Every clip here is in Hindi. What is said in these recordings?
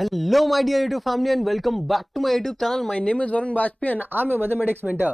Hello, my dear YouTube family, and welcome back to my YouTube channel. My name is Varun Bajpayee and I'm a mathematics mentor.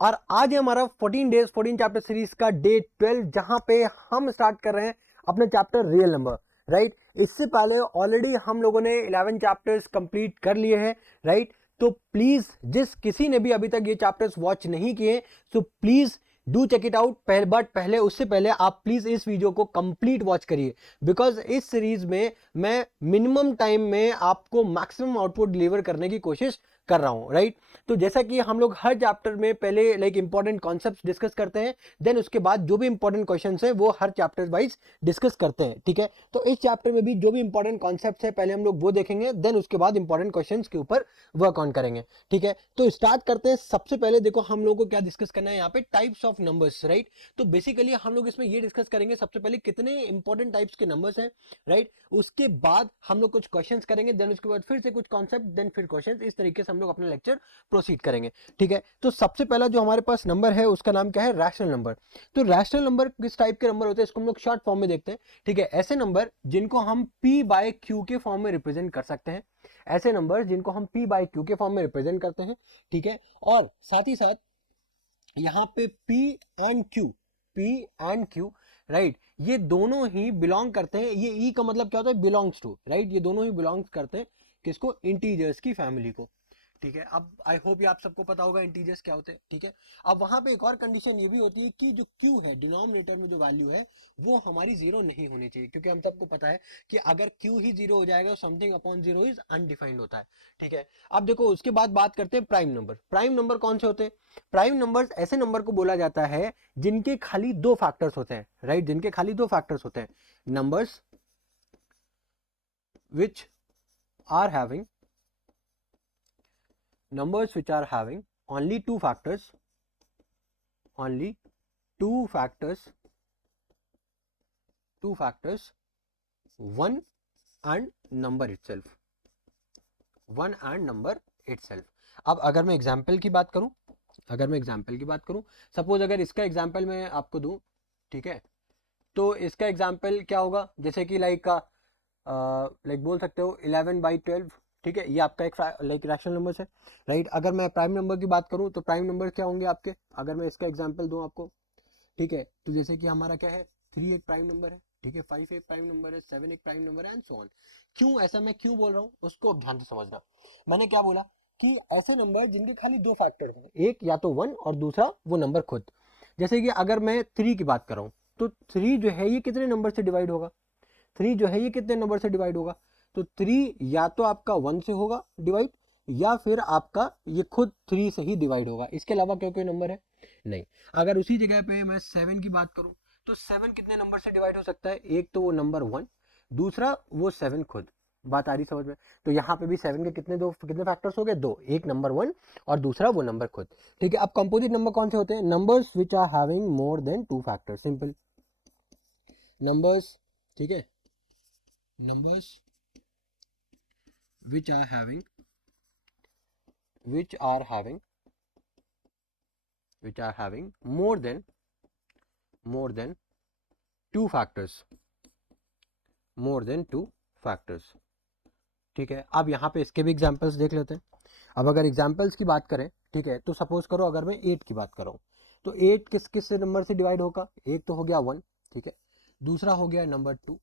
और आज है हमारा 14 डेज 14 चैप्टर सीरीज का डे 12, जहां पे हम स्टार्ट कर रहे हैं अपना चैप्टर रियल नंबर, राइट। इससे पहले ऑलरेडी हम लोगों ने 11 चैप्टर्स कंप्लीट कर लिए हैं, राइट। तो प्लीज जिस किसी ने भी अभी तक ये चैप्टर्स वॉच नहीं किए, so please do check it out. But पहले उससे पहले आप प्लीज इस वीडियो को कंप्लीट वॉच करिए, बिकॉज इस सीरीज में मैं मिनिमम टाइम में आपको मैक्सिमम आउटपुट डिलीवर करने की कोशिश कर रहा हूं, राइट। तो जैसा कि हम लोग हर चैप्टर में पहले लाइक इंपॉर्टेंट कॉन्सेप्ट्स डिस्कस करते हैं, देन उसके बाद जो भी इंपॉर्टेंट क्वेश्चंस है वो हर चैप्टर वाइज डिस्कस करते हैं, ठीक है। तो इस चैप्टर में भी जो भी इंपॉर्टेंट कॉन्सेप्ट्स है पहले हम लोग वो देखेंगे, देन उसके बाद इंपॉर्टेंट क्वेश्चंस के ऊपर वर्क ऑन करेंगे, ठीक है। तो स्टार्ट करते हैं। सबसे पहले देखो हम लोग को क्या डिस्कस करना है यहाँ पे, टाइप्स ऑफ नंबर्स, राइट। तो बेसिकली हम लोग इसमें ये डिस्कस करेंगे सबसे पहले कितने इंपॉर्टेंट टाइप्स के नंबर्स हैं, राइट। उसके बाद हम लोग कुछ क्वेश्चंस करेंगे, देन उसके बाद फिर से कुछ कॉन्सेप्ट, देन फिर क्वेश्चंस। इस तरीके से हम लोग अपना लेक्चर प्रोसीड करेंगे, ठीक है। तो सबसे पहला जो हमारे पास नंबर है उसका नाम क्या है, रैशनल नंबर। तो रैशनल नंबर किस टाइप के नंबर होते हैं इसको हम लोग शॉर्ट फॉर्म में देखते हैं, ठीक है। ऐसे नंबर जिनको हम p बाय q के फॉर्म में रिप्रेजेंट कर सकते हैं, ऐसे नंबर जिनको हम p बाय q के फॉर्म में रिप्रेजेंट करते हैं, ठीक है। और साथ ही साथ यहाँ पे p एंड q, राइट, ये दोनों ही बिलोंग करते हैं। ये e का मतलब क्या होता है, बिलोंग्स टू, राइट। ये दोनों ही बिलोंग्स करते हैं किसको, इंटीजर्स की फैमिली को, ठीक है। अब आई होप ये आप सबको पता होगा इंटीजर्स क्या होते हैं, ठीक है। अब वहां पे एक और कंडीशन ये भी होती है कि जो q है, डिनोमिनेटर में जो वैल्यू है वो हमारी जीरो नहीं होनी चाहिए, क्योंकि हम सबको पता है कि अगर q ही जीरो हो जाएगा, something upon zero is undefined होता है, ठीक है। अब देखो उसके बाद बात करते हैं प्राइम नंबर। प्राइम नंबर कौन से होते हैं, प्राइम नंबर्स ऐसे नंबर को बोला जाता है जिनके खाली दो फैक्टर्स होते हैं, राइट, जिनके खाली दो फैक्टर्स होते हैं। Numbers which are having numbers which are having only two factors, only two factors, one and number itself, one and number itself। अब अगर मैं एग्जाम्पल की बात करूं, सपोज अगर इसका एग्जाम्पल मैं आपको दूं, ठीक है, तो इसका एग्जाम्पल क्या होगा, जैसे कि लाइक बोल सकते हो 11/12, ठीक है। ये आपका एक लाइक रैशनल नंबर है, राइट। अगर मैं प्राइम नंबर की बात करूं तो प्राइम नंबर क्या होंगे आपके, अगर मैं इसका एग्जांपल दूं आपको, ठीक है, तो जैसे कि हमारा क्या है, 3 एक प्राइम नंबर है, ठीक है, 5 एक प्राइम नंबर है, 7 एक प्राइम नंबर है, एंड सो ऑन। क्यों ऐसा मैं क्यों बोल रहा हूं उसको ध्यान से समझना। मैंने क्या बोला कि ऐसे नंबर जिनके खाली दो फैक्टर हो, एक या तो 1 और दूसरा वो नंबर खुद। जैसे कि अगर मैं 3 की बात कर रहा हूं, तो 3 जो है ये कितने नंबर से डिवाइड होगा, 3 जो है ये कितने नंबर से डिवाइड होगा, तो 3 या तो आपका 1 से होगा डिवाइड, या फिर आपका ये खुद 3 से ही डिवाइड होगा। इसके अलावा क्या कोई नंबर है, नहीं। अगर उसी जगह पे मैं 7 की बात करूं, तो 7 कितने नंबर से डिवाइड हो सकता है, एक तो वो नंबर 1, दूसरा वो 7 खुद। बात आ रही समझ में। तो यहाँ पे भी 7 के कितने फैक्टर्स हो गए, दो, एक नंबर 1 और दूसरा वो नंबर खुद, ठीक है। अब कंपोजिट नंबर कौन से होते हैं, numbers which are having more than 2 factors, simple numbers, ठीक है, numbers which are having which are having more than 2 factors, ठीक है। अब यहाँ पे इसके भी एग्जांपल्स देख लेते हैं। अब अगर एग्जांपल्स की बात करें, ठीक है, तो सपोज करो अगर मैं 8 की बात कर रहा हूँ, तो 8 किस नंबर से डिवाइड होगा, एक तो हो गया 1, ठीक है, दूसरा हो गया नंबर 2,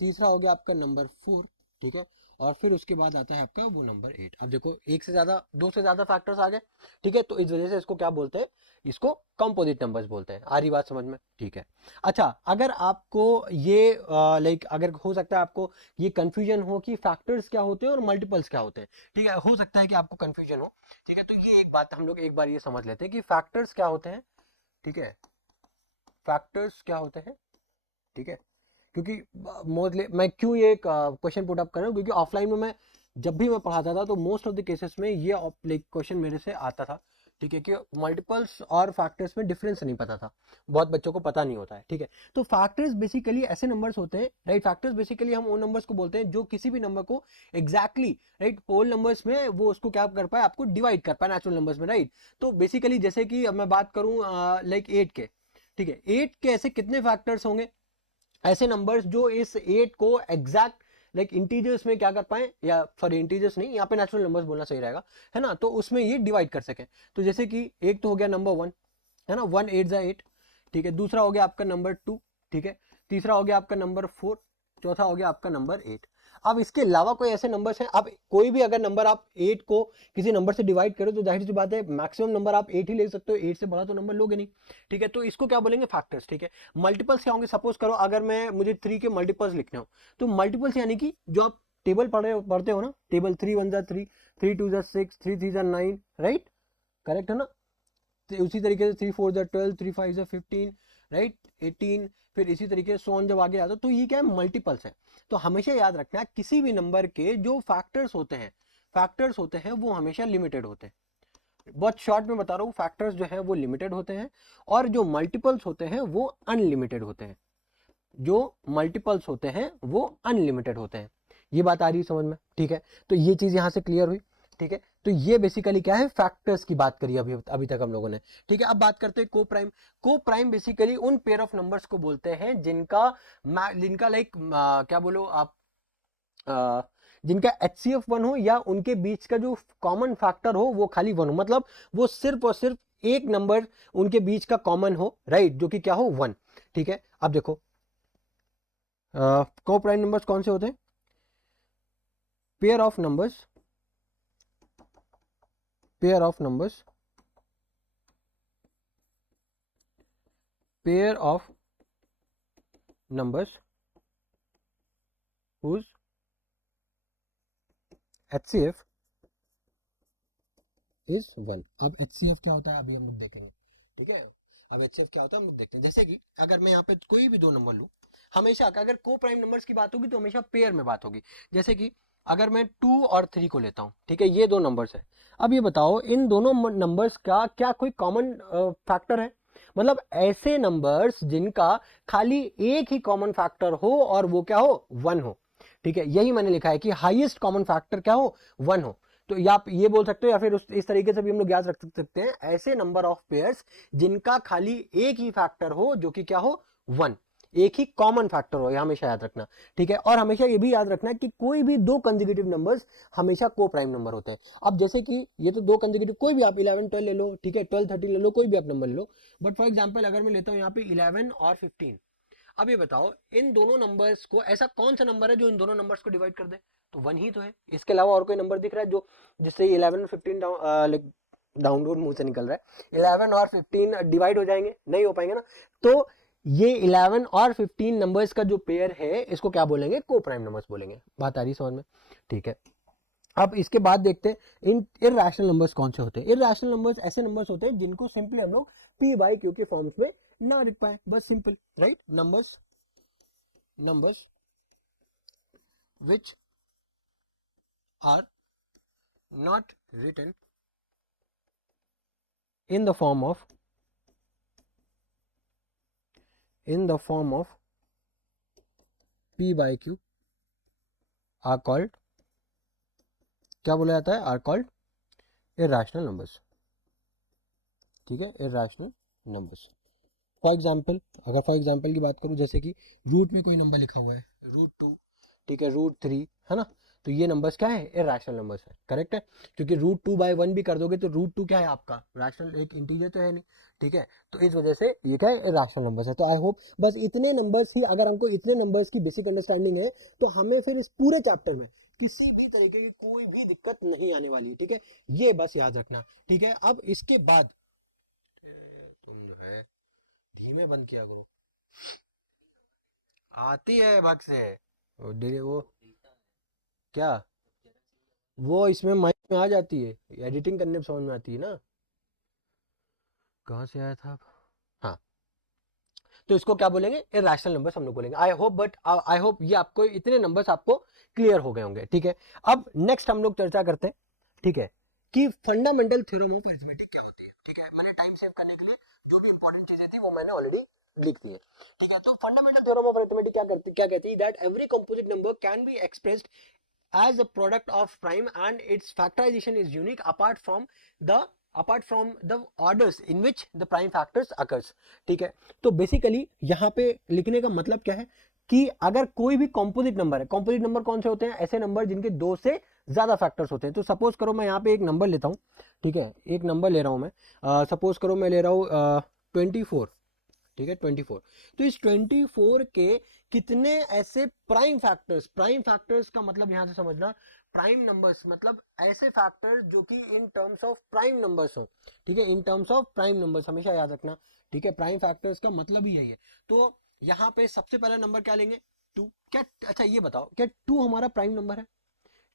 तीसरा हो गया आपका नंबर 4, ठीक है, और फिर उसके बाद आता है आपका वो नंबर 8। अब देखो एक से ज्यादा, दो से ज्यादा फैक्टर्स आ गए, ठीक है, तो इस वजह से इसको क्या बोलते हैं, इसको कंपोजिट नंबर्स बोलते हैं। आ रही बात समझ में, ठीक है। अच्छा, अगर आपको ये लाइक अगर हो सकता है आपको ये कंफ्यूजन हो कि फैक्टर्स क्या होते हैं और मल्टीपल्स क्या होते हैं, ठीक है, हो सकता है कि आपको कंफ्यूजन हो, ठीक है। तो ये एक बात हम लोग एक बार ये समझ लेते हैं कि फैक्टर्स क्या होते हैं, ठीक है, फैक्टर्स क्या होते हैं, ठीक है। क्योंकि मोस्टली मैं क्यों ये क्वेश्चन पुट अप कर रहा हूँ, क्योंकि ऑफलाइन में मैं जब भी मैं पढ़ाता था तो मोस्ट ऑफ द केसेस में ये लाइक क्वेश्चन मेरे से आता था, ठीक है, कि मल्टीपल्स और फैक्टर्स में डिफरेंस नहीं पता था, बहुत बच्चों को पता नहीं होता है, ठीक है। तो फैक्टर्स बेसिकली ऐसे नंबर्स होते हैं, राइट। फैक्टर्स बेसिकली हम उन नंबर्स को बोलते हैं जो किसी भी नंबर को एग्जैक्टली, राइट, होल नंबर्स में वो उसको क्या कर पाए, आपको डिवाइड कर पाए नेचुरल नंबर्स में, राइट। तो बेसिकली जैसे कि अब मैं बात करूं लाइक 8 के, ठीक है, 8 के ऐसे कितने फैक्टर्स होंगे, ऐसे नंबर्स जो इस 8 को एग्जैक्ट लाइक इंटीजर्स में क्या कर पाए, या सॉरी इंटीजर्स नहीं, यहाँ पे नेचुरल नंबर्स बोलना सही रहेगा, है ना, तो उसमें ये डिवाइड कर सकें। तो जैसे कि एक तो हो गया नंबर 1, है ना, 1 8 जा 8, ठीक है, दूसरा हो गया आपका नंबर 2, ठीक है, तीसरा हो गया आपका नंबर 4, चौथा हो गया आपका नंबर 8। अब इसके अलावा कोई ऐसे नंबर्स हैं, अब कोई भी अगर नंबर आप 8 को किसी नंबर से डिवाइड करो तो जाहिर सी बात है मैक्सिमम नंबर आप 8 ही ले सकते हो, 8 से बड़ा तो नंबर लोगे नहीं, ठीक है, तो इसको क्या बोलेंगे, फैक्टर्स, ठीक है। मल्टीपल्स क्या होंगे, सपोज करो अगर मैं मुझे 3 के मल्टीपल्स लिखने हो, तो मल्टीपल्स यानी कि जो आप टेबल पढ़ते हो ना, टेबल 3 1 जा 3, 3 2 जा 6, 3 3 जा 9, राइट, करेक्ट है ना, तो उसी तरीके से 3 4 जा 12, 3 5 जा 15, राइट, 18, फिर इसी तरीके से सोन जब आगे आता तो ये क्या है, मल्टीपल्स है। तो हमेशा याद रखना है किसी भी नंबर के जो फैक्टर्स होते हैं वो हमेशा लिमिटेड होते हैं। बहुत शॉर्ट में बता रहा हूँ, फैक्टर्स जो है वो लिमिटेड होते हैं और जो मल्टीपल्स होते हैं वो अनलिमिटेड होते हैं। जो मल्टीपल्स होते हैं वो अनलिमिटेड होते हैं। ये बात आ रही है समझ में, ठीक है, तो ये चीज यहां से क्लियर हुई, ठीक है। तो ये बेसिकली क्या है, फैक्टर्स की बात करी अभी तक हम लोगों ने, ठीक है। अब बात करते हैं को-प्राइम। को-प्राइम बेसिकली उन पेयर ऑफ नंबर्स को बोलते हैं जिनका लाइक क्या बोलो आप, जिनका HCF 1 हो या उनके बीच का जो कॉमन फैक्टर हो वो खाली 1 हो, मतलब वो सिर्फ और सिर्फ एक नंबर उनके बीच का कॉमन हो, राइट, जो कि क्या हो, 1, ठीक है। अब देखो को-प्राइम नंबर्स कौन से होते हैं, pair of numbers pair of numbers whose HCF is 1। अब HCF क्या होता है अभी हम लोग देखेंगे, ठीक है। अब HCF क्या होता है हम लोग देखते हैं। जैसे कि अगर मैं यहाँ पे कोई भी दो नंबर लूँ, हमेशा अगर को प्राइम नंबर्स की बात होगी तो हमेशा पेयर में बात होगी। जैसे कि अगर मैं 2 और 3 को लेता हूँ, ठीक है, ये दो नंबर्स है। अब ये बताओ इन दोनों नंबर्स का क्या कोई कॉमन फैक्टर है, मतलब ऐसे नंबर्स जिनका खाली एक ही कॉमन फैक्टर हो और वो क्या हो, 1 हो, ठीक है। यही मैंने लिखा है कि हाईएस्ट कॉमन फैक्टर क्या हो, 1 हो। तो या आप ये बोल सकते हो या फिर इस तरीके से भी हम लोग याद रख सकते हैं, ऐसे नंबर ऑफ पेयर्स जिनका खाली एक ही फैक्टर हो जो कि क्या हो, 1, एक ही कॉमन फैक्टर हो, यह हमेशा याद रखना, ठीक है। और हमेशा ये भी याद रखना कि कोई भी दो कंसेक्यूटिव नंबर्स हमेशा को प्राइम नंबर होते हैं। अब जैसे कि ये तो दो कंसेक्यूटिव, कोई भी आप 11 12 ले लो, ठीक है, 12 13 ले लो, कोई भी आप नंबर ले लो, बट फॉर एग्जांपल अगर मैं लेता हूं यहाँ पे 11 और 15, अब ये बताओ इन दोनों नंबर्स को, ऐसा कौन सा नंबर है जो इन दोनों नंबर्स को डिवाइड कर दे, तो 1 ही तो है। इसके अलावा और कोई नंबर दिख रहा है जो जिससे 11 और 15 डाउनलोड मुंह से निकल रहा है, 11 और 15 डिवाइड हो जाएंगे, नहीं हो पाएंगे ना। तो ये 11 और 15 नंबर्स का जो पेयर है इसको क्या बोलेंगे, को प्राइम नंबर्स बोलेंगे। बात आ रही समझ में, ठीक है। अब इसके बाद देखते हैं इन इरैशनल नंबर्स कौन से होते हैं। इरैशनल नंबर्स ऐसे नंबर्स होते हैं जिनको सिंपली हम लोग पी बाई क्यू के फॉर्म्स में ना लिख पाए, बस simple, right. Numbers which are not written in the form of p by q are called, क्या बोला जाता है, आर कॉल्ड इरैशनल नंबर्स, ठीक है, इरैशनल नंबर्स। फॉर एग्जाम्पल की बात करूं, जैसे कि रूट में कोई नंबर लिखा हुआ है, √2, ठीक है, √3, है ना, तो ये नंबर्स क्या है, इरैशनल नंबर्स है, करेक्ट है, क्योंकि √2/1 भी कर दोगे तो √2 क्या है आपका, रैशनल, एक इंटीजर तो है नहीं, ठीक है। तो इस वजह से ये क्या है, इरैशनल नंबर्स है। तो आई होप बस इतने नंबर्स ही, अगर हमको इतने नंबर्स की बेसिक अंडरस्टैंडिंग है तो हमें फिर इस पूरे चैप्टर में किसी भी तरीके की कोई भी दिक्कत नहीं आने वाली है, ठीक है, ये बस याद रखना, ठीक है। अब इसके बाद तुम जो है धीमे बंद किया करो, आती है भाग से वो क्या, वो इसमें माइक में आ जाती है, एडिटिंग करने में समझ में आती है ना। कहाँ से आया था, हाँ, तो इसको क्या बोलेंगे, इरैशनल नंबर्स हम लोग बोलेंगे। आई होप ये आपको इतने नंबर्स आपको क्लियर हो गए होंगे, ठीक है। अब नेक्स्ट हम लोग चर्चा करते हैं, ठीक है, कि फंडामेंटल थ्योरम ऑफ अरिथमेटिक क्या होती है, ठीक है। मैंने टाइम सेव करने के लिए जो भी इंपॉर्टेंट चीजें थी वो मैंने ऑलरेडी लिख दी है, ठीक है। तो फंडामेंटल थ्योरम ऑफ अरिथमेटिक क्या कहती है, that every composite number can be expressed as a product of prime and its factorization is unique apart from the orders in which the prime factors occurs, ठीक है। तो बेसिकली यहाँ पे लिखने का मतलब क्या है, कि अगर कोई भी कॉम्पोजिट नंबर है, कॉम्पोजिट नंबर कौन से होते हैं, ऐसे नंबर जिनके दो से ज्यादा फैक्टर्स होते हैं। तो सपोज करो मैं यहाँ पे एक नंबर लेता हूँ, ठीक है, एक नंबर ले रहा हूँ मैं, सपोज करो मैं ले रहा हूँ 24, ठीक है 24। तो इस 24 के कितने ऐसे प्राइम फैक्टर्स, प्राइम फैक्टर्स का मतलब यहां से समझना, प्राइम नंबर्स मतलब ऐसे फैक्टर्स जो कि इन टर्म्स ऑफ प्राइम नंबर्स हो, ठीक है, इन टर्म्स ऑफ प्राइम नंबर्स, हमेशा याद रखना, ठीक है, प्राइम फैक्टर्स का मतलब ही यही है। तो यहाँ पे सबसे पहला नंबर क्या लेंगे, 2। क्या, अच्छा ये बताओ, क्या 2 हमारा प्राइम नंबर है?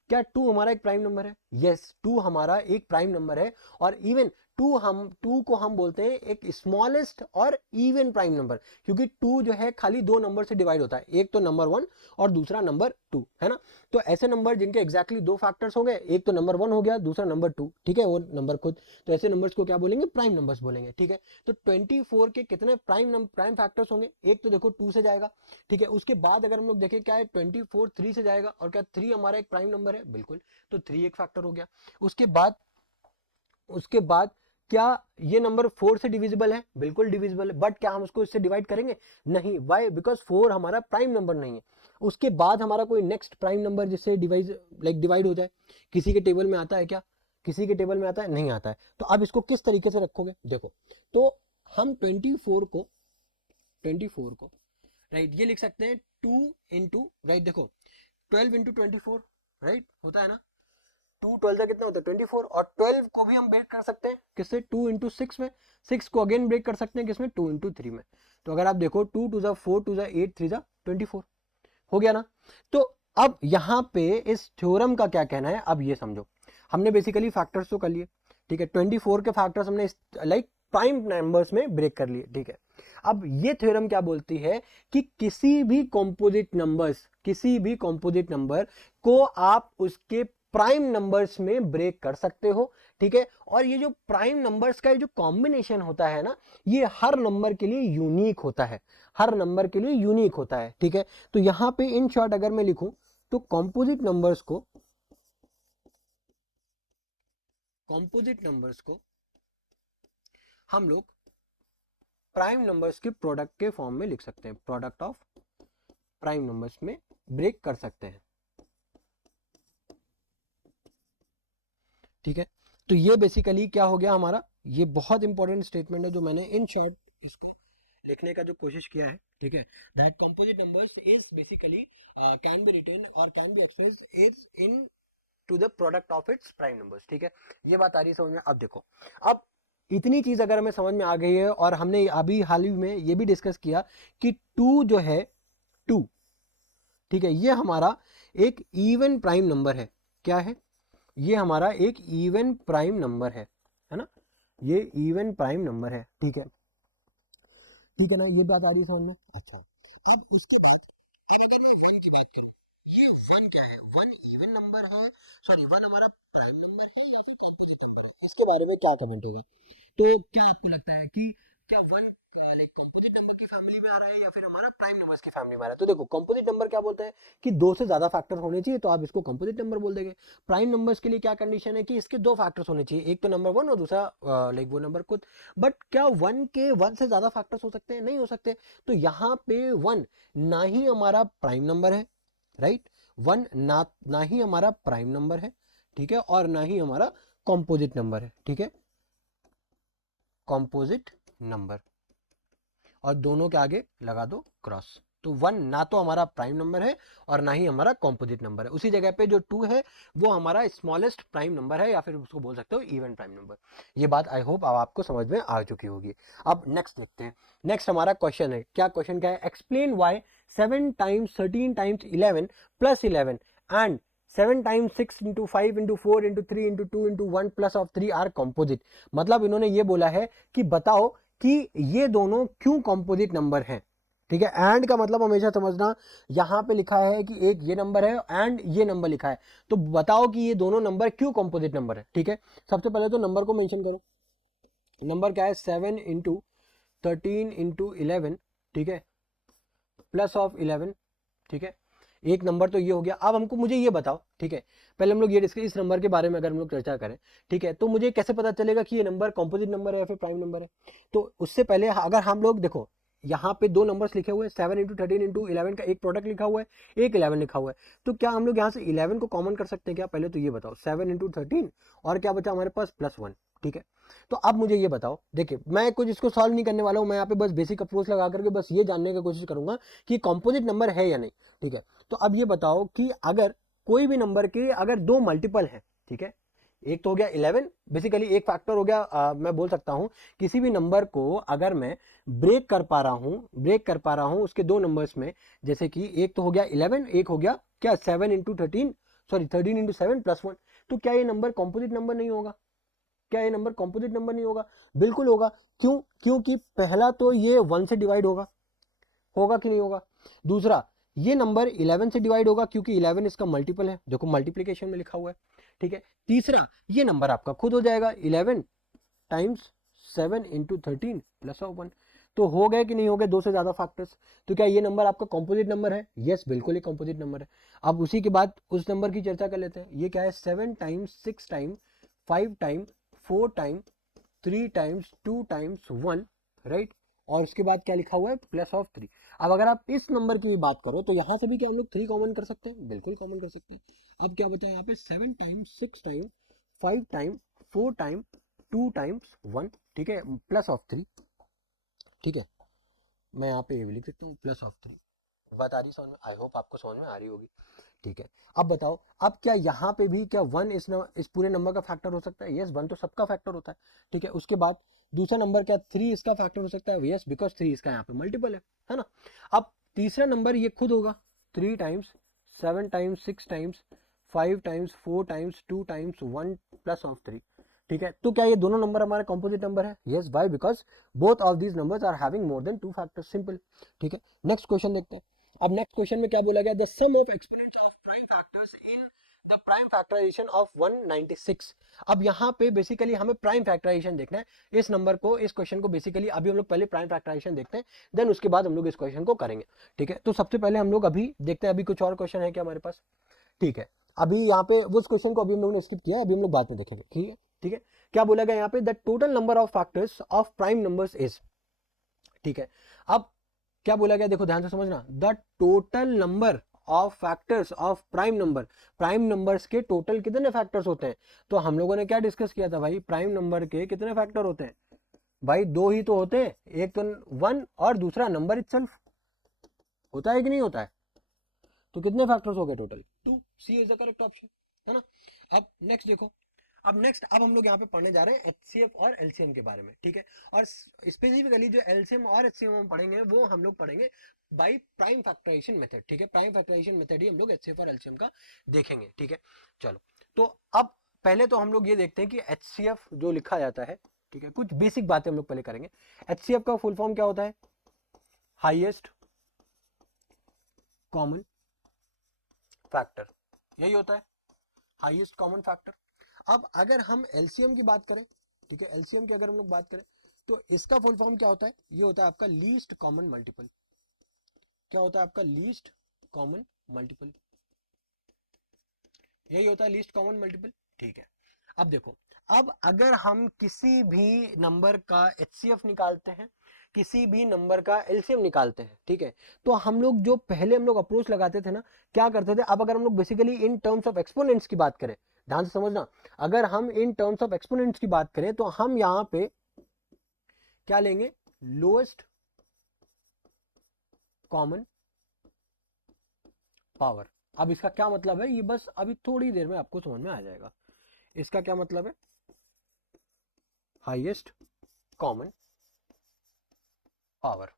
क्या 2 हमारा एक प्राइम नंबर है? यस, 2 हमारा एक प्राइम नंबर है। और इवन 2 को हम बोलते हैं एक स्मॉलेस्ट और इवन प्राइम नंबर, क्योंकि 2 जो है खाली दो नंबर से डिवाइड होता है, एक तो नंबर 1 और दूसरा नंबर 2, है ना। तो ऐसे नंबर जिनके एग्जैक्टली दो फैक्टर्स हो गए, एक तो नंबर 1 हो गया, दूसरा नंबर 2, ठीक है, वो नंबर खुद, तो ऐसे नंबर्स को क्या बोलेंगे, प्राइम नंबर्स बोलेंगे, ठीक है। तो 24 के कितने प्राइम फैक्टर्स होंगे, एक तो देखो 2 से जाएगा, ठीक है। उसके बाद अगर हम लोग देखें क्या है, 24 3 से जाएगा, और क्या 3 हमारा एक प्राइम नंबर है, बिल्कुल, तो 3 एक फैक्टर हो गया। उसके बाद क्या ये नंबर 4 से डिविजिबल है? बिल्कुल डिविजिबल है, बट क्या हम उसको इससे डिवाइड करेंगे? नहीं, वाई? बिकॉज 4 हमारा प्राइम नंबर नहीं है। उसके बाद हमारा कोई नेक्स्ट प्राइम नंबर जिससे डिवाइड हो जाए, किसी के टेबल में आता है क्या? किसी के टेबल में आता है? नहीं आता है। तो अब इसको किस तरीके से रखोगे, देखो, तो हम 24 को राइट ये लिख सकते हैं 2 इंटू, राइट देखो, 12 इंटू 24, राइट होता है ना, 2 12 का कितना होता है 24, और 12 को भी हम ब्रेक कर सकते हैं किससे, 2 इंटू 6 में, 6 को अगेन ब्रेक कर सकते हैं किसमें, 2 इंटू 3 में। तो अगर आप देखो 2 टू ज़ा 4 टू ज़ा 8 3 ज़ा 24 हो गया ना। तो अब यहाँ पे इस थ्योरम का क्या कहना है, अब ये समझो, हमने बेसिकली फैक्टर्स तो कर लिए, ठीक है, 24 के फैक्टर्स हमने लाइक प्राइम नंबर्स में ब्रेक कर लिए, ठीक है। अब ये थ्योरम क्या बोलती है कि किसी भी कॉम्पोजिट नंबर को आप उसके प्राइम नंबर्स में ब्रेक कर सकते हो, ठीक है। और ये जो प्राइम नंबर्स का जो कॉम्बिनेशन होता है ना, ये हर नंबर के लिए यूनिक होता है, हर नंबर के लिए यूनिक होता है, ठीक है। तो यहां पे इन शॉर्ट अगर मैं लिखूं तो कॉम्पोजिट नंबर्स को हम लोग प्राइम नंबर्स के प्रोडक्ट के फॉर्म में लिख सकते हैं, प्रोडक्ट ऑफ प्राइम नंबर्स में ब्रेक कर सकते हैं, ठीक है। तो ये बेसिकली क्या हो गया हमारा, ये बहुत इंपॉर्टेंट स्टेटमेंट है जो मैंने इन शॉर्ट इसका लिखने का जो कोशिश किया है, ठीक है, that composite numbers is basically can be written और can be expressed is in to the product of its prime numbers, ठीक है। ये बात आ रही है समझ में? अब देखो, अब इतनी चीज अगर हमें समझ में आ गई है, और हमने अभी हाल ही में ये भी डिस्कस किया कि 2 जो है 2, ठीक है, ये हमारा एक इवन प्राइम नंबर है। क्या है? ये हमारा एक इवन प्राइम नंबर है ना, ये इवन प्राइम नंबर है, ठीक है, ठीक है ना, ये बात आ रही है समझ में? अच्छा, अब उसके बाद, अब अगर मैं वन की बात करूं, ये वन क्या है, वन इवन नंबर है, सॉरी वन हमारा प्राइम नंबर है या फिर कॉम्पोजिट नंबर है, इसके बारे में क्या कमेंट होगा? तो क्या आपको लगता है कि क्या वन लाइक कंपोजिट नंबर की फैमिली में आ रहा है या फिर हमारा प्राइम नंबर्स की फैमिली में आ रहा है? तो देखो, कंपोजिट नंबर क्या बोलते हैं कि दो से ज्यादा फैक्टर होने चाहिए, तो आप इसको कंपोजिट नंबर बोल देंगे। प्राइम नंबर्स के लिए क्या कंडीशन है कि इसके दो फैक्टर्स होने चाहिए, एक तो नंबर 1 और दूसरा लाइक वो नंबर खुद। बट क्या वन से ज्यादा फैक्टर्स हो सकते हैं? नहीं हो सकते। तो यहाँ पे वन ना ही हमारा प्राइम नंबर है, राइट, वन ना ही हमारा प्राइम नंबर है, ठीक है, और ना ही हमारा कॉम्पोजिट नंबर है, ठीक है, कॉम्पोजिट नंबर, और दोनों के आगे लगा दो क्रॉस। तो वन ना तो हमारा प्राइम नंबर है और ना ही हमारा कॉम्पोजिट नंबर है, उसी जगह पे जो 2 है वो हमारा स्मॉलेस्ट प्राइम नंबर है, या फिर उसको बोल सकते हो इवन प्राइम नंबर। ये बात आई होप अब आपको समझ में आ चुकी होगी। अब नेक्स्ट देखते हैं। नेक्स्ट हमारा क्वेश्चन है, क्या क्वेश्चन क्या है, explain why 7 times 13 times 11 plus 11 and 7 times 6 into 5 into 4 into 3 into 2 into 1 plus of 3 are composite. मतलब इन्होंने ये बोला है कि बताओ कि ये दोनों क्यों कॉम्पोजिट नंबर हैं, ठीक है। एंड का मतलब हमेशा समझना, यहां पे लिखा है कि एक ये नंबर है एंड ये नंबर लिखा है, तो बताओ कि ये दोनों नंबर क्यों कॉम्पोजिट नंबर है, ठीक है। सबसे पहले तो नंबर को मेंशन करो, नंबर क्या है 7 इंटू 13 इंटू 11, ठीक है, प्लस ऑफ 11, ठीक है। एक नंबर तो ये हो गया। अब हमको मुझे ये बताओ, ठीक है, पहले हम लोग ये डिस्कस इस नंबर के बारे में अगर हम लोग चर्चा करें, ठीक है, तो मुझे कैसे पता चलेगा कि ये नंबर कॉम्पोजिट नंबर है या फिर प्राइम नंबर है? तो उससे पहले अगर हम लोग देखो यहाँ पे दो नंबर्स लिखे हुए हैं, 7 इंटू 13 इंटू 11 का एक प्रोडक्ट लिखा हुआ है, एक 11 लिखा हुआ है। तो क्या हम लोग यहाँ से 11 को कॉमन कर सकते हैं क्या? पहले तो ये बताओ, 7 इंटू 13 और क्या बचा हमारे पास, +1। ठीक है, तो अब मुझे ये बताओ, देखिए मैं कुछ इसको सॉल्व नहीं करने वाला हूँ, मैं यहाँ पे बस बेसिक अप्रोच लगा करके बस ये जानने की कोशिश करूंगा कि कॉम्पोजिट नंबर है या नहीं। ठीक है, तो अब ये बताओ कि अगर कोई भी नंबर के अगर दो मल्टीपल है, ठीक है, एक तो हो गया 11, बेसिकली एक फैक्टर हो गया, मैं बोल सकता हूं किसी भी नंबर को अगर मैं ब्रेक कर पा रहा हूं उसके दो नंबर्स में, जैसे कि एक तो हो गया 11, एक हो गया क्या 7 इंटू 13, सॉरी 13 इंटू 7 +1, तो क्या ये नंबर कॉम्पोजिट नंबर नहीं होगा? क्या ये नंबर कॉम्पोजिट नंबर नहीं होगा? बिल्कुल होगा। क्यों? क्योंकि पहला तो ये 1 से डिवाइड होगा, होगा कि नहीं होगा? दूसरा, ये नंबर 11 से डिवाइड होगा क्योंकि 11 इसका मल्टीपल है, देखो मल्टीप्लीकेशन में लिखा हुआ है। ठीक है, तीसरा, ये नंबर आपका खुद हो जाएगा 11 टाइम्स 7 इंटू 13 +1। तो हो गए कि नहीं हो गए दो से ज्यादा फैक्टर्स? तो क्या ये नंबर आपका कॉम्पोजिट नंबर है? यस, बिल्कुल ही कॉम्पोजिट नंबर है। अब उसी के बाद उस नंबर की चर्चा कर लेते हैं। ये क्या है? 7 times 6 time 5 time 4 time 3 times 2 times 1, right? और उसके बाद क्या लिखा हुआ है? +3। अब अगर आप इस नंबर की भी बात करो तो यहां से भी क्या हम लोग 3 कॉमन कर सकते हैं? बिल्कुल कॉमन कर सकते हैं। अब क्या बचा यहाँ पे? 7 time 6 time 5 time 4 time 2 times 1, ठीक है, +3। ठीक है, मैं यहाँ पे ये भी लिख सकता हूँ +3। बात आ रही समझ में? आई होप आपको समझ में आ रही होगी। ठीक है, अब बताओ, अब क्या यहाँ पे भी क्या 1 इस पूरे नंबर का फैक्टर हो सकता है? यस, 1 तो सबका फैक्टर होता है। ठीक है, उसके बाद दूसरा नंबर क्या 3 इसका फैक्टर हो सकता है? यस, बिकॉज 3 इसका यहाँ पे मल्टीपल है ना? अब तीसरा नंबर ये खुद होगा 3 times 7 times 6 times 5 times 4 times 2 times 1 +3। ठीक है, तो क्या ये दोनों नंबर हमारे कॉम्पोजिट नंबर है? Yes, why? Because both of these numbers are having more than 2 factors, simple. ठीक है, नेक्स्ट क्वेश्चन देखते हैं। अब नेक्स्ट क्वेश्चन में क्या बोला गया? The sum of exponents of prime factors in the prime factorization of 196। अब यहाँ पे बेसिकली हमें प्राइम फैक्टराइजेशन देखना है इस नंबर को, इस क्वेश्चन को। बेसिकली अभी हम लोग पहले प्राइम फैक्टराइजेशन देखते हैं, देन उसके बाद हम लोग इस क्वेश्चन को करेंगे। ठीक है, तो सबसे पहले हम लोग अभी देखते हैं, अभी कुछ और क्वेश्चन है क्या हमारे पास? ठीक है, अभी यहाँ पे उस क्वेश्चन को अभी हम लोगों ने स्किप किया है, अभी हम लोग बाद में देखेंगे। ठीक है, ठीक है, क्या बोला गया यहाँ पे? The total number of factors of prime numbers is. ठीक है, अब क्या बोला गया देखो ध्यान से समझना, the total number of factors of prime number. Prime numbers के टोटल कितने फैक्टर्स होते हैं? तो हम लोगों ने क्या डिस्कस किया था भाई? प्राइम नंबर के कितने फैक्टर होते हैं भाई? दो ही तो होते हैं, एक तो 1 और दूसरा नंबर इटसेल्फ। होता है कि नहीं होता है? तो कितने फैक्टर्स हो गए total? 2। C is the correct option, है ना? अब नेक्स्ट देखो, अब हम लोग यहाँ पे पढ़ने जा रहे हैं एचसीएफ और एलसीएम के बारे में। ठीक है, और स्पेसिफिकली जो एलसीएम और एचसीएफ हम पढ़ेंगे वो हम लोग पढ़ेंगे बाय प्राइम फैक्टराइजेशन मेथड। ठीक है, प्राइम फैक्टराइजेशन मेथड ही हम लोग एचसीएफ और एलसीएम का देखेंगे। ठीक है, चलो, तो अब पहले तो हम लोग ये देखते हैं कि एचसीएफ जो लिखा जाता है, ठीक है, कुछ बेसिक बातें हम लोग पहले करेंगे। एचसीएफ का फुल फॉर्म क्या होता है? हाईएस्ट कॉमन फैक्टर, यही होता है, हाईएस्ट कॉमन फैक्टर। अब अगर हम एलसीएम की बात करें, ठीक है, एलसीएम की अगर हम लोग बात करें तो इसका फुल फॉर्म क्या होता है? ये होता है आपका लीस्ट कॉमन मल्टीपल। क्या होता है आपका? लीस्ट कॉमन मल्टीपल, यही होता है लीस्ट कॉमन मल्टीपल। ठीक है, अब देखो, अब अगर हम किसी भी नंबर का एचसीएफ निकालते हैं, किसी भी नंबर का एलसीएम निकालते हैं, ठीक है, तो हम लोग जो पहले हम लोग अप्रोच लगाते थे ना, क्या करते थे? अब अगर हम लोग basically in terms of exponents की बात करें, ध्यान से समझना, अगर हम इन टर्म्स ऑफ एक्सपोनेंट्स की बात करें तो हम यहां पे क्या लेंगे? Lowest common power. अब इसका क्या मतलब है ये बस अभी थोड़ी देर में आपको समझ में आ जाएगा। इसका क्या मतलब है? Highest common power.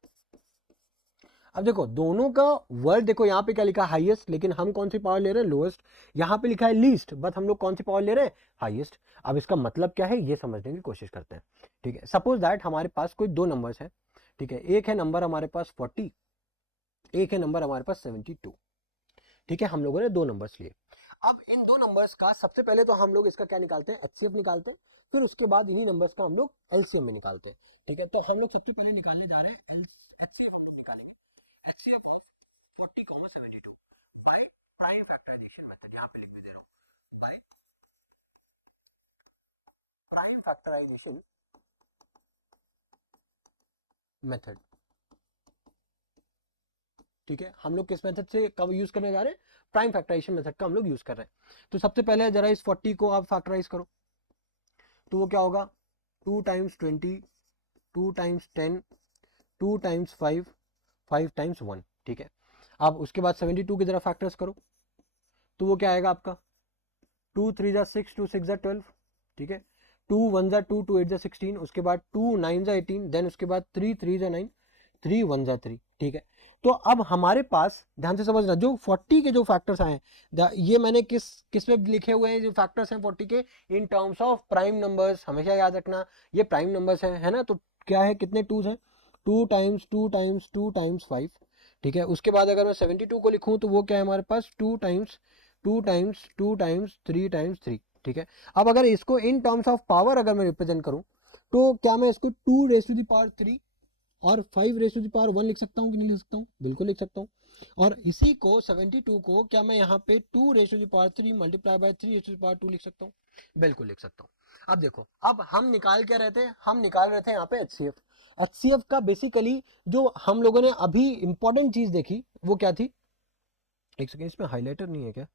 अब देखो दोनों का वर्ड देखो, यहाँ पे क्या लिखा है? हाईएस्ट, लेकिन हम कौन सी पावर ले रहे हैं? लोएस्ट। यहाँ पे लिखा है लीस्ट, बट हम लोग कौन सी पावर ले रहे हैं? हाईएस्ट। अब इसका मतलब क्या है ये समझने की कोशिश करते हैं। ठीक है, सपोज दैट हमारे पास कोई दो नंबर्स है। ठीक है, एक है नंबर हमारे पास 40, एक है नंबर हमारे पास 72। ठीक है, हम लोगों ने दो नंबर्स लिए। अब इन दो नंबर्स का सबसे पहले तो हम लोग इसका क्या निकालते हैं? एचसीएफ निकालते हैं, फिर उसके बाद इन्हीं नंबर्स को हम लोग एलसीएम में निकालते हैं। ठीक है, तो हम लोग सबसे पहले निकालने जा रहे हैं एचसीएफ। हम लोग निकालेंगे HCF of 40,72 by prime factorization method. यहाँ पे लिख भी दे रहा हूँ, बाय प्राइम फैक्टराइजेशन मेथड। ठीक है, हम लोग किस मेथड से कब यूज करने जा रहे हैं, प्राइम फैक्टराइजेशन मेथड का हम लोग यूज कर रहे हैं। तो सबसे पहले जरा इस 40 को आप फैक्टराइज करो, तो वो क्या होगा, 2 टाइम्स 20, 2 टाइम्स 10, 2 टाइम्स 5, 5 टाइम्स 1। ठीक है, अब उसके बाद 72 की जरा फैक्टर्स करो, तो वो क्या आएगा आपका, 2 3 जा 6, 2 6 जा 12। ठीक है, 2 1 जा 2, 2 8 जा 16, उसके बाद 2 9 जा 18, देन उसके बाद 3 3 जा 9, 3 1 जा 3। ठीक है, तो अब हमारे पास ध्यान से समझना, जो 40 के जो फैक्टर्स आए हैं, ये मैंने किस किस में लिखे हुए हैं, जो फैक्टर्स हैं 40 के, इन टर्म्स ऑफ प्राइम नंबर्स, हमेशा याद रखना ये प्राइम नंबर्स हैं, है ना। तो क्या है, कितने टूज हैं, 2 टाइम्स 2 टाइम्स 2 टाइम्स 5। ठीक है, उसके बाद अगर मैं 72 को लिखूं तो वो क्या है हमारे पास, 2 टाइम्स 2 टाइम्स 2 टाइम्स 3 टाइम्स 3। ठीक है, अब अगर इसको इन टर्म्स ऑफ पावर अगर मैं रिप्रेजेंट करूं, तो क्या मैं इसको 2 रेज टू द पावर 3 और 5 रेज टू द पावर 1 लिख सकता हूं कि नहीं लिख सकता हूं, बिल्कुल लिख सकता हूं। और इसी को 72 को क्या मैं यहाँ पे 2 raise to the power 3 multiply by 3 raise to the power 2 लिख सकता हूँ, बिल्कुल लिख सकता हूँ। अब देखो, अब हम निकाल क्या रहे थे, हम निकाल रहे थे यहाँ पे HCF। HCF का बेसिकली जो हम लोगों ने अभी इंपॉर्टेंट चीज देखी वो क्या थी, एक सेकेंड, इसमें हाईलाइटर नहीं है क्या,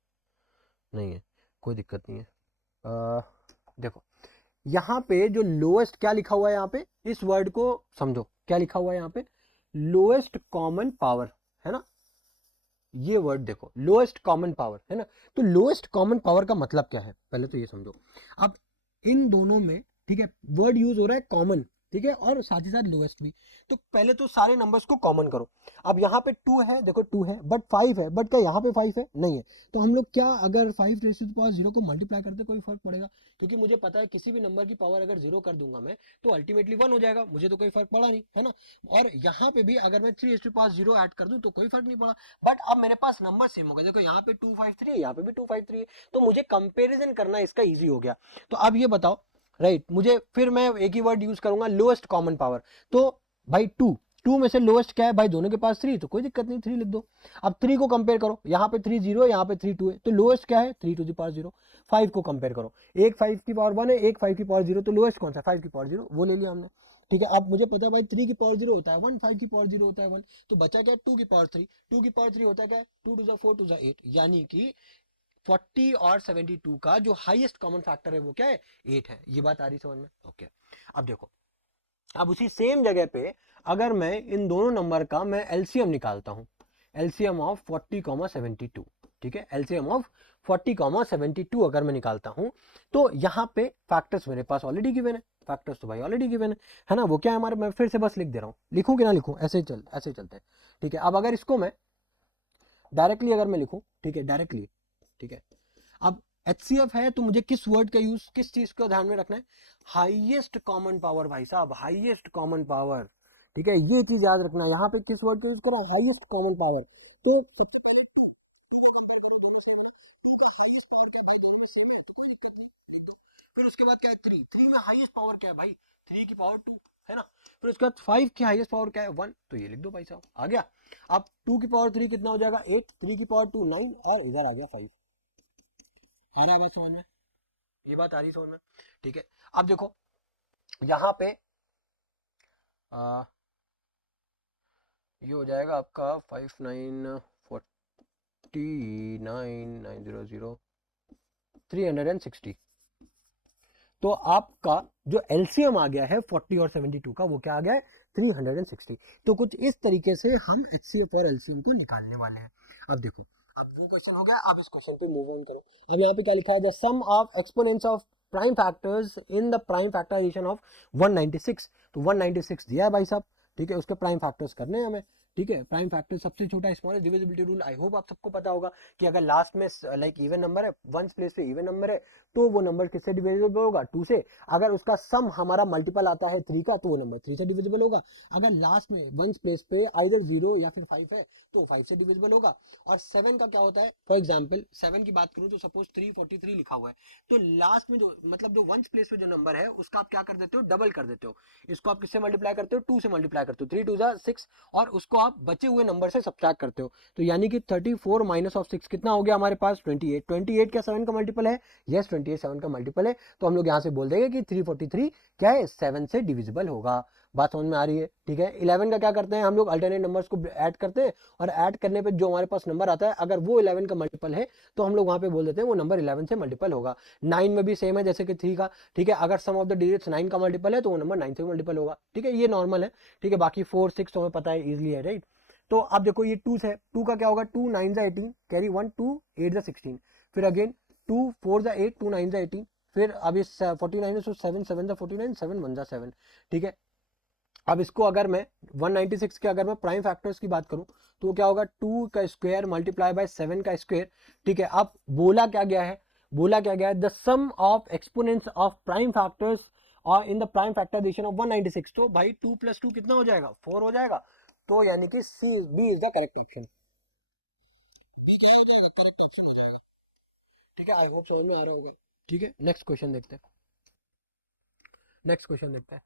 नहीं है, कोई दिक्कत नहीं है। देखो यहाँ पे जो लोएस्ट क्या लिखा हुआ है, यहाँ पे इस वर्ड को समझो, क्या लिखा हुआ है यहाँ पे, लोएस्ट कॉमन पावर, है ना। ये वर्ड देखो, लोएस्ट कॉमन पावर, है ना। तो लोएस्ट कॉमन पावर का मतलब क्या है, पहले तो ये समझो। अब इन दोनों में, ठीक है, वर्ड यूज हो रहा है कॉमन, ठीक है, और साथ ही साथ लोएस्ट भी। तो पहले तो सारे नंबर्स को कॉमन करो। अब यहाँ पे 2 है, देखो 2 है, बट 5 है, बट क्या यहाँ पे 5 है, नहीं है। तो हम लोग क्या, अगर 5 रेज़ टू द पावर 0 को मल्टीप्लाई करते कोई फर्क पड़ेगा, क्योंकि मुझे पता है किसी भी नंबर की पावर अगर 0 कर दूंगा मैं, तो अल्टीमेटली 1 हो जाएगा, मुझे तो कोई फर्क पड़ा नहीं, है ना। और यहाँ पे भी अगर मैं 3 raise to the power 0 add कर दूं तो कोई फर्क नहीं पड़ा। बट अब मेरे पास नंबर सेम हो गया, देखो यहाँ पे 253 है, यहाँ पे भी 253 है, तो मुझे कंपेरिजन करना इसका ईजी हो गया। तो अब ये बताओ, राइट, मुझे फिर मैं एक ही वर्ड यूज करूंगा, लोएस्ट कॉमन पावर। तो भाई 2 में से लोएस्ट क्या है भाई, दोनों के पास 3, तो कोई दिक्कत नहीं, 3 लिख दो। अब 3 को कंपेयर करो, यहाँ पे 3 0 है, यहाँ पे 3 2 है, तो लोएस्ट क्या है, 3 टू द पावर 0। 5 को कंपेयर करो, एक 5 की पावर 1 है, एक 5 की पावर 0, तो लोएस्ट कौन सा, 5 की पावर 0, वो ले लिया हमने। ठीक है, अब मुझे पता है भाई 3 की पावर 0 होता है 1, 5 की पावर 0 होता है 1, तो बचा क्या, 2 की पावर 3। 2 की पावर 3 होता है क्या, 2 टू 4 टू 8, यानी कि 40 और 72 का जो हाईएस्ट कॉमन फैक्टर है वो क्या है, 8 है। ये बात आ रही समझ में, ओके। अब देखो, अब उसी सेम जगह पे अगर मैं इन दोनों नंबर का मैं एलसीएम निकालता हूं, एलसीएम ऑफ 40, 72, ठीक है, एलसीएम ऑफ 40, 72 अगर मैं निकालता हूं, तो यहां पे फैक्टर्स मेरे पास ऑलरेडी गिवन है, फैक्टर्स तो भाई ऑलरेडी गिवन है ना। वो क्या है हमारे, मैं फिर से बस लिख दे रहा हूं, लिखूं कि ना लिखूं, ऐसे ही चलते हैं। ठीक है, अब अगर इसको मैं डायरेक्टली अगर मैं लिखूं, ठीक है, डायरेक्टली, ठीक है, अब HCF है तो मुझे किस वर्ड का यूज, किस चीज को ध्यान में रखना है, हाईएस्ट कॉमन पावर, भाई साहब हाईएस्ट कॉमन पावर। ठीक है, ये चीज याद रखना, यहाँ पे किस वर्ड का यूज करो, हाईएस्ट कॉमन पावर। तो फिर उसके बाद क्या है, 3 में हाईएस्ट पावर क्या है भाई, 3 की पावर 2, है ना। फिर उसके बाद 5 की हाईएस्ट पावर क्या है, 1, तो ये लिख दो भाई साहब, आ गया। अब 2 की पावर 3 कितना हो जाएगा, 8, 3 की पावर 2 9, और इधर आ गया 5। आ रहा है बात समझ में, ये बात आ रही समझ में। ठीक है, अब देखो यहाँ पे ये हो जाएगा आपका 5949,900 तो आपका जो एलसीएम आ गया है 40 और 72 का, वो क्या आ गया है, 360। तो कुछ इस तरीके से हम HCF और एलसीएम को निकालने वाले हैं। अब देखो, अब वो क्वेश्चन हो गया, अब इस क्वेश्चन पे मूव ऑन करो। अब यहाँ पे क्या लिखा है, the sum of exponents of prime factors in the prime factorization of 196। तो 196 दिया है भाई साहब, ठीक है, उसके प्राइम फैक्टर्स करने हैं हमें। ठीक है, प्राइम फैक्टर सबसे छोटा smallest divisibility rule, I hope आप सबको पता होगा कि अगर लास्ट में लाइक इवन नंबर है, वंस प्लेस पे इवन नंबर है, तो वो नंबर किससे डिविजिबल होगा, 2 से। अगर उसका सम हमारा मल्टीपल आता है 3 का, तो वो नंबर 3 से डिविजिबल होगा। अगर लास्ट में वंस प्लेस पे आइदर 0 या फिर 5 है, तो 5 से डिविजिबल होगा। और 7 का क्या होता है, फॉर एग्जाम्पल 7 की बात करूं तो सपोज 343 लिखा हुआ है, तो लास्ट में जो मतलब जो वंस प्लेस पे जो नंबर है उसका आप क्या कर देते हो, डबल कर देते हो। इसको आप किससे मल्टीप्लाई करते हो, 2 से मल्टीप्लाई करते हो, 3 2 जा 6, और उसको आप बचे हुए नंबर से सब्ट्रैक्ट करते हो। तो यानी कि 34 माइनस ऑफ 6 कितना हो गया हमारे पास, 28। 28 क्या 7 का मल्टीपल है, यस 28 7 का मल्टीपल है। तो हम लोग यहाँ से बोल देंगे कि 343 क्या है, 7 से डिविजिबल होगा। बात समझ में आ रही है, ठीक है। 11 का क्या करते हैं हम लोग, अल्टरनेट नंबर्स को ऐड करते हैं और ऐड करने पे जो हमारे पास नंबर आता है अगर वो 11 का मल्टीपल है तो हम लोग वहां पे बोल देते हैं वो नंबर 11 से मल्टीपल होगा। 9 में भी सेम है जैसे कि 3 का, ठीक है। अगर सम ऑफ द डिजिट्स 9 का मल्टीपल है तो वो नंबर 9 से मल्टीपल होगा, ठीक है। ये नॉर्मल है, ठीक है। बाकी 4 6 तो हमें पता है, इजिली है, राइट। तो अब देखो ये 2 है, 2 का क्या होगा, 2 9 जा 18 कैरी 1 2 8 जा 16, फिर अगेन 2 4 जा 8 2 9 जा 18, फिर अब ये 49 है तो 7 7 जा 49 7 1 जा 7, ठीक है। अब इसको अगर मैं 196 के अगर मैं प्राइम फैक्टर्स की बात करूं तो क्या होगा, 2 का स्क्वायर मल्टीप्लाई बाय 7 का स्क्वायर, ठीक है। अब बोला क्या गया है, बोला क्या गया है, the sum of exponents of prime factors और in the prime factorization of 196। तो भाई 2 + 2 कितना हो जाएगा, 4 हो जाएगा। तो यानी कि C B is the correct option, B क्या हो जाएगा, करेक्ट ऑप्शन हो जाएगा, ठीक है। आई होप समझ में आ रहा होगा, ठीक है। नेक्स्ट क्वेश्चन देखते हैं, नेक्स्ट क्वेश्चन देखते हैं।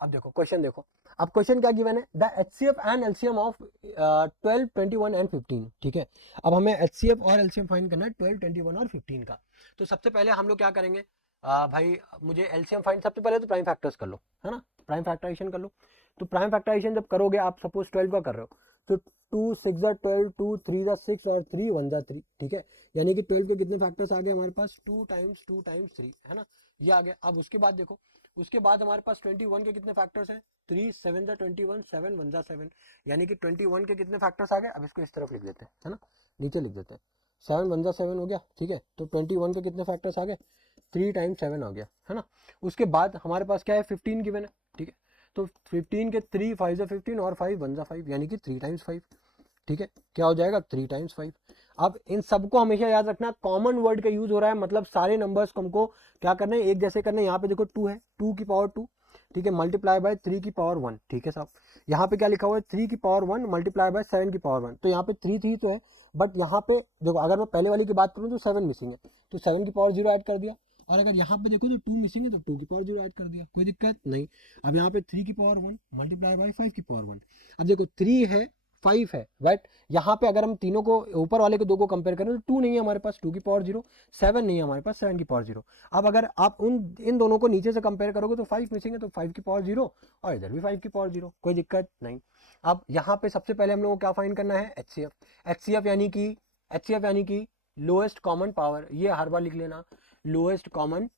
अब देखो क्वेश्चन देखो, अब क्वेश्चन क्या गिवन है, the HCF and LCM of 12 21 and 15, ठीक है। अब हमें एचसीएफ और एलसीएम फाइंड करना है 12 21 और 15 का। तो सबसे पहले हम लोग क्या करेंगे, भाई मुझे एलसीएम फाइंड, सबसे पहले तो प्राइम फैक्टर्स कर लो, है ना, प्राइम फैक्टराइजेशन कर लो। तो प्राइम फैक्टराइजेशन जब करोगे, आप सपोज 12 का कर रहे हो तो 2 6 जा 12 2 3 जा 6 और 3 1 जा 3, ठीक है। यानी कि 12 के कितने फैक्टर्स आ गए हमारे पास, 2 टाइम्स 3, है ना, ये आ गया। अब उसके बाद देखो, उसके बाद हमारे पास 21 के कितने फैक्टर्स हैं, 3 7 जा 21 7 1 जा 7, यानी कि 21 के कितने फैक्टर्स आ गए। अब इसको इस तरफ लिख देते हैं, है ना, नीचे लिख देते हैं, 7 1 जा 7 हो गया, ठीक है। तो 21 के कितने फैक्टर्स आ गए, 3 टाइम्स 7 आ गया, है ना। उसके बाद हमारे पास क्या है, 15 गिवन है, ठीक है। तो 15 के 3 5 जा 15 और 5 1 जा 5, यानी कि 3 टाइम्स 5, ठीक है। क्या हो जाएगा, 3 टाइम्स 5। अब इन सबको हमेशा याद रखना, कॉमन वर्ड का यूज हो रहा है, मतलब सारे नंबर्स को हमको क्या करना है, एक जैसे करना है। यहाँ पे देखो 2 है, 2 की पावर 2, ठीक है, मल्टीप्लाई बाय 3 की पावर 1, ठीक है साहब। यहाँ पे क्या लिखा हुआ है, 3 की पावर 1 मल्टीप्लाई बाय 7 की पावर 1। तो यहाँ पे 3 3 तो है, बट यहाँ पे देखो अगर मैं पहले वाली की बात करूँ तो 7 मिसिंग है, तो 7 की पावर 0 ऐड कर दिया। और अगर यहाँ पे देखो तो 2 मिसिंग है तो 2 की पावर 0 ऐड कर दिया, कोई दिक्कत नहीं। अब यहाँ पे 3 की पावर 1 मल्टीप्लाई बाय 5 की पावर 1। अब देखो 3 है 5 है, राइट। यहाँ पे अगर हम तीनों को, ऊपर वाले को दो को कंपेयर करें तो 2 नहीं है हमारे पास, 2 की पावर 0, 7 नहीं है हमारे पास, 7 की पावर 0। अब अगर आप इन दोनों को नीचे से कंपेयर करोगे तो 5 मिसिंग है तो 5 की पावर 0 और इधर भी 5 की पावर 0, कोई दिक्कत नहीं। अब यहाँ पे सबसे पहले हम लोगों को क्या फाइंड करना है, एचसीएफ। एचसीएफ यानी कि लोएस्ट कॉमन पावर, ये हर बार लिख लेना, लोएस्ट कॉमन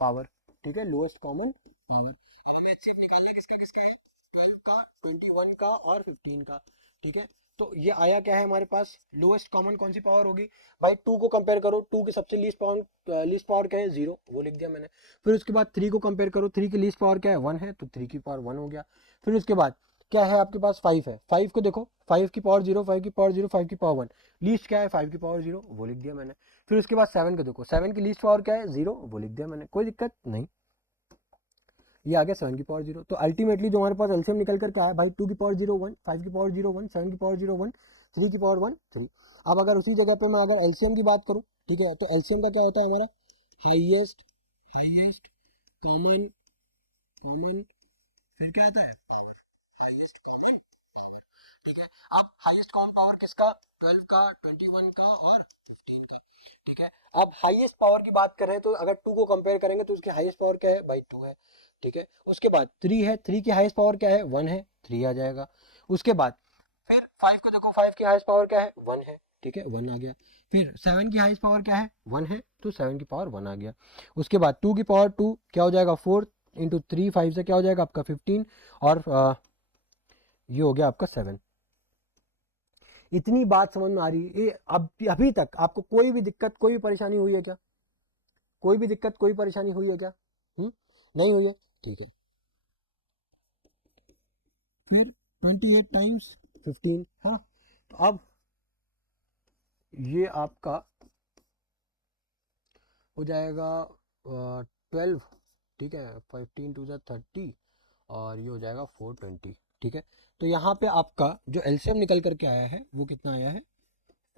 पावर, ठीक है, लोएस्ट कॉमन पावर। अब हमें एचसीएफ निकालना किसका किसका है, 12 का 21 का और 15 का, ठीक है। तो ये आया क्या है हमारे पास, लोएस्ट कॉमन कौन सी पावर होगी भाई, 2 को कंपेयर करो, 2 की सबसे लीस्ट पावर क्या है, 0, वो लिख दिया मैंने। फिर उसके बाद 3 को कंपेयर करो, 3 की लीस्ट पावर क्या है, 1 है, तो 3 की पावर 1 हो गया। फिर उसके बाद क्या है आपके पास, 5 है, 5 को देखो, 5 की पावर 0 5 की पावर 0 5 की पावर 1, लीस्ट क्या है 5 की पावर 0, वो लिख दिया मैंने। फिर उसके बाद 7 को देखो, 7 की लीस्ट पावर क्या है, 0, वो लिख दिया मैंने, कोई दिक्कत नहीं। ये आ गया 7 की पावर 0। तो अल्टीमेटली जो हमारे पास एलसीएम निकल कर क्या है भाई, 2 की पावर 0 1, 5 की पावर 0 1, 7 की पावर 0 1, 3 की पावर 1 3। अब अगर उसी जगह पे मैं अगर एलसीएम की बात करूं, ठीक है, तो एलसीएम का क्या होता है हमारा, हाईएस्ट हाईएस्ट कॉमन कॉमन, फिर क्या आता है, हाईएस्ट कॉमन, ठीक है। अब हाईएस्ट कॉमन पावर किसका, 12 का 21 का और 15 का, ठीक है। अब हाईएस्ट पावर की बात करें तो अगर 2 को कंपेयर करेंगे तो उसकी हाईएस्ट पावर क्या है भाई, 2 है, ठीक है। उसके बाद 3 है, 3 की हाईएस्ट पावर क्या है, 1 है, 3 आ जाएगा। उसके बाद फिर 5 को देखो, 5 की हाईएस्ट पावर क्या है, 1 है, ठीक है, 1 आ गया। फिर 7 की हाईएस्ट पावर क्या है, 1 है, तो 7 की पावर 1 आ गया। उसके बाद 2 की पावर 2 क्या हो जाएगा, 4 इंटू 3 5 से क्या हो जाएगा आपका 15 और ये हो गया आपका 7। इतनी बात समझ में आ रही है, ये अब अभी तक आपको कोई भी दिक्कत कोई भी परेशानी हुई है क्या, कोई भी दिक्कत कोई परेशानी हुई है क्या, नहीं हुई है, ठीक है। फिर 28 टाइम्स 15 है ना। तो अब ये आपका हो जाएगा 12, ठीक है, 15 टू 30 और ये हो जाएगा 420, ठीक है। तो यहाँ पे आपका जो एलसीएम निकल करके आया है वो कितना आया है,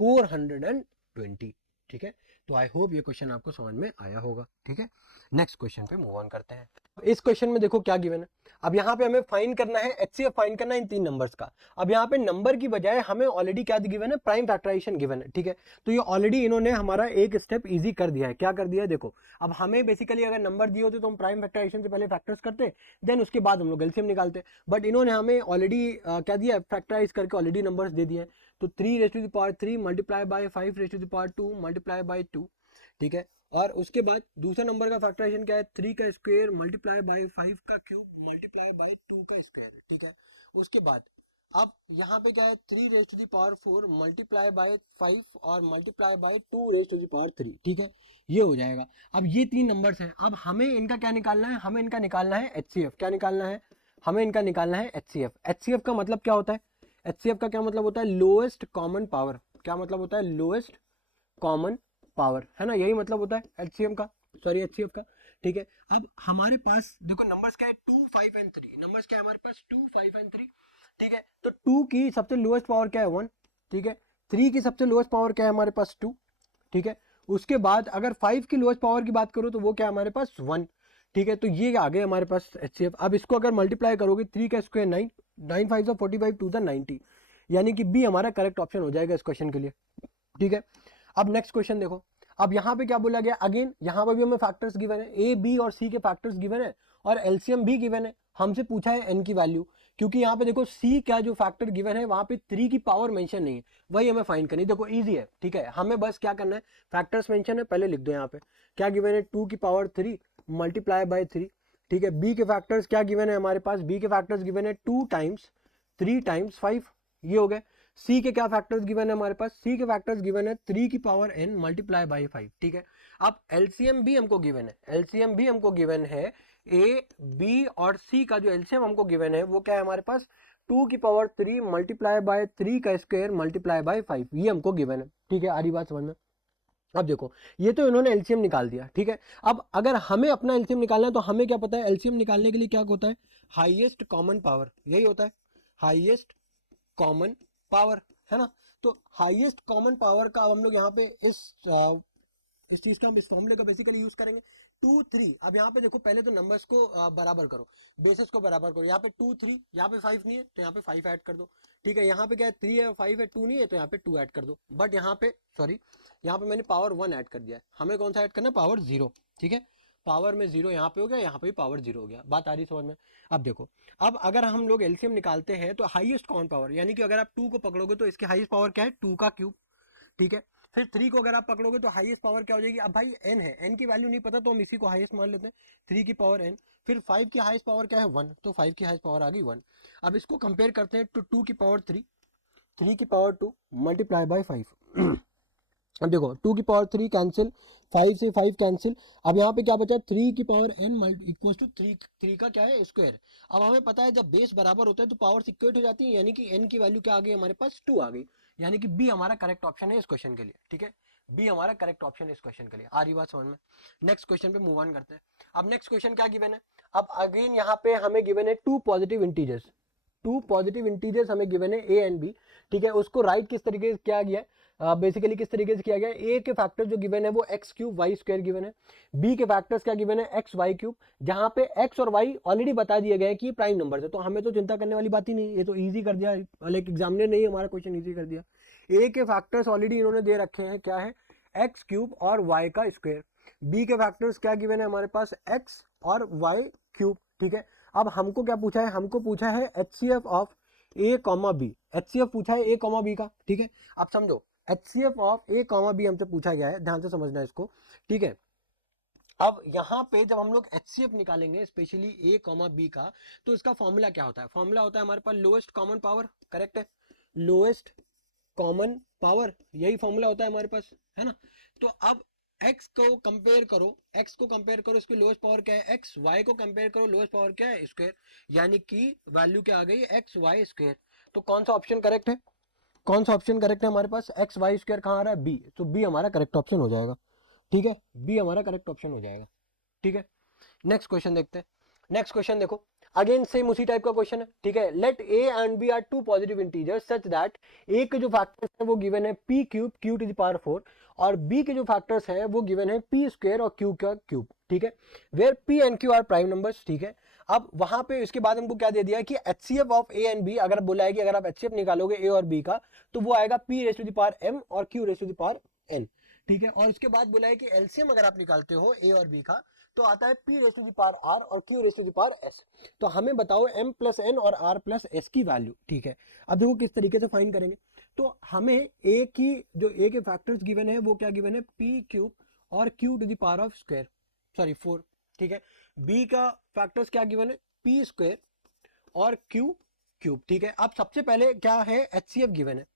420, ठीक है। तो आई होप ये क्वेश्चन आपको समझ में आया होगा। ठीक है, नेक्स्ट क्वेश्चन पे मूव ऑन करते हैं। इस क्वेश्चन में देखो क्या गिवन है। अब यहाँ पे हमें फाइंड करना है एचसीएफ फाइंड करना है इन तीन नंबर्स का। अब यहाँ पे नंबर की बजाय हमें ऑलरेडी क्या गिवन है, प्राइम फैक्टराइजेशन गिवन है। ठीक है, तो ये ऑलरेडी इन्होंने हमारा एक स्टेप इजी कर दिया है। क्या कर दिया है देखो, अब हमें बेसिकली अगर नंबर दिए होते तो हम प्राइम फैक्टराइजेशन से पहले फैक्टर्स करते, देन उसके बाद हम लोग एलसीएम निकालते, बट इन्होंने हमें ऑलरेडी क्या दिया है, फैक्टराइज करके ऑलरेडी नंबर्स दे दिए हैं। तो 3 मल्टीप्लाई बाय 5 मल्टीप्लाई बाय 2। ठीक है, और उसके बाद दूसरा नंबर का फैक्टराइजेशन क्या है, 3 का स्क्वायर मल्टीप्लाई बाय 5 का क्यूब मल्टीप्लाई बाय 2 का स्क्वायर। ठीक है, उसके बाद अब यहाँ पे क्या है, 3 मल्टीप्लाई बाय 5 और मल्टीप्लाई बाय 2 3। ठीक है, ये हो जाएगा। अब ये तीन नंबर्स हैं, अब हमें इनका क्या निकालना है, हमें इनका निकालना है एचसीएफ। क्या निकालना है, हमें इनका निकालना है एचसीएफ। एचसीएफ का मतलब क्या होता है, एचसीएफ का क्या मतलब होता है, लोएस्ट कॉमन पावर। क्या मतलब होता है, लोएस्ट कॉमन पावर, है ना, यही मतलब होता है एचसीएम का, सॉरी एचसीएफ का। ठीक है, अब हमारे पास देखो नंबर्स क्या है, 2 5 एंड 3। नंबर्स क्या है हमारे पास, 2 5 एंड 3। ठीक है, तो 2 की सबसे लोएस्ट पावर क्या है, 1। ठीक है, 3 की सबसे लोएस्ट पावर क्या है हमारे पास, 2। ठीक है, उसके बाद अगर 5 की लोएस्ट पावर की बात करो तो वो क्या है हमारे पास, 1। ठीक है, तो ये आ गए हमारे पास एचसीएफ। अब इसको अगर मल्टीप्लाई करोगे, 3 का स्क्वायर 9, 9 5 45, 2 90, यानी कि बी हमारा करेक्ट ऑप्शन हो जाएगा इस क्वेश्चन के लिए। ठीक है, अब नेक्स्ट क्वेश्चन देखो। अब यहाँ पे क्या बोला गया, अगेन यहाँ पे भी हमें फैक्टर्स गिवन है, ए बी और सी के फैक्टर्स गिवन है और एलसीएम भी गिवन है। हमसे पूछा है एन की वैल्यू, क्योंकि यहाँ पे देखो सी का जो फैक्टर गिवन है वहां पे 3 की पावर मेंशन नहीं है, वही हमें फाइंड करनी। देखो इजी है। ठीक है, हमें बस क्या करना है, फैक्टर्स मेंशन है, पहले लिख दो यहाँ पे क्या गिवन है, 2 की पावर 3 मल्टीप्लाई बाय 3। ठीक है, बी के फैक्टर्स क्या गिवन है हमारे पास, बी के फैक्टर्स गिवन है 2 टाइम्स 3 टाइम्स 5, ये हो गए। सी के क्या फैक्टर्स गिवन है हमारे पास, सी के फैक्टर्स गिवन है 3 की पावर n मल्टीप्लाई बाय 5। ठीक है, अब एलसीएम भी हमको गिवन है, एलसीएम भी हमको गिवन है, ए बी और सी का जो एलसीएम हमको गिवन है वो क्या है हमारे पास, 2 की पावर 3 मल्टीप्लाई बाय 3 का स्क्वायर मल्टीप्लाई बाय 5, ये हमको गिवन है। ठीक है, आ रही बात समझ में। अब देखो ये तो इन्होंने एलसीएम निकाल दिया। ठीक है, अब अगर हमें अपना एलसीएम निकालना है तो हमें क्या पता है, एलसीएम निकालने के लिए क्या होता है, हाईएस्ट कॉमन पावर, यही होता है हाईएस्ट कॉमन पावर, है ना। तो हाईएस्ट कॉमन पावर का अब हम लोग यहाँ पे इस चीज का हम इस फॉर्मूले का बेसिकली यूज करेंगे। 2 3, अब यहाँ पे देखो पहले तो नंबर्स को बराबर करो, बेसिस को बराबर करो। यहाँ पे 2 3, यहाँ पे 5 नहीं है तो यहाँ पे 5 ऐड कर दो। ठीक है, यहाँ पे क्या है, 3 है 5 है 2 नहीं है तो यहाँ पे 2 ऐड कर दो। बट यहाँ पे सॉरी, यहाँ पे मैंने पावर 1 ऐड कर दिया है, हमें कौन सा ऐड करना है, पावर 0। ठीक है, पावर में 0 यहाँ पे हो गया, यहाँ पे भी पावर 0 हो गया। बात आ रही समझ में। अब देखो, अब अगर हम लोग एलसीएम निकालते हैं तो हाईएस्ट कॉमन पावर, यानी कि अगर आप 2 को पकड़ोगे तो इसकी हाईएस्ट पावर क्या है, 2 का क्यूब। ठीक है, फिर 3 को अगर आप पकड़ोगे तो हाईएस्ट पावर क्या हो जाएगी, अब भाई n है, n की वैल्यू नहीं पता तो हम इसी को हाईएस्ट मान लेते हैं, 3 की पावर n। फिर 5 की हाईएस्ट पावर क्या है, 1, तो 5 की हाईएस्ट पावर आ गई 1। अब इसको कंपेयर करते हैं तो 2 की पावर 3, 3 की पावर 2 मल्टीप्लाई बाय 5। अब देखो 2 की पावर 3 कैंसिल, 5 से 5 कैंसिल। अब यहाँ पे क्या बचा, 3 की पावर n इक्वल टू 3 का क्या है, स्क्वायर। अब हमें पता है जब बेस बराबर होता है तो पावर इक्वेट हो जाती है, यानी कि n की वैल्यू क्या आ गई हमारे पास, 2 आ गई। यानी कि बी हमारा करेक्ट ऑप्शन है इस क्वेश्चन के लिए। ठीक है, बी हमारा करेक्ट ऑप्शन है इस क्वेश्चन के लिए। आ रही बात समझ में। नेक्स्ट क्वेश्चन पे मूव ऑन करते हैं। अब नेक्स्ट क्वेश्चन क्या गिवन है, अब अगेन यहाँ पे हमें गिवन है 2 पॉजिटिव इंटीजर्स, 2 पॉजिटिव इंटीजर्स हमें गिवन है ए एंड बी। ठीक है, उसको राइट किस तरीके से किया गया है, बेसिकली किस तरीके से किया गया है, ए के फैक्टर जो गिवन है वो x cube y square given है, बी के फैक्टर्स क्या गिवन है, एक्स वाई क्यूब, जहां पे एक्स और वाई ऑलरेडी बता दिए गए कि प्राइम नंबर है, तो हमें तो चिंता करने वाली बात ही नहीं, ये तो इजी कर दिया, लाइक एग्जामिनर ने ही हमारा क्वेश्चन इजी कर दिया। ए के फैक्टर्स ऑलरेडी इन्होंने दे रखे हैं, क्या है, एक्स क्यूब और वाई का स्क्वायर। बी के फैक्टर्स क्या गिवन है हमारे पास, एक्स और वाई क्यूब। ठीक है, अब हमको क्या पूछा है, हमको पूछा है HCF of A comma B, HCF पूछा है ए कॉमा बी का। ठीक है, आप समझो HCF of A comma B हमसे पूछा गया है, ध्यान से समझना है इसको। ठीक है, अब यहाँ पे जब हम लोग एचसीएफ निकालेंगे स्पेशली ए कॉमा बी का, तो इसका फॉर्मूला क्या होता है, फॉर्मूला होता है हमारे पास लोएस्ट कॉमन पावर, करेक्ट है, लोएस्ट कॉमन पावर, यही फॉर्मूला होता है हमारे पास, है ना। तो अब x को कंपेयर करो, x को कंपेयर करो, इसकी लोएस्ट पावर क्या है x, y को कंपेयर करो, लोएस्ट पावर क्या है स्क्वायर, यानी कि वैल्यू क्या आ गई, x y स्क्वायर। तो कौन सा ऑप्शन करेक्ट है, कौन सा ऑप्शन करेक्ट है हमारे पास, एक्स वाई स्क्वायर कहाँ आ रहा है, बी, तो बी हमारा करेक्ट ऑप्शन हो जाएगा। ठीक है, बी हमारा करेक्ट ऑप्शन हो जाएगा। ठीक है, नेक्स्ट क्वेश्चन देखते हैं। नेक्स्ट क्वेश्चन देखो, अगेन सेम उसी टाइप का क्वेश्चन है। ठीक है, let A and B are 2 positive integers such that A के जो फैक्टर्स है वो गिवन है p cube q to the power 4 और बी के जो फैक्टर्स हैं वो गिवन है पी स्क्वायर और क्यू का क्यूब, ठीक है, where P and Q are prime numbers, ठीक है। अब वहां पे इसके बाद हमको क्या दे दिया कि HCF of A and B, अगर बोला है कि अगर आप एचसीएफ निकालोगे ए और बी का तो वो आएगा P raise to the power M और Q raise to the power N, ठीक है। और उसके बाद बोला है कि एलसीएम अगर आप निकालते हो ए और बी का तो आता है P raise to the power R और Q raise to the power S. तो हमें बताओ एम प्लस एन और आर प्लस एस की वैल्यू, ठीक है। अब देखो किस तरीके से फाइंड करेंगे। तो हमें ए की जो ए के फैक्टर्स गिवन है वो क्या गिवन है, पी क्यूब और Q to the power of square, sorry 4, ठीक है। बी का फैक्टर्स क्या गिवन है, पी स्क्वायर और क्यू क्यूब, ठीक है। अब सबसे पहले क्या है, एचसीएफ गिवन है,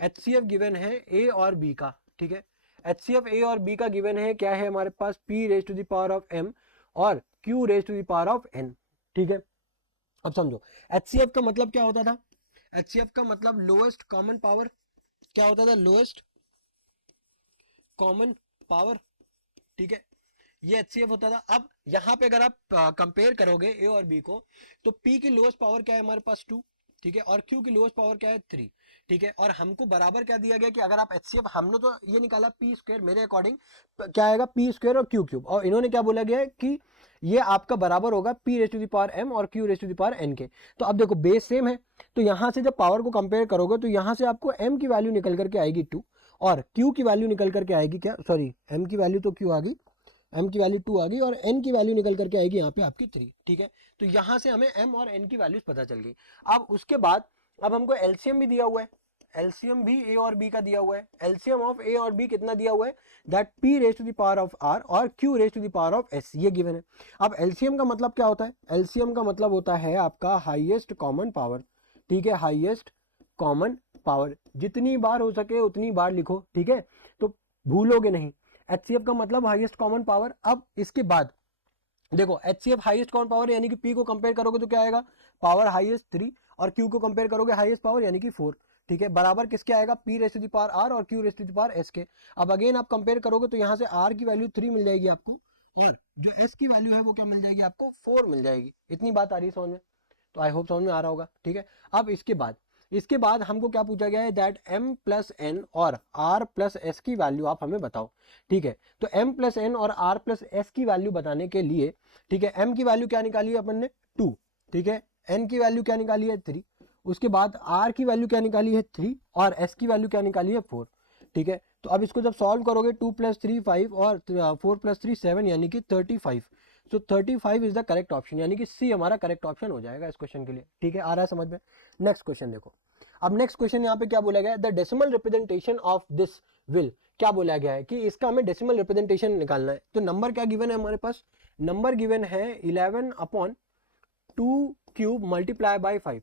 एचसीएफ गिवन है ए और बी का, ठीक है। एचसीएफ ए और बी का गिवन है क्या है हमारे पास, P raise to the power of M और Q raise to the power of N, ठीक है। अब समझो एचसीएफ का मतलब क्या होता था, एचसीएफ का मतलब लोएस्ट कॉमन पावर, क्या होता था, लोएस्ट कॉमन पावर, ठीक है, ये एचसीएफ होता था। अब यहाँ पे अगर आप कंपेयर करोगे ए और बी को तो पी की लोएस्ट पावर क्या है हमारे पास 2, ठीक है, और क्यू की लोएस्ट पावर क्या है 3, ठीक है। और हमको बराबर क्या दिया गया कि अगर आप एचसीएफ, हमने तो ये निकाला पी स्क्वायर, मेरे अकॉर्डिंग क्या आएगा पी स्क्वायर और क्यू क्यूब, और इन्होंने क्या बोला गया है कि ये आपका बराबर होगा P raise to the power M और Q raise to the power N के। तो अब देखो बेस सेम है तो यहाँ से जब पावर को कंपेयर करोगे तो यहाँ से आपको एम की वैल्यू निकल करके आएगी 2 और क्यू की वैल्यू निकल करके आएगी क्या, सॉरी एम की वैल्यू तो क्यू आ गई, एम की वैल्यू 2 आ गई और एन की वैल्यू निकल करके आएगी यहाँ पे आपकी 3, ठीक है। तो यहाँ से हमें एम और एन की वैल्यूज पता चल गई। अब उसके बाद अब हमको एलसीएम भी दिया हुआ है, एलसीएम भी ए और बी का दिया हुआ है। एलसीएम ऑफ ए और बी कितना दिया हुआ है, that P raise to the power of R और Q raise to the power of S, ये गिवन है। अब एलसीएम का मतलब क्या होता है, एलसीएम का मतलब होता है आपका हाईएस्ट कॉमन पावर, ठीक है, हाईएस्ट कॉमन पावर, जितनी बार हो सके उतनी बार लिखो, ठीक है, तो भूलोगे नहीं। एचसीएफ का मतलब हाईएस्ट कॉमन पावर। अब इसके बाद देखो एचसीएफ हाईएस्ट कॉमन पावर यानी कि पी को कंपेयर करोगे तो क्या आएगा, पावर हाईएस्ट 3 और क्यू को कंपेयर करोगे हाईएस्ट पावर यानी कि 4, ठीक है, बराबर किसके आएगा, P raise to the power R और Q raise to the power S के। अब अगेन आप कंपेयर करोगे तो यहाँ से आर की वैल्यू 3 मिल जाएगी आपको और जो एस की वैल्यू है वो क्या मिल जाएगी आपको, 4 मिल जाएगी। इतनी बात आ रही है समझ में, तो आई होप समझ में आ रहा होगा, ठीक है। अब इसके बाद हमको क्या पूछा गया है, दैट m प्लस एन और r प्लस एस की वैल्यू आप हमें बताओ, ठीक है। तो m प्लस एन और r प्लस एस की वैल्यू बताने के लिए, ठीक है, m की वैल्यू क्या निकाली है अपन ने 2, ठीक है, n की वैल्यू क्या निकाली है 3, उसके बाद r की वैल्यू क्या निकाली है 3 और s की वैल्यू क्या निकाली है 4, ठीक है। तो अब इसको जब सॉल्व करोगे 2 प्लस 3 5 और 4 प्लस 3 7 यानी कि 35, तो 35 इज द करेक्ट ऑप्शन, यानी कि सी हमारा करेक्ट ऑप्शन हो जाएगा इस क्वेश्चन के लिए, ठीक है। आ रहा है समझ में। नेक्स्ट क्वेश्चन देखो, अब नेक्स्ट क्वेश्चन यहाँ पे क्या बोला गया है, the decimal representation of this will, क्या बोला गया है कि इसका हमें डेसिमल रिप्रेजेंटेशन निकालना है। तो नंबर क्या गिवन है हमारे पास, नंबर गिवन है 11/2 क्यूब मल्टीप्लाई बाय 5।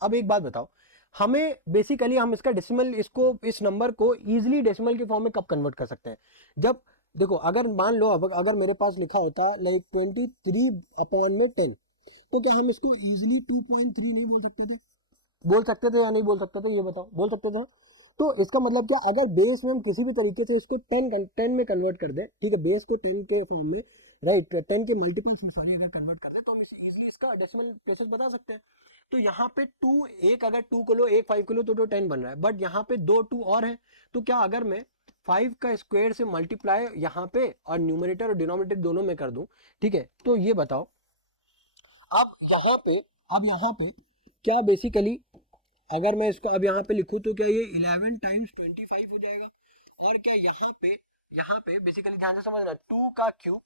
अब एक बात बताओ, हमें बेसिकली हम इसका डेसिमल, इसको इस नंबर को इजीली डेसिमल के फॉर्म में कब कन्वर्ट कर सकते हैं, जब देखो अगर मान लो अब अगर मेरे पास लिखा होता लाइक 23/10, तो क्या हम इसको इजीली 2.3 नहीं बोल सकते थे, बोल सकते थे या नहीं बोल सकते थे, ये बताओ, बोल सकते थे। तो इसका मतलब क्या, अगर बेस में हम किसी भी तरीके से इसको 10 में कन्वर्ट कर दें, ठीक है, बेस को 10 के फॉर्म में, राइट, 10 के मल्टीपल से सॉरी अगर कन्वर्ट कर दें तो हम इजीली इसका डेसिमल प्लेसेस बता सकते हैं। तो यहाँ पे 2, एक अगर 2 को लो, एक 5 को लो तो 10 बन रहा है, बट यहाँ पे 2 2 और है, तो क्या अगर मैं 5 का स्क्वायर से मल्टीप्लाई यहाँ पे और न्यूमरेटर और डिनोमिनेटर दोनों में कर दूं, ठीक है, तो ये बताओ अब यहाँ पे क्या बेसिकली अगर मैं इसको अब यहाँ पे लिखूं तो क्या ये 11 टाइम्स 25 हो जाएगा, और क्या यहाँ पे बेसिकली ध्यान से समझना 2 का क्यूब,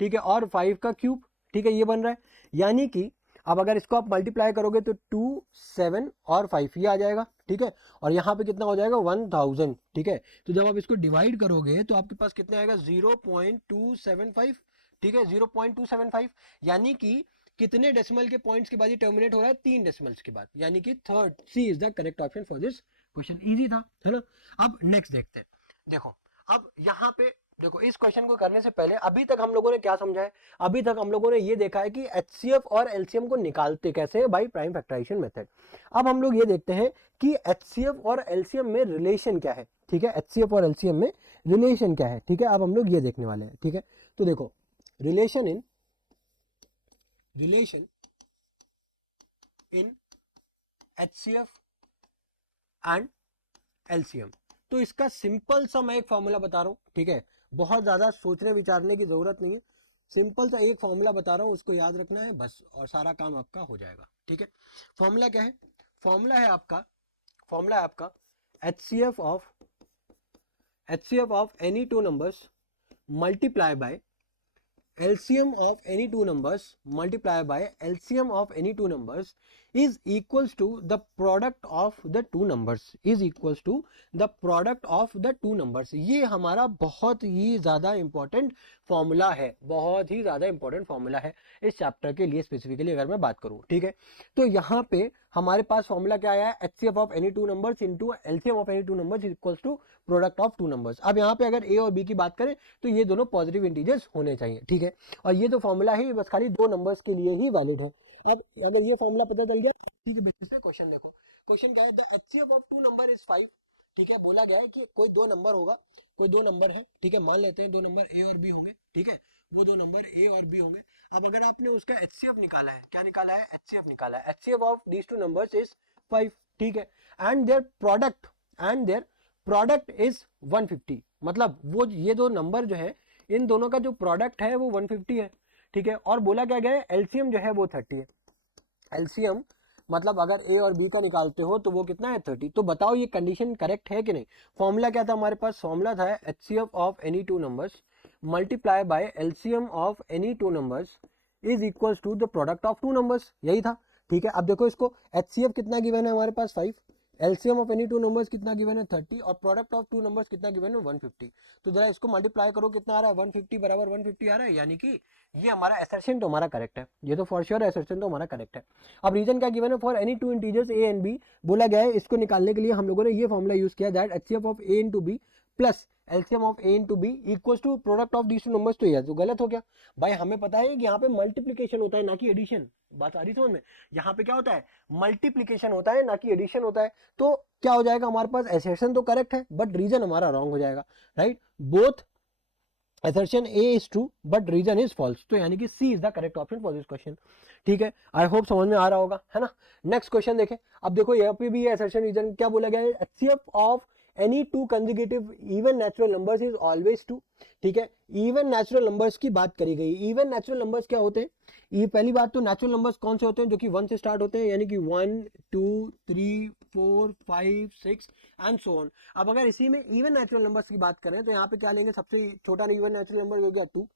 ठीक है, और 5 का क्यूब, ठीक है, ये बन रहा है, यानी कि अब अगर इसको आप मल्टीप्लाई करोगे तो 2 7 और 5 ये आ जाएगा, ठीक है, और यहाँ पे कितना हो जाएगा 1000, ठीक है। तो जब आप इसको डिवाइड करोगे तो आपके पास कितना आएगा 0.275, ठीक है, 0.275, यानी कि कितने डेसिमल के पॉइंट्स के बाद ये टर्मिनेट हो रहा है, 3 डेसिमल्स के बाद, यानी कि third C is the correct option for this question. Easy था, है ना। अब नेक्स्ट देखते हैं, देखो अब यहाँ पे देखो इस क्वेश्चन को करने से पहले अभी तक हम लोगों ने क्या समझा है, अभी तक हम लोगों ने ये देखा है कि एचसीएफ और एलसीएम को निकालते कैसे हैं, बाई प्राइम फैक्टराइजेशन मेथड। अब हम लोग ये देखते हैं कि एचसीएफ और एलसीएम में रिलेशन क्या है, ठीक है, एचसीएफ और एलसीएम में रिलेशन क्या है, ठीक है, अब हम लोग ये देखने वाले हैं, ठीक है। तो देखो relation in HCF and LCM। तो इसका सिंपल सा मैं एक फॉर्मूला बता रहा हूँ, ठीक है, बहुत ज्यादा सोचने विचारने की जरूरत नहीं है, सिंपल सा एक फॉर्मूला बता रहा हूँ, उसको याद रखना है बस और सारा काम आपका हो जाएगा, ठीक है। फॉर्मूला क्या है? फॉर्मूला है आपका HCF of any two numbers multiply by LCM of any two numbers multiply by LCM of any two numbers is equals to the product of the two numbers is equals to the product of the two numbers। ये हमारा बहुत ही ज्यादा इंपॉर्टेंट फॉर्मूला है, बहुत ही ज्यादा इंपॉर्टेंट फॉर्मूला है इस चैप्टर के लिए स्पेसिफिकली अगर मैं बात करूं, ठीक है। तो यहाँ पे हमारे पास फॉर्मूला क्या आया है? HCF of any two numbers into LCM of any two numbers equals to product of two numbers. अब यहाँ पे अगर A और B की बात करें तो ये दोनों पॉजिटिव इंटीजर्स होने चाहिए, ठीक है। और ये जो फॉर्मूला है बस खाली दो नंबर्स के लिए ही वैलिड है। अब अगर ये फॉर्मूला पता चल गया, ठीक है, बेसिस पे क्वेश्चन देखो। क्वेश्चन क्या है? The HCF of two number is 5, ठीक है। बोला गया है कि कोई दो नंबर होगा, कोई दो नंबर है, ठीक है, मान लेते हैं दो नंबर A और B होंगे, ठीक है, वो दो नंबर A और B होंगे। अब अगर आपने उसका HCF निकाला है, क्या निकाला है? HCF निकाला है। HCF of these two numbers is 5, ठीक है, एंड देयर प्रोडक्ट इज 150, मतलब वो ये दो नंबर जो है इन दोनों का जो प्रोडक्ट है वो 150 है, ठीक है। और बोला क्या गया है? एलसीएम जो है वो 30 है। एलसीएम मतलब अगर ए और बी का निकालते हो तो वो कितना है? 30। तो बताओ ये कंडीशन करेक्ट है कि नहीं? फॉर्मूला क्या था हमारे पास? फॉर्मूला था HCF of any two numbers multiply by LCM of any two numbers is equals to the product of two numbers, यही था, ठीक है। अब देखो इसको, HCF कितना गिवन है हमारे पास? 5, LCM of any two numbers कितना गिवन है? 30, और प्रोडक्ट ऑफ टू नंबर्स कितना गिवन है? 150। तो जरा इसको मल्टीप्लाई करो, कितना आ रहा है? 150 बराबर 150 आ रहा है, यानी कि ये हमारा असर्शन तो हमारा करेक्ट है, ये तो फॉर श्योर असर्शन तो हमारा करेक्ट है। अब रीजन क्या गिवन है? For any two integers A and B बोला गया है। इसको निकालने के लिए हम लोगों ने ये फॉर्मूला यूज किया, that HCF of A into B plus LCM of A into B equals to product of these two numbers. तो ये तो गलत हो गया भाई, हमें पता है कि यहाँ पे मल्टीप्लीकेशन होता है ना कि एडिशन। बात आ रही समझ में? यहाँ पे क्या होता है? मल्टीप्लीकेशन होता है ना कि एडिशन होता है। तो क्या हो जाएगा हमारे पास? असर्शन तो करेक्ट है बट रीजन हमारा रॉन्ग हो जाएगा, right. Both assertion A is true but reason is false, तो यानी कि C is the correct option for this question, ठीक है। आई होप समझ में आ रहा होगा, है ना। नेक्स्ट क्वेश्चन देखें। अब देखो यहाँ पे भी assertion रीजन क्या बोला गया है? HCF of any to consecutive even natural numbers is always 2, ठीक है। इवन नेचुरल नंबर्स की बात करी गई। इवन नेचुरल नंबर्स क्या होते हैं? ये पहली बात तो नेचुरल नंबर्स कौन से होते हैं? जो कि 1 से स्टार्ट होते हैं, यानी कि 1 2 3 4 5 6 एंड सो ऑन। अब अगर इसी में इवन नेचुरल नंबर्स की बात करें तो यहाँ पे क्या लेंगे? सबसे छोटा इवन नेचुरल नंबर हो गया 2,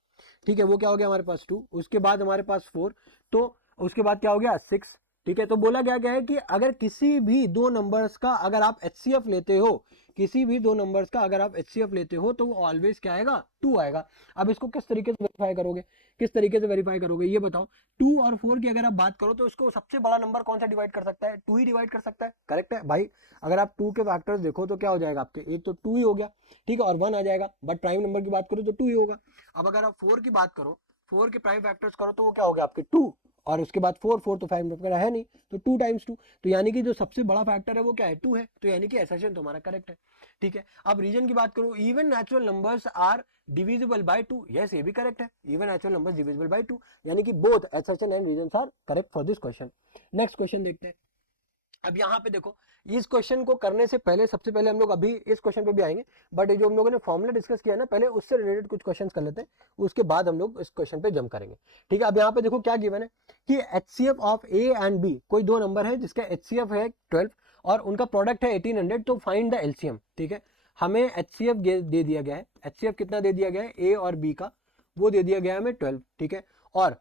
ठीक है, वो क्या हो गया हमारे पास? 2। उसके बाद हमारे पास 4, तो उसके बाद क्या हो गया? 6, ठीक है। तो बोला गया है कि अगर किसी भी दो नंबर्स का अगर आप HCF लेते हो, किसी भी दो नंबर्स का अगर आप HCF लेते हो तो वो ऑलवेज क्या आएगा? 2 आएगा। अब इसको किस तरीके से वेरीफाई करोगे? किस तरीके से वेरीफाई करोगे ये बताओ। 2 और 4 की अगर आप बात करो तो इसको सबसे बड़ा नंबर कौन सा डिवाइड कर सकता है? 2 ही डिवाइड कर सकता है, करेक्ट है भाई। अगर आप 2 के फैक्टर्स देखो तो क्या हो जाएगा आपके? एक तो 2 ही हो गया, ठीक है, और 1 आ जाएगा, बट प्राइम नंबर की बात करो तो 2 ही होगा। अब अगर आप 4 की बात करो, 4 के प्राइम फैक्टर्स करो तो वो क्या हो गया आपके? 2, और उसके बाद 4 4 तो 5 नंबर है नहीं, तो 2 टाइम्स 2, तो यानी कि जो सबसे बड़ा फैक्टर है वो क्या है? 2 है, तो यानी कि असर्शन तो हमारा करेक्ट है, ठीक है। अब रीजन की बात करो, even natural numbers are divisible by 2, yes ये भी करेक्ट है, even natural numbers divisible by 2, यानी कि both assertion and reasons are correct for this question. Next question देखते हैं। अब यहाँ पे देखो, इस क्वेश्चन को करने से पहले सबसे पहले हम लोग अभी इस क्वेश्चन पे भी आएंगे, बट जो हम लोगों ने फॉर्मूला डिस्कस किया ना पहले, उससे रिलेटेड कुछ क्वेश्चंस कर लेते हैं, उसके बाद हम लोग इस क्वेश्चन पे जंप करेंगे, ठीक है। अब यहाँ पे देखो क्या गिवन है कि HCF of A and B, कोई दो नंबर है जिसका HCF है 12 और उनका प्रोडक्ट है 1800, तो फाइंड द LCM, ठीक है। हमें HCF दे दिया गया है, HCF कितना दे दिया गया है? A और B का, वो दे दिया गया है हमें 12, ठीक है। और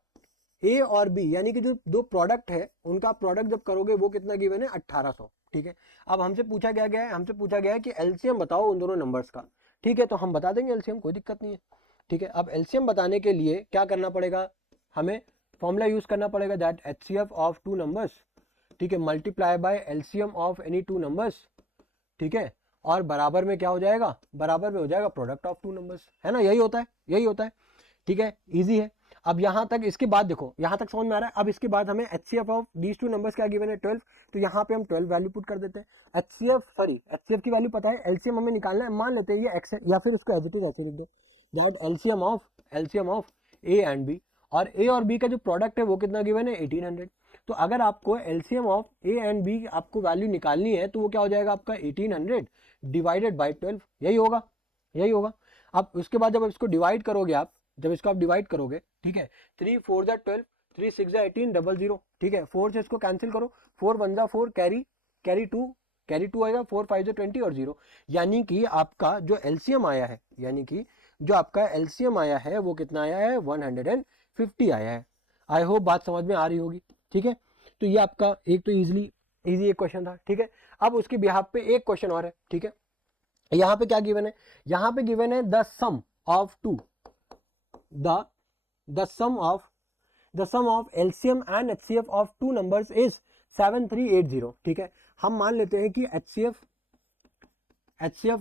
A और B यानी कि जो दो प्रोडक्ट है उनका प्रोडक्ट जब करोगे वो कितना गिवन है? 1800, ठीक है। अब हमसे पूछा गया है कि LCM बताओ उन दोनों नंबर्स का, ठीक है। तो हम बता देंगे LCM, कोई दिक्कत नहीं है, ठीक है। अब LCM बताने के लिए क्या करना पड़ेगा? हमें फॉर्मूला यूज करना पड़ेगा, that HCF of two numbers, ठीक है, multiply by LCM of any two numbers, ठीक है, और बराबर में क्या हो जाएगा? बराबर में हो जाएगा प्रोडक्ट ऑफ टू नंबर्स, है ना, यही होता है, ठीक है, इजी है। अब यहां तक, इसके बाद देखो यहां तक समझ में आ रहा है। अब इसके बाद हमें HCF of these two numbers क्या गिवन है? 12, तो यहाँ पे हम 12 वैल्यू पुट कर देते हैं। HCF की वैल्यू पता है, LCM हमें निकालना है, मान लेते हैं ये x है, या फिर उसको एज इट इज ऐसे लिख दो, that LCM of A and B, और A और B का जो प्रोडक्ट है वो कितना गिवन है? 1800, तो अगर आपको LCM of A and B आपको वैल्यू निकालनी है तो वो क्या हो जाएगा आपका 1800 डिवाइडेड बाई 12, यही होगा, यही होगा। अब उसके बाद जब इसको डिवाइड करोगे आप, जब इसको आप डिवाइड करोगे, ठीक है, 3 4 जा 12, 3 6 जा 18, 00, ठीक है, 4 से इसको कैंसिल करो, 4 1 जा 4, कैरी कैरी 2 आएगा, 4 5 जा 20 और 0, यानी कि आपका जो एलसीएम आया है, यानी कि जो आपका एलसीएम आया है वो कितना आया है, 150 आया है। आई होप बात समझ में आ रही होगी, ठीक है। तो ये आपका एक तो इजी एक क्वेश्चन था, ठीक है। अब उसके बिहाफ पे एक क्वेश्चन और है, ठीक है। यहां पे क्या गिवन है, यहां पे गिवन है the sum of two, the sum of LCM and HCF of two numbers is 7380, ठीक है। हम मान लेते हैं कि एचसीएफ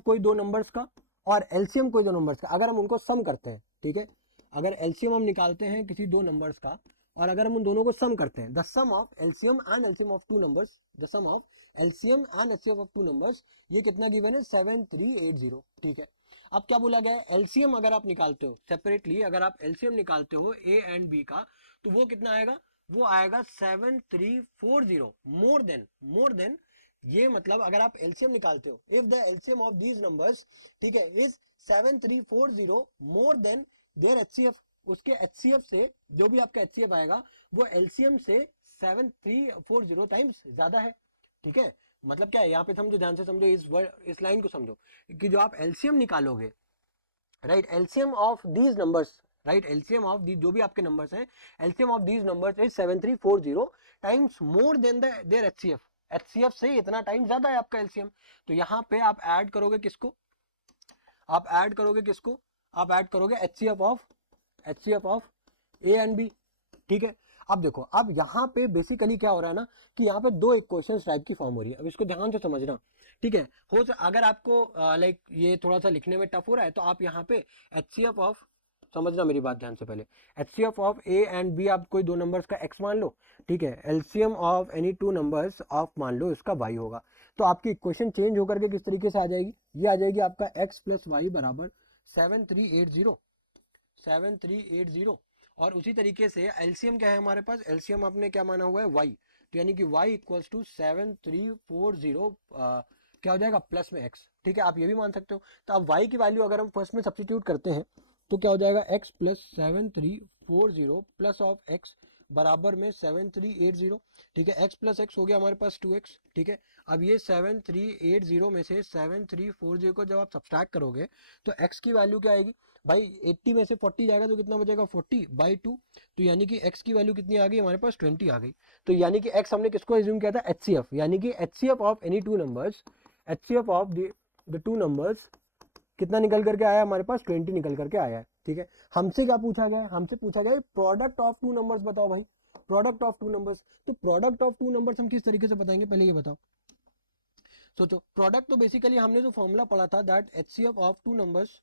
कोई दो नंबर्स का और एलसीएम कोई दो नंबर्स का, अगर हम उनको सम करते हैं, ठीक है, अगर एलसीएम हम निकालते हैं किसी दो नंबर्स का और अगर हम उन दोनों को सम करते हैं, the sum of LCM and LCM of two numbers, the sum of LCM and HCF of two numbers, ये कितना गिवन है, 7380, ठीक है। अब क्या बोला गया है, एलसीएम अगर आप निकालते हो सेपरेटली, अगर आप एलसीएम निकालते हो ए एंड बी का, तो वो कितना आएगा, वो आएगा 7340, मोर देन ये मतलब अगर आप एलसीएम निकालते हो, if the LCM of these numbers, ठीक है, is 7340 more than their HCF, उसके एचसीएफ से जो भी आपका एचसीएफ आएगा वो एलसीएम से 7340 टाइम्स ज्यादा है, ठीक है। मतलब क्या है यहाँ पे समझो, ध्यान से समझो, इस लाइन को समझो कि जो आप एलसीएम निकालोगे, right, LCM of these numbers, right, LCM of the जो भी आपके नंबर्स हैं, LCM of these numbers is 7340 times more than their HCF, HCF से इतना टाइम ज्यादा है आपका एलसीएम। तो यहाँ पे आप ऐड करोगे किसको, आप ऐड करोगे किसको, आप ऐड करोगे HCF of A and B, ठीक है। अब देखो, अब यहाँ पे बेसिकली क्या हो रहा है ना कि यहाँ पे दो इक्वेशंस टाइप की फॉर्म हो रही है, अब इसको ध्यान से समझना, ठीक है। अगर आपको लाइक ये थोड़ा सा लिखने में टफ हो रहा है तो आप यहाँ पे एचसीएफ ऑफ, समझना मेरी बात ध्यान से पहले, HCF of A and B आप कोई दो नंबर्स का एक्स मान लो, ठीक है, LCM of any two numbers of मान लो इसका वाई होगा, तो आपकी इक्वेशन चेंज होकर के किस तरीके से आ जाएगी, ये आ जाएगी आपका एक्स प्लस वाई बराबर 7380, और उसी तरीके से एलसीएम क्या है हमारे पास, एलसीएम आपने क्या माना हुआ है, वाई, तो यानी कि वाई इक्वल्स टू 7340 क्या हो जाएगा, प्लस में एक्स, ठीक है, आप ये भी मान सकते हो। तो अब वाई की वैल्यू अगर हम फर्स्ट में सब्स्टिट्यूट करते हैं तो क्या हो जाएगा, x plus 7340 plus of x बराबर में 7380, ठीक है, एक्स प्लस एक्स हो गया हमारे पास 2x, ठीक है। अब ये 7380 में से 7340 को जब आप सब्सट्रैक्ट करोगे तो x की वैल्यू क्या आएगी भाई, 80 में से 40 जाएगा तो कितना बचेगा, 40/2, तो यानी कि x की वैल्यू कितनी आ गई हमारे पास, 20 आ गई। तो यानी कि x हमने किसको एज्यूम किया था, एचसीएफ, यानी कि HCF of any two numbers, HCF of the two numbers कितना निकल करके आया हमारे पास, 20 निकल करके आया है, ठीक है। हमसे क्या पूछा गया है, हमसे पूछा गया है प्रोडक्ट ऑफ टू नंबर्स बताओ भाई, प्रोडक्ट ऑफ टू नंबर्स, तो प्रोडक्ट ऑफ टू नंबर्स हम किस तरीके से बताएंगे, पहले ये बताओ। सोचो, प्रोडक्ट तो बेसिकली हमने जो फॉर्मूला पढ़ा था, that HCF of two numbers,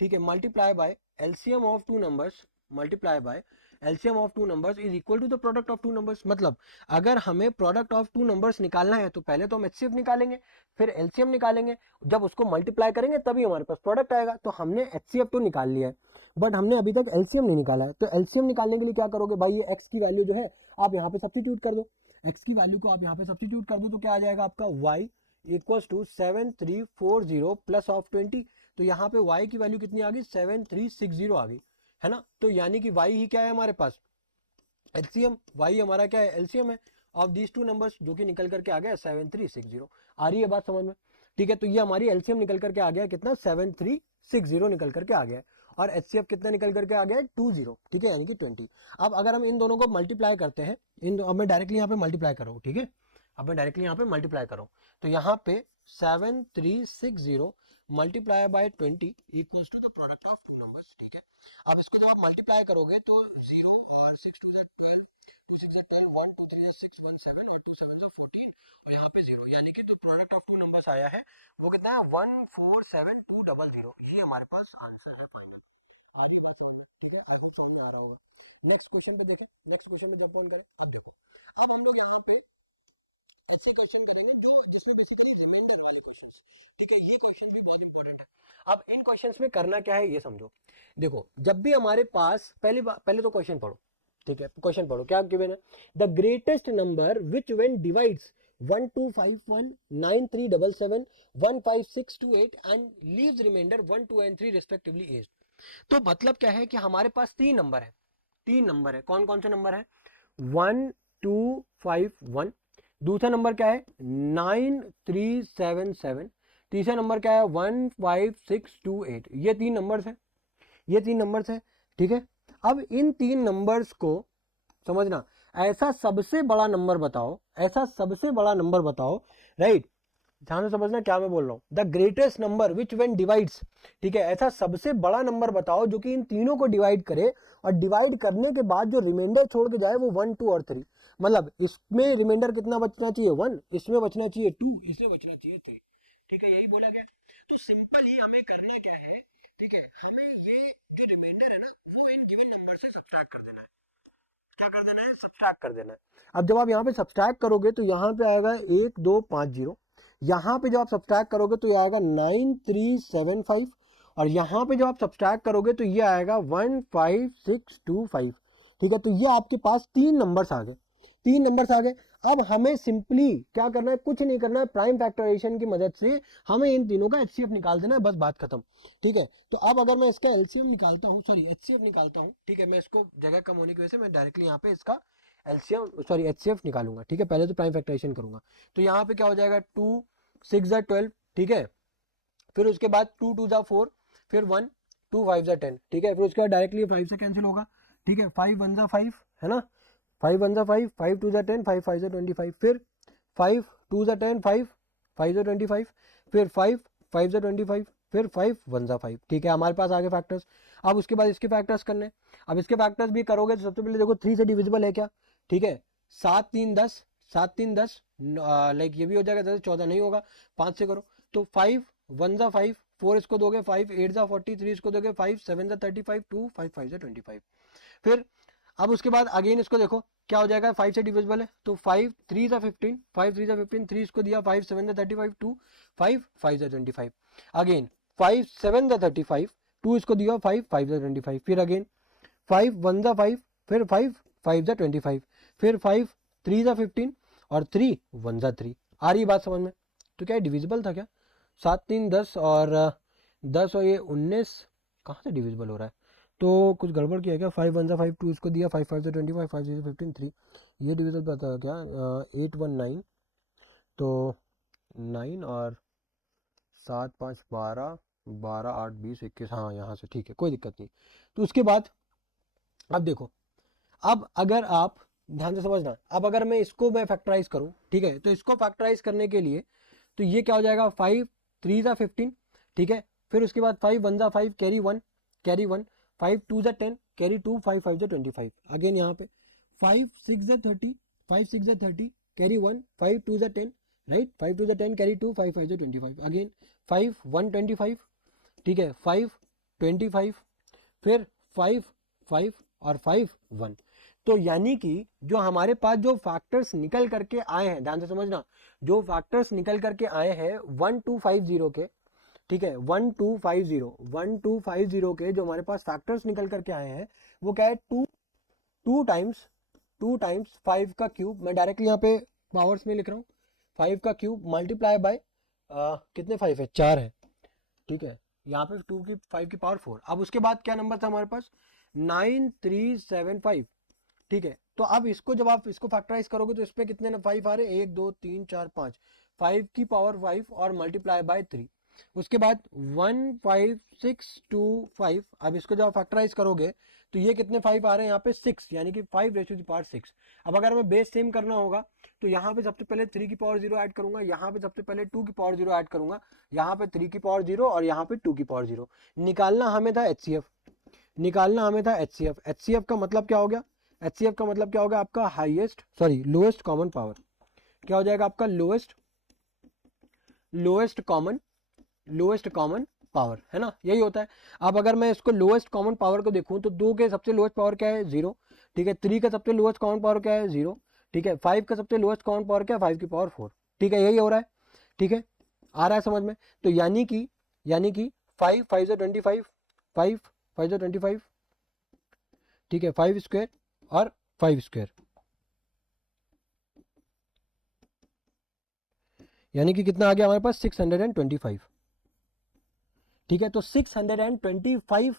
ठीक है, multiply by LCM of two numbers, multiply by LCM of two numbers is equal to the product of two numbers. मतलब अगर हमें प्रोडक्ट ऑफ टू नंबर्स निकालना है तो पहले तो हम एचसीएफ निकालेंगे, फिर एलसीएम निकालेंगे, जब उसको मल्टीप्लाई करेंगे तभी हमारे पास प्रोडक्ट आएगा। तो हमने एचसीएफ तो निकाल लिया है बट हमने अभी तक एलसीएम नहीं निकाला है, तो एलसीएम निकालने के लिए क्या करोगे भाई, ये एक्स की वैल्यू जो है आप यहाँ पे सब्स्टिट्यूट कर दो, एक्स की वैल्यू को आप यहाँ पे सब्स्टिट्यूट कर दो तो क्या आ जाएगा आपका y equals to 7340 plus of 20, तो यहाँ पे y की वैल्यू कितनी आ गई, 7360 आ गई, है ना। तो यानी कि y ही क्या है हमारे पास, एलसीएम, y हमारा क्या है, एलसीएम है ऑफ दीज टू नंबर्स, जो कि निकल करके आ गया 7360। आ रही है बात समझ में, ठीक है। तो ये हमारी एलसीएम निकल करके आ गया कितना, 7360 निकल करके आ गया, और एचसीएफ कितना निकल करके आ गया, 20, ठीक है, यानी कि 20। अब अगर हम इन दोनों को मल्टीप्लाई करते हैं, अब मैं डायरेक्टली यहाँ पे मल्टीप्लाई करूँ, ठीक है, अब मैं डायरेक्टली यहाँ पे मल्टीप्लाई करूँ तो यहाँ पे 7360 multiply by 20 equals to the product of two numbers, ठीक है। अब इसको जब आप मल्टीप्लाई करोगे तो 0 और 6 2 12, 2 6 10, 1 2 3 6 1 7 और 2 7 14, और यहाँ पे 0, यानी कि जो प्रोडक्ट ऑफ टू नंबर्स आया है वो कितना है, 147200, ये हमारे पास आंसर है फाइनल। आ रही बात समझ में, ठीक है, आई होप समझ में आ रहा होगा। नेक्स्ट क्वेश्चन पे देखें, नेक्स्ट क्वेश्चन पे जब ऑन करें, अब देखो, अब हम लोग यहाँ पे ऐसे क्वेश्चन करेंगे जो जिसमें बेसिकली रिमाइंडर वाले क्वेश्चंस, ठीक है, ये क्वेश्चन भी बहुत इंपॉर्टेंट है। अब इन क्वेश्चंस में करना क्या है ये समझो। देखो, जब भी हमारे पास पहले तो क्वेश्चन पढ़ो, ठीक है, क्वेश्चन पढ़ो क्या गिवन है। The greatest number which when divides 1251 9377 15628 and leaves remainder 1 2 and 3 respectively as. तो मतलब क्या है कि हमारे पास तीन नंबर है, तीन नंबर है। कौन कौन से नंबर है? 1251, दूसरा नंबर क्या है 9377, तीसरा नंबर क्या है 15628। ये तीन नंबर्स है, ये तीन नंबर्स है। ठीक है, अब इन तीन नंबर्स को समझना, ऐसा सबसे बड़ा नंबर बताओ, ऐसा सबसे बड़ा नंबर बताओ, राइट। ध्यान से समझना क्या मैं बोल रहा हूं। The greatest number which when divides, ठीक है, ऐसा सबसे बड़ा नंबर बताओ जो कि इन तीनों को डिवाइड करे, और डिवाइड करने के बाद जो रिमाइंडर छोड़ के जाए वो 1 2 और 3। मतलब इसमें रिमाइंडर कितना बचना चाहिए 1, इसमें बचना चाहिए 2, इसमें बचना चाहिए 3। ठीक है, यही बोला गया। तो सिंपल ही हमें करना क्या है, ठीक है, हमें ये जो रिमाइंडर है ना वो इन गिवन नंबर से सब्ट्रैक्ट कर देना है। क्या कर देना है? सब्ट्रैक्ट कर देना है। अब जब आप यहाँ पे सब्ट्रैक्ट करोगे तो यहाँ पे आएगा 1250, यहाँ पे जब आप सब्ट्रैक्ट करोगे तो ये आएगा 9375, और यहाँ पे जब आप सब्ट्रैक्ट करोगे तो ये आएगा 15625। ठीक है, तो ये आपके पास तीन नंबर्स आ गए, तीन नंबर्स आ गए। अब हमें सिंपली क्या करना है, कुछ नहीं करना है, प्राइम फैक्टराइजेशन की मदद से हमें इन तीनों का एचसीएफ निकाल देना है, बस बात खत्म। ठीक है, तो अब अगर मैं इसका एलसीएम निकालता हूँ, सॉरी एचसीएफ निकालता हूँ, ठीक है, मैं इसको जगह कम होने की वजह से मैं डायरेक्टली यहाँ पे इसका एलसीएम सॉरी एचसीएफ निकालूंगा। ठीक है, पहले तो प्राइम फैक्टराइजेशन करूंगा। तो यहाँ पे क्या हो जाएगा 2 6 12, ठीक है, फिर उसके बाद 2 2 4, फिर 1 2 5 10, ठीक है, फिर उसके बाद डायरेक्टली 5 से कैंसिल होगा। ठीक है, 5 1 5 है ना, 5 1 5, 5 2 10, 5 5 25, फिर 5 2 10, 5 5 25, फिर 5 5 25, फिर 5 1 5। ठीक है, हमारे पास आगे फैक्टर्स। अब उसके बाद इसके फैक्टर्स करने। अब इसके फैक्टर्स भी करोगे तो सबसे पहले देखो 3 से डिविजिबल है क्या? ठीक है, 7 3 10, 7 3 10, लाइक ये भी हो जाएगा 10 14 नहीं होगा, 5 से करो। तो 5 1 5, 4 इसको दोगे, 5 8 40, 3 इसको दोगे, 5 7 35, 2 5 5 25। फिर अब उसके बाद अगेन इसको देखो क्या हो जाएगा, 5 से डिविजिबल है तो 5 3 सा 15, 5 3 सा 15, 3 इसको दिया, 5 7 35, 2 5 5 सा 25। अगेन 5 7 सा 35, 2 इसको दिया, 5 5 सा 25। फिर अगेन 5 1 सा 5, फिर 5 5 सा 25, फिर 5 3 सा 15, और 3 1 सा 3। आ रही बात समझ में? तो क्या डिविजिबल था क्या? 7 3 10 और 10 और ये 19 कहाँ से डिविजिबल हो रहा है? तो कुछ गड़बड़ किया क्या? 5 1 5 2 इसको दिया, 5 5 से 25, 5 6 15 3, ये डिविजन पता है क्या? 8 1 9, तो 9 और 7 5 12, 12 8 20 21, हाँ यहाँ से ठीक है, कोई दिक्कत नहीं। तो उसके बाद अब देखो, अब अगर आप ध्यान से समझना, अब अगर मैं इसको मैं फैक्टराइज करूं, ठीक है, तो इसको फैक्टराइज करने के लिए तो ये क्या हो जाएगा 5 3 सा 15, ठीक है, फिर उसके बाद 5 1 सा 5 कैरी 1 कैरी 1, 5 2 सा 10 कैरी 2, 5 5 सा 25। अगेन यहाँ पे 5 6 सा 30, 5 6 सा 30 कैरी 1, 5 2 सा 10, राइट, 5 2 सा 10 कैरी 2, 5 5 सा 25। अगेन 5 1 25, ठीक है, 5 25, फिर 5 5 और 5 1। तो यानी कि जो हमारे पास जो फैक्टर्स निकल करके आए हैं, ध्यान से समझना, जो फैक्टर्स निकल करके आए हैं 1250 के, ठीक है, 1250 के जो हमारे पास फैक्टर्स निकल करके आए हैं वो क्या है, 2 टाइम्स 5 का क्यूब, मैं डायरेक्टली यहाँ पे पावर्स में लिख रहा हूँ, 5 का क्यूब मल्टीप्लाई बाय कितने 5 है, 4 है। ठीक है, यहाँ पे 2 की 5 की पावर 4। अब उसके बाद क्या नंबर था हमारे पास 9375। ठीक है, तो अब इसको जब आप इसको फैक्टराइज करोगे तो इस पे कितने 5 आ रहे हैं, 1 2 3 4 5, 5 की पावर 5 और मल्टीप्लाई बाय 3। उसके बाद 15625। अब इसको जब फैक्टराइज करोगे तो ये कितने 5 आ रहे हैं यहाँ पे 6, यानी कि 5 रेज़ टू द पावर 6। अब अगर मैं बेस सेम करना होगा तो यहाँ पे सबसे पहले 3 की पावर 0 ऐड करूंगा, यहाँ पे सबसे पहले 2 की पावर 0 ऐड करूंगा, यहाँ पे 3 की पावर 0 और यहाँ पे 2 की पावर 0। निकालना हमें था एचसीएफ, निकालना हमें था एचसीएफ। एचसीएफ का मतलब क्या हो गया? एचसीएफ का मतलब क्या होगा आपका लोएस्ट कॉमन पावर। क्या हो जाएगा आपका लोएस्ट कॉमन पावर, है ना, यही होता है। अब अगर मैं इसको लोएस्ट कॉमन पावर को देखूं तो 2 के सबसे लोएस्ट पावर क्या है 0, ठीक है, 3 का सबसे लोएस्ट कॉमन पावर क्या है 0, ठीक है, 5 का सबसे लोएस्ट कॉमन पावर क्या है 5 की पावर 4। ठीक है, यही हो रहा है। ठीक है, आ रहा है समझ में? तो यानी कि 5 5 से 25, 5 5 से 25, ठीक है, 5 स्क्वायर और 5 स्क्वायर, यानी कि कितना आ गया हमारे पास 625। ठीक है, तो 625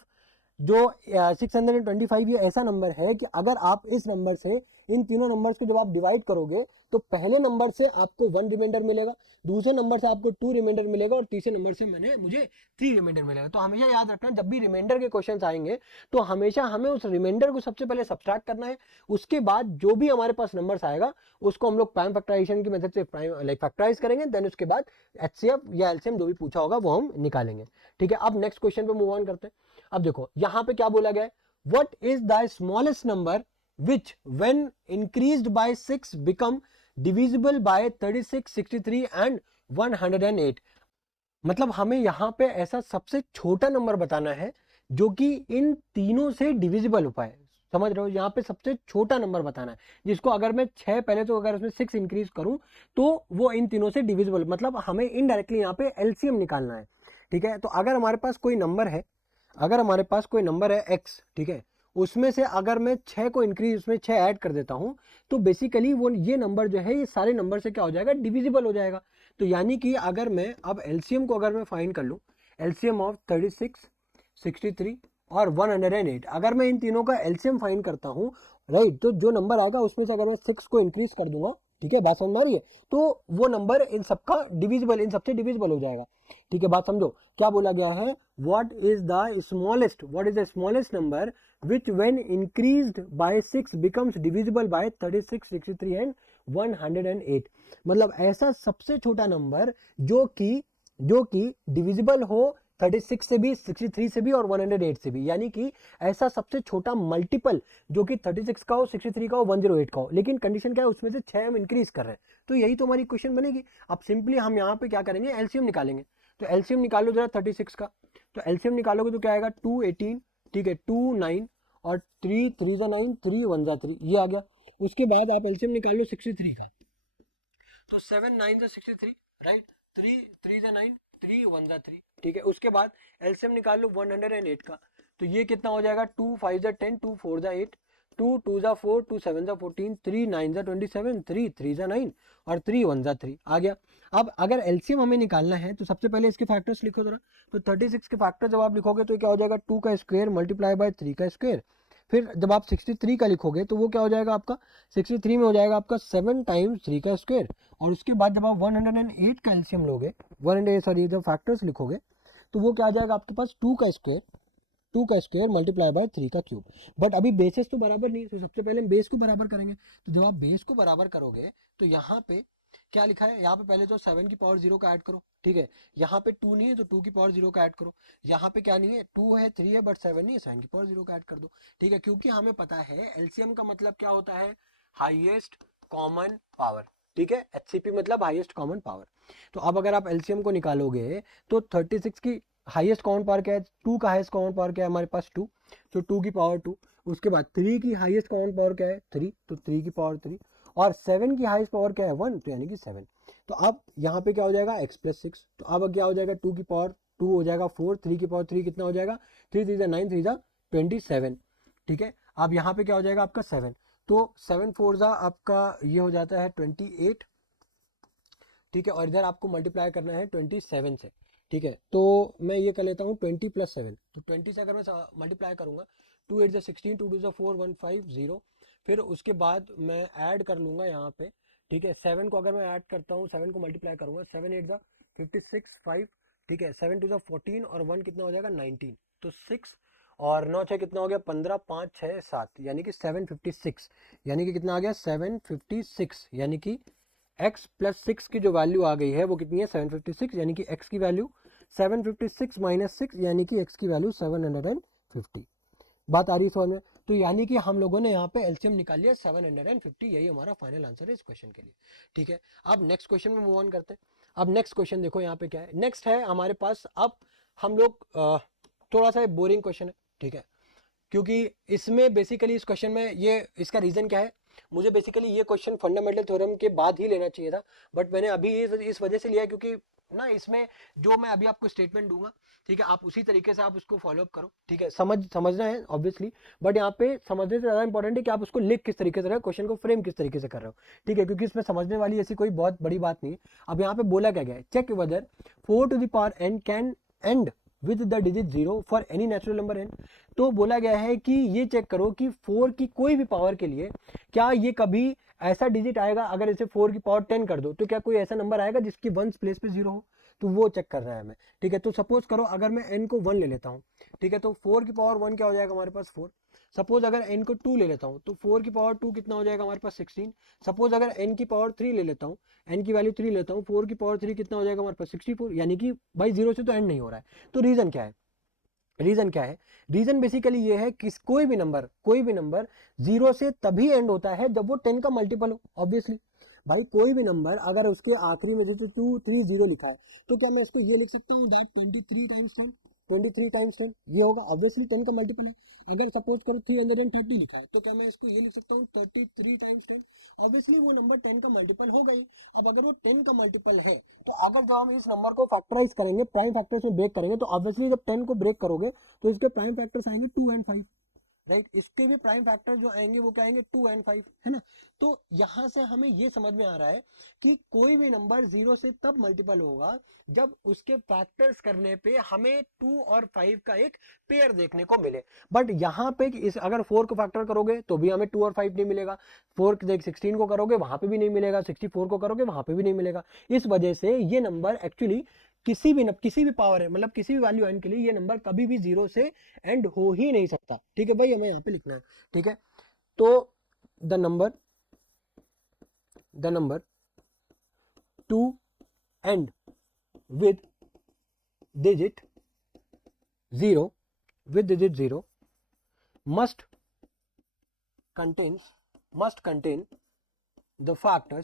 जो 625 ये ऐसा नंबर है कि अगर आप इस नंबर से इन तीनों नंबर्स को जब आप डिवाइड करोगे तो पहले नंबर से आपको 1 रिमाइंडर मिलेगा, दूसरे नंबर से आपको 2 रिमाइंडर मिलेगा और तीसरे नंबर से मुझे 3 रिमाइंडर मिलेगा। तो हमेशा याद रखना, जब भी रिमाइंडर के क्वेश्चन आएंगे तो हमेशा हमें उस रिमाइंडर को सबसे पहले सब्ट्रैक्ट करना है, उसके बाद जो भी हमारे पास नंबर्स आएगा उसको हम लोग प्राइम फैक्टराइजेशन की मेथड से फैक्टराइज करेंगे, देन उसके बाद एचसीएफ या एलसीएम जो भी पूछा होगा वो हम निकालेंगे। ठीक है, अब नेक्स्ट क्वेश्चन पे मूव ऑन करते हैं। अब देखो यहाँ पे क्या बोला गया है, what is the smallest number which when increased by 6 become divisible by 36, 63 and 108। मतलब हमें यहाँ पे ऐसा सबसे छोटा नंबर बताना है जो कि इन तीनों से डिविजिबल हो पाए। समझ रहे हो, यहाँ पे सबसे छोटा नंबर बताना है जिसको अगर मैं 6 पहले तो अगर उसमें 6 इंक्रीज करूं तो वो इन तीनों से डिविजिबल, मतलब हमें इनडायरेक्टली यहाँ पे एलसीएम निकालना है। ठीक है, तो अगर हमारे पास कोई नंबर है, अगर हमारे पास कोई नंबर है x, ठीक है, उसमें से अगर मैं 6 को इंक्रीज उसमें 6 ऐड कर देता हूं तो बेसिकली वो ये नंबर जो है ये सारे नंबर से क्या हो जाएगा, डिविजिबल हो जाएगा। तो यानी कि अगर मैं अब एलसीएम को अगर मैं फाइंड कर लूं, एलसीएम ऑफ 36, 63 और 108, अगर मैं इन तीनों का एलसीएम फाइंड करता हूं, राइट, तो जो नंबर आएगा उसमें से अगर मैं 6 को इंक्रीज कर दूंगा, ठीक है, बात समझ में आ रही है, तो वो नंबर इन सबका डिविजिबल, इन सबसे डिविजिबल हो जाएगा। ठीक है, बात समझो, क्या बोला गया है, what is the smallest number which when increased by 6 becomes divisible by 36, 63 and 108। मतलब ऐसा सबसे छोटा नंबर जो कि डिविजिबल हो 36 से भी, 63 से भी और 108 से भी, यानी कि ऐसा सबसे छोटा मल्टीपल जो कि 36 का हो, 63 का हो, 108 का हो, लेकिन कंडीशन क्या है, उसमें से 6 हम इंक्रीज कर रहे हैं। तो यही तो हमारी क्वेश्चन बनेगी। अब सिंपली हम यहाँ पे क्या करेंगे, एलसीएम निकालेंगे। तो एलसीएम निकालो जरा 36 का, तो एलसीएम निकालोगे तो क्या आएगा 2 18, ठीक है, 2 9 और 3 3 जा 9, 3 1 जा 3, ये आ गया। उसके बाद आप एलसीएम निकाल लो 63 का, तो 7 9 जा 63, राइट, 3 3 जा 9, 3 1 जा 3, ठीक है। उसके बाद एलसीएम निकाल लो 108 का, तो ये कितना हो जाएगा, 2 5 जा 10, 2 4 जा 8, 2 2 जा 4, 2 7 जा 14, 3 9 जा 27, 3 3 जा 9 और 3 1 जा 3 आ गया। अब अगर एलसीएम हमें निकालना है तो सबसे पहले इसके फैक्टर्स लिखो जरा। तो 36 के फैक्टर जब आप लिखोगे तो क्या हो जाएगा, 2 का स्क्वायर मल्टीप्लाई बाय 3 का स्क्वायर। फिर जब आप 63 का लिखोगे तो वो क्या हो जाएगा आपका, 63 में हो जाएगा आपका 7 टाइम्स 3 का स्क्वायर। और उसके बाद जब आप 108 का एलसीएम लोगे, 108 सॉरी जब फैक्टर्स लिखोगे तो वो क्या आ जाएगा आपके पास, 2 का स्क्वायर, 2 का स्क्वायर मल्टीप्लाई बाय 3 का क्यूब। बट अभी बेसेस तो बराबर नहीं, तो सबसे पहले हम बेस को बराबर करेंगे। तो जब आप बेस को बराबर करोगे तो यहाँ पे क्या लिखा है, यहाँ पे पहले तो 7 की पावर 0 का ऐड करो, ठीक है, यहाँ पे 2 नहीं है तो 2 की पावर 0 का ऐड करो, यहाँ पे क्या नहीं है, 2 है 3 है बट 7 नहीं है, 7 की पावर 0 का ऐड कर दो। ठीक है, क्योंकि हमें पता है एलसीएम का मतलब क्या होता है, हाईएस्ट कॉमन पावर। ठीक है, एचसीपी मतलब हाईएस्ट कॉमन पावर। तो अब अगर आप एलसीएम को निकालोगे तो 36 की हाईएस्ट कॉमन पावर क्या है, 2 का हाईएस्ट कॉमन पावर क्या है हमारे पास 2, तो 2 की पावर 2। उसके बाद 3 की हाईएस्ट कॉमन पावर क्या है 3, तो 3 की पावर 3। और 7 की हाईएस्ट पावर क्या है 1, तो यानी कि 7। तो अब यहाँ पे क्या हो जाएगा x प्लस 6, तो अब क्या हो जाएगा 2 की पावर 2 हो जाएगा 4, 3 की पावर 3 कितना हो जाएगा, 3 3 जा 9, 3 जा 27। ठीक है, अब यहाँ पे क्या हो जाएगा आपका 7, तो 7 4 जा आपका ये हो जाता है 28। ठीक है, और इधर आपको मल्टीप्लाई करना है 27 से। ठीक है, तो मैं ये कर लेता हूँ 20 प्लस 7, तो 20 से अगर मैं मल्टीप्लाई करूंगा 2 8 16, 2 2 4 1 5 0, फिर उसके बाद मैं ऐड कर लूंगा यहाँ पे। ठीक है, 7 को अगर मैं ऐड करता हूँ, 7 को मल्टीप्लाई करूंगा, 7 8 जा 56 5, ठीक है, 7 2 जा 14 और 1 कितना हो जाएगा 19, तो 6 और 9 6 कितना हो गया 15, 5 6 7, यानी कि 756, यानी कि कितना आ गया 756, यानी कि x प्लस 6 की जो वैल्यू आ गई है वो कितनी है 756, यानी कि x की वैल्यू 756 माइनस 6, यानी कि x की वैल्यू 750। बात आ रही है समझ में। तो यानी कि हम लोगों ने यहाँ पे एलसीएम निकाल लिया 750, यही हमारा फाइनल आंसर है इस क्वेश्चन के लिए। ठीक है, अब नेक्स्ट क्वेश्चन में मूव ऑन करते हैं। अब नेक्स्ट क्वेश्चन देखो यहाँ पे क्या है, नेक्स्ट है हमारे पास, अब हम लोग थोड़ा सा बोरिंग क्वेश्चन है, ठीक है, क्योंकि इसमें बेसिकली इस क्वेश्चन में ये इसका रीजन क्या है, मुझे बेसिकली ये क्वेश्चन फंडामेंटल थ्योरम के बाद ही लेना चाहिए था, बट मैंने अभी इस वजह से लिया क्योंकि ना इसमें जो मैं अभी आपको स्टेटमेंट दूंगा, ठीक है, आप उसी तरीके से आप उसको फॉलो अप करो, ठीक है, समझना है ऑब्वियसली, बट यहाँ पे समझने से ज्यादा इंपॉर्टेंट है कि आप उसको लिख किस तरीके से रहे हो, क्वेश्चन को फ्रेम किस तरीके से कर रहे हो, ठीक है, क्योंकि इसमें समझने वाली ऐसी कोई बहुत बड़ी बात नहीं है। अब यहाँ पे बोला क्या गया है, check whether 4 to the power n can end with the digit 0 for any natural number n। तो बोला गया है कि ये चेक करो कि 4 की कोई भी पावर के लिए क्या ये कभी ऐसा डिजिट आएगा, अगर इसे 4 की पावर 10 कर दो तो क्या कोई ऐसा नंबर आएगा जिसकी वंस प्लेस पे 0 हो, तो वो चेक कर रहा है हमें, ठीक है। तो सपोज करो अगर मैं n को 1 ले लेता हूँ, ठीक है, तो 4 की पावर 1 क्या हो जाएगा हमारे पास 4। सपोज अगर n को 2 ले लेता हूँ तो 4 की पावर 2 कितना हो जाएगा हमारे पास 16। सपोज अगर n की पावर 3 ले लेता हूँ, n की वैल्यू 3 लेता हूँ, 4 की पावर 3 कितना हो जाएगा हमारे पास 64, यानी कि भाई 0 से तो एंड नहीं हो रहा है। तो रीजन क्या है, रीजन क्या है, रीजन बेसिकली ये है कि कोई भी नंबर 0 से तभी एंड होता है जब वो 10 का मल्टीपल हो। ऑब्वियसली भाई कोई भी नंबर अगर उसके आखिरी में जैसे 230 लिखा है, तो क्या मैं इसको ये लिख सकता हूँ दैट 23 टाइम्स 10, 23 टाइम्स 10 ये होगा, ऑब्वियसली 10 का मल्टीपल है। अगर सपोज करो 330 लिखा है, तो क्या मैं इसको ये लिख सकता हूँ 33 टाइम्स 10, ऑब्वियसली वो नंबर 10 का मल्टीपल हो गई। अब अगर वो 10 का मल्टीपल है, तो अगर जब हम इस नंबर को फैक्टराइज करेंगे, प्राइम फैक्टर्स में ब्रेक करेंगे, तो ऑब्वियसली जब 10 को ब्रेक करोगे तो इसके प्राइम फैक्टर्स आएंगे 2 एंड 5, राइट। इसके भी प्राइम फैक्टर जो आएंगे वो क्या आएंगे 2 एंड 5, है ना। तो यहां से हमें ये समझ में आ रहा है कि कोई भी नंबर 0 से तब मल्टीपल होगा जब उसके फैक्टर्स करने पे हमें 2 और 5 का एक पेयर देखने को मिले। बट यहाँ पे इस अगर 4 को फैक्टर करोगे तो भी हमें 2 और 5 नहीं मिलेगा, 4 देख 16 को करोगे वहां पे भी नहीं मिलेगा, 64 को करोगे वहां पे भी नहीं मिलेगा। इस वजह से ये नंबर एक्चुअली किसी भी पावर है, मतलब किसी भी वैल्यू n के लिए ये नंबर कभी भी 0 से एंड हो ही नहीं सकता, ठीक है भाई, हमें यहाँ पे लिखना है, ठीक है। तो the number two and with digit 0 must contain the factor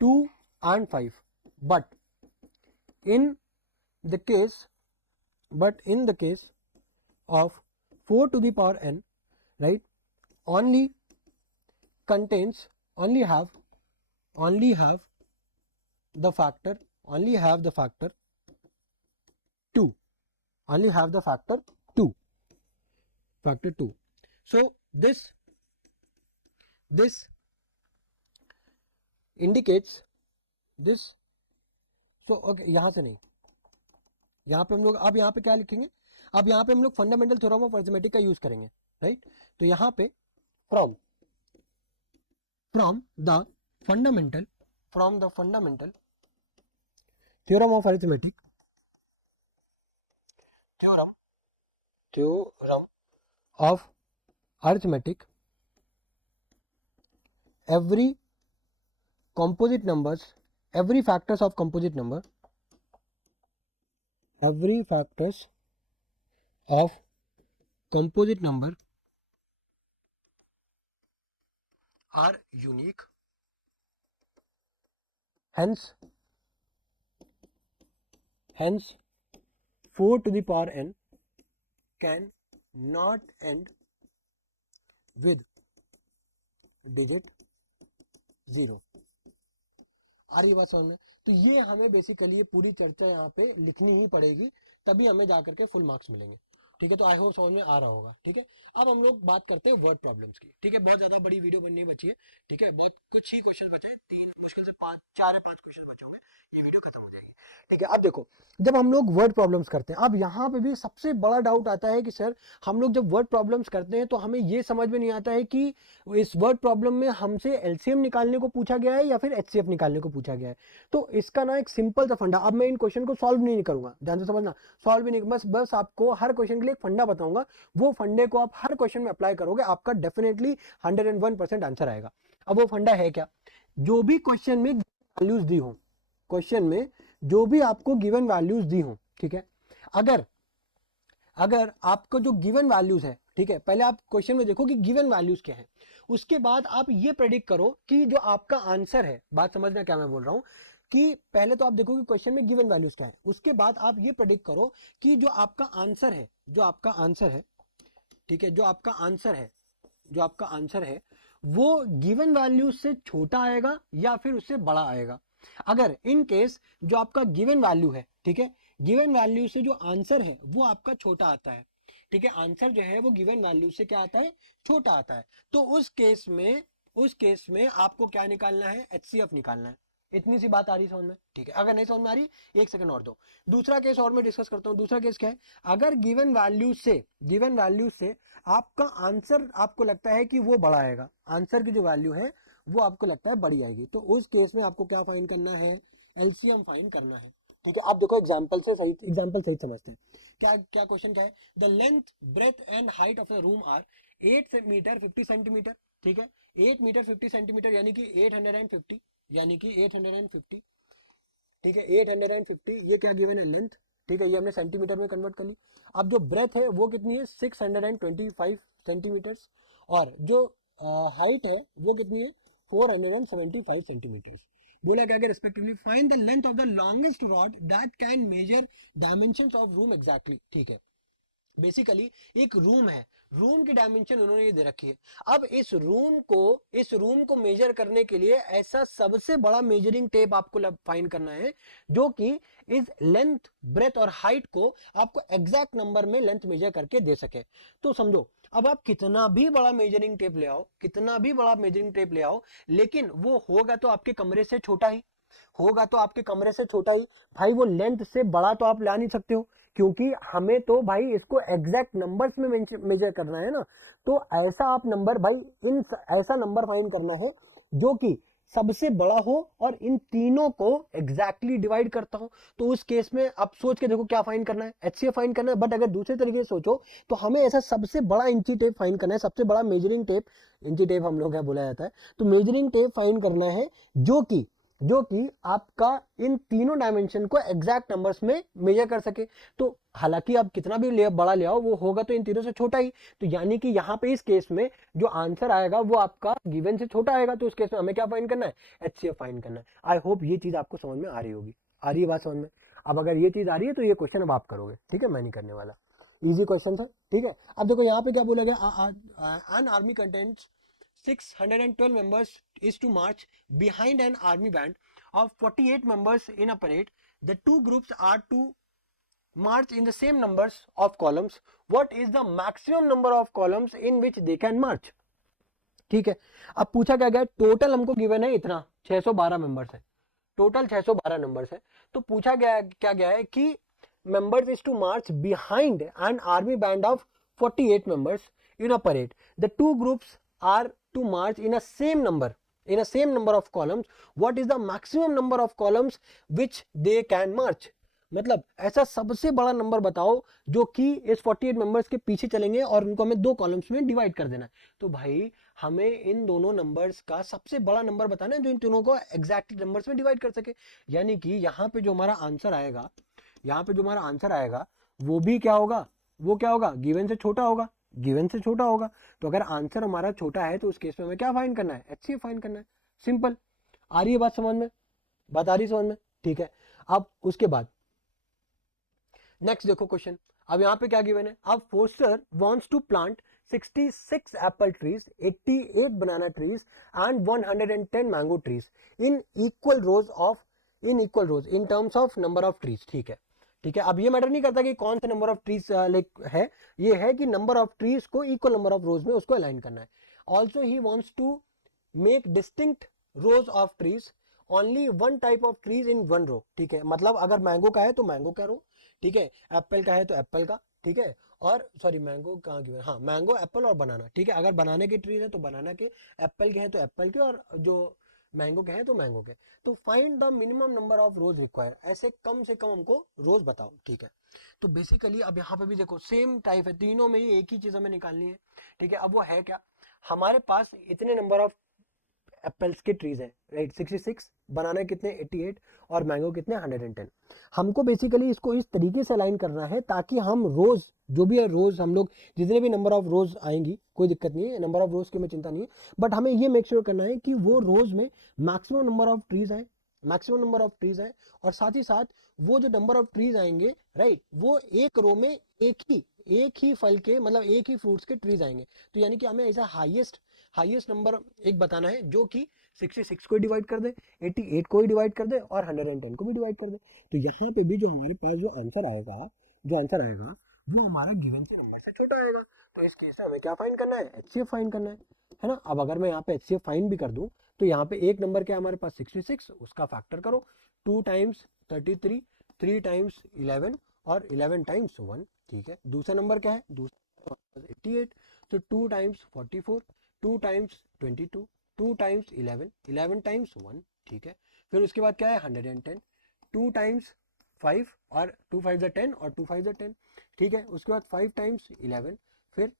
2 and 5, but in the case of 4 to the power n, right, only have the factor 2, factor 2. So this indicates this, so okay, यहां से नहीं, यहाँ पे हम लोग अब यहाँ पे क्या लिखेंगे, अब यहाँ पे हम लोग फंडामेंटल थ्योरम ऑफ अरिथमेटिक का यूज करेंगे, राइट। तो यहाँ पे from the fundamental theorem of arithmetic every composite numbers, every factors of composite number are unique, hence 4 to the power n can not end with digit 0। आ रही बात समझ में। तो ये हमें बेसिकली ये पूरी चर्चा यहाँ पे लिखनी ही पड़ेगी, तभी हमें जाकर के फुल मार्क्स मिलेंगे, ठीक है। तो आई होप समझ में आ रहा होगा, ठीक है। अब हम लोग बात करते हैं वर्ड प्रॉब्लम्स की, ठीक है। बहुत ज्यादा बड़ी वीडियो बननी बची है, ठीक है, बहुत कुछ ही क्वेश्चन बचे हैं, 3 मुश्किल से 4 या 5 क्वेश्चन बचे होंगे, ये वीडियो खत्म हो जाएगी, ठीक है। अब देखो जब हम लोग वर्ड प्रॉब्लम्स करते हैं, अब यहाँ पे भी सबसे बड़ा डाउट आता है कि सर हम लोग जब वर्ड प्रॉब्लम्स करते हैं तो हमें ये समझ में नहीं आता है कि इस वर्ड प्रॉब्लम में हमसे एलसीएम निकालने को पूछा गया है या फिर एचसीएफ निकालने को पूछा गया है। तो इसका ना एक सिंपल सा फंडा, अब मैं इन क्वेश्चन को सॉल्व नहीं करूंगा, ध्यान से समझना, सॉल्व भी नहीं, बस आपको हर क्वेश्चन के लिए एक फंडा बताऊंगा, वो फंडे को आप हर क्वेश्चन में अप्लाई करोगे, आपका डेफिनेटली 101% आंसर आएगा। अब वो फंडा है क्या, जो भी क्वेश्चन में वैल्यूज दी हो, क्वेश्चन में जो भी आपको गिवन वैल्यूज दी हो, ठीक है, अगर आपको जो गिवन वैल्यूज है, ठीक है, पहले आप क्वेश्चन में देखो कि गिवन वैल्यूज क्या है, उसके बाद आप ये प्रेडिक्ट करो कि जो आपका आंसर है, बात समझना क्या मैं बोल रहा हूं, कि पहले तो आप देखो कि क्वेश्चन में गिवन वैल्यूज क्या है, उसके बाद आप ये प्रेडिक्ट करो कि जो आपका आंसर है, ठीक है, जो आपका आंसर है वो गिवन वैल्यू से छोटा आएगा या फिर उससे बड़ा आएगा। अगर इन केस जो आपका गिवन वैल्यू है, ठीक है, गिवन वैल्यू से जो आंसर है वो आपका छोटा आता है, ठीक है, आंसर जो है वो गिवन वैल्यू से क्या आता है, छोटा आता है, तो उस केस में आपको क्या निकालना है, HCF निकालना है। इतनी सी बात आ रही समझ में, ठीक है। अगर नहीं समझ में आ रही, एक सेकंड और दो। दूसरा केस और मैं डिस्कस करता हूं। दूसरा केस क्या है, अगर गिवन वैल्यू से आपका आंसर आपको लगता है कि वो बड़ा आएगा, आंसर की जो वैल्यू है वो आपको लगता है बड़ी आएगी, तो उस केस में आपको क्या फाइंड करना है, एलसीएम फाइंड करना है, ठीक है। आप देखो एग्जांपल सहित समझते हैं। क्या क्या क्वेश्चन क्या है, the length breadth and height of the room are 8 metre 50 centimetre, ठीक है, 8 मीटर 50 सेंटीमीटर यानी कि 850, ठीक है, 850, ये क्या गिवन है, लेंथ, ठीक है, ये हमने सेंटीमीटर में कन्वर्ट कर ली। अब जो ब्रेथ है वो कितनी है, 625 सेंटीमीटर्स, और जो हाइट है वो कितनी है, 475 सेंटीमीटर्स। बोला क्या, respectively find the length of the longest rod that can measure dimensions of room exactly, ठीक है। बेसिकली एक रूम है, रूम की डायमेंशन उन्होंने ये दे रखी है। अब इस रूम को मेजर करने के लिए ऐसा सबसे बड़ा मेजरिंग टेप आपको फाइंड करना है जो कि इस लेंथ ब्रेथ और हाइट को आपको एग्जैक्ट नंबर में लेंथ मेजर करके दे सके। तो समझो, अब आप कितना भी बड़ा मेजरिंग टेप ले आओ, लेकिन वो होगा तो आपके कमरे से छोटा ही, भाई वो लेंथ से बड़ा तो आप ला नहीं सकते हो, क्योंकि हमें तो भाई इसको एग्जैक्ट नंबर्स में मेजर करना है ना। तो ऐसा आप नंबर भाई ऐसा नंबर फाइंड करना है जो कि सबसे बड़ा हो और इन तीनों को एग्जैक्टली डिवाइड करता हो। तो उस केस में आप सोच के देखो क्या फाइंड करना है, HCF फाइंड करना है। बट अगर दूसरे तरीके से सोचो तो हमें ऐसा सबसे बड़ा इंची टेप फाइंड करना है, सबसे बड़ा मेजरिंग टेप, इंची टेप हम लोग क्या बोला जाता है, तो मेजरिंग टेप फाइंड करना है जो कि आपका इन तीनों डायमेंशन को एग्जैक्ट नंबर्स में मेजर कर सके। तो हालांकि आप कितना भी बड़ा ले आओ, वो होगा तो इन तीनों से छोटा ही। तो यानी कि यहाँ पे इस केस में जो आंसर आएगा वो आपका गिवन से छोटा आएगा, तो उस केस में हमें क्या फाइंड करना है, HCF फाइंड करना है। आई होप ये चीज आपको समझ में आ रही होगी, आ रही है बात समझ में। अब अगर ये चीज आ रही है तो ये क्वेश्चन अब आप करोगे, ठीक है, मैं नहीं करने वाला, इजी क्वेश्चन था, ठीक है। अब देखो यहाँ पे क्या बोला गया, an army contents 612 members is to march behind an army band of 48 members in a parade. The two groups are to march in the same numbers of columns. What is the maximum number of columns in which they can march? ठीक है। अब पूछा क्या गया, टोटल हमको गिवन है इतना 612 मेंबर्स है, टोटल 612 नंबर्स है। तो पूछा गया क्या गया है कि members is to march behind an army band of 48 members in a parade. The two groups are to march in a same number of columns. What is the maximum number of columns which they can march? मतलब ऐसा सबसे बड़ा नंबर बताओ जो कि इस 48 मेंबर्स के पीछे चलेंगे और उनको हमें दो कॉलम्स में डिवाइड कर देना है। तो भाई हमें इन दोनों नंबर्स का सबसे बड़ा नंबर बताना है जो इन तीनों को एग्जैक्ट नंबर्स में डिवाइड कर सके। यानी कि यहाँ पे जो हमारा आंसर आएगा वो भी क्या होगा, गिवन से छोटा होगा। तो अगर आंसर हमारा छोटा है तो उस केस में हमें क्या फाइंड करना है, HCF फाइंड करना है। सिंपल। आ रही है बात समझ में, ठीक है। अब उसके बाद नेक्स्ट देखो क्वेश्चन। अब यहाँ पे क्या गिवन है, अब Foster wants to plant 66 apple trees, 88 banana trees and 110 mango trees in equal rows in terms of number of trees, ठीक है। अब ये मैटर नहीं करता कि कौन सा नंबर ऑफ ट्रीज है, ये है कि नंबर ऑफ ट्रीज को इक्वल नंबर ऑफ रोज में उसको अलाइन करना है। Also he wants to make distinct rows of trees, only one type of trees in one row, ठीक है। मतलब अगर मैंगो का है तो मैंगो का रो, ठीक है, एप्पल का है तो एप्पल का, ठीक है, और सॉरी मैंगो कहाँ की, हाँ मैंगो एप्पल और बनाना, ठीक है। अगर बनाने के ट्रीज है तो बनाना के, एप्पल के हैं तो एप्पल के, और जो मैंगो के हैं तो मैंगो के। तो find the minimum number of rose require, ऐसे कम से कम हमको रोज बताओ, ठीक है। तो बेसिकली अब यहाँ पे भी देखो सेम टाइप है, तीनों में ही एक ही चीज हमें निकालनी है, ठीक है। अब वो है क्या, हमारे पास इतने नंबर ऑफ एप्पल्स के ट्रीज है, राइट, 66, बनाना कितने 88 और मैंगो कितने 110। हमको बेसिकली इसको इस तरीके से अलाइन करना है ताकि हम रोज जो भी है, रोज हम लोग जितने भी नंबर ऑफ रोज आएंगी कोई दिक्कत नहीं है, नंबर ऑफ रोज की हमें चिंता नहीं है, बट हमें ये मेक श्योर करना है कि वो रोज में मैक्सिमम नंबर ऑफ ट्रीज आए, और साथ ही साथ वो जो नंबर ऑफ ट्रीज आएंगे, राइट, वो एक रो में एक ही फल के, मतलब एक ही फ्रूट्स के ट्रीज आएंगे। तो यानी कि हमें ऐसा हाईएस्ट नंबर एक बताना है जो कि 66 को डिवाइड कर दे, 88 को ही डिवाइड कर दे और 110 को भी डिवाइड कर दे। तो यहाँ पे भी जो हमारे पास जो आंसर आएगा वो हमारा गिवन से नंबर से छोटा आएगा। तो इस केस में हमें क्या फाइंड करना है, एचसीएफ फाइंड करना है ना। अब अगर मैं यहाँ पे एचसीएफ फाइंड भी कर दूं तो यहाँ पे एक नंबर क्या है हमारे पास 66, उसका फैक्टर करो 2 टाइम्स 33, 3 टाइम्स 11 और 11 टाइम्स 1, ठीक है। दूसरा नंबर क्या है, दूसरा 88, तो 2 टाइम्स 44, 2 टाइम्स 22, 2 टाइम्स 11, 11 टाइम्स 1, ठीक है। फिर उसके बाद क्या है 110, 2 टाइम्स 5 और 2 5 ज़ा 10 और 2 5 ज़ा 10, ठीक है। उसके बाद 5 टाइम्स 11, फिर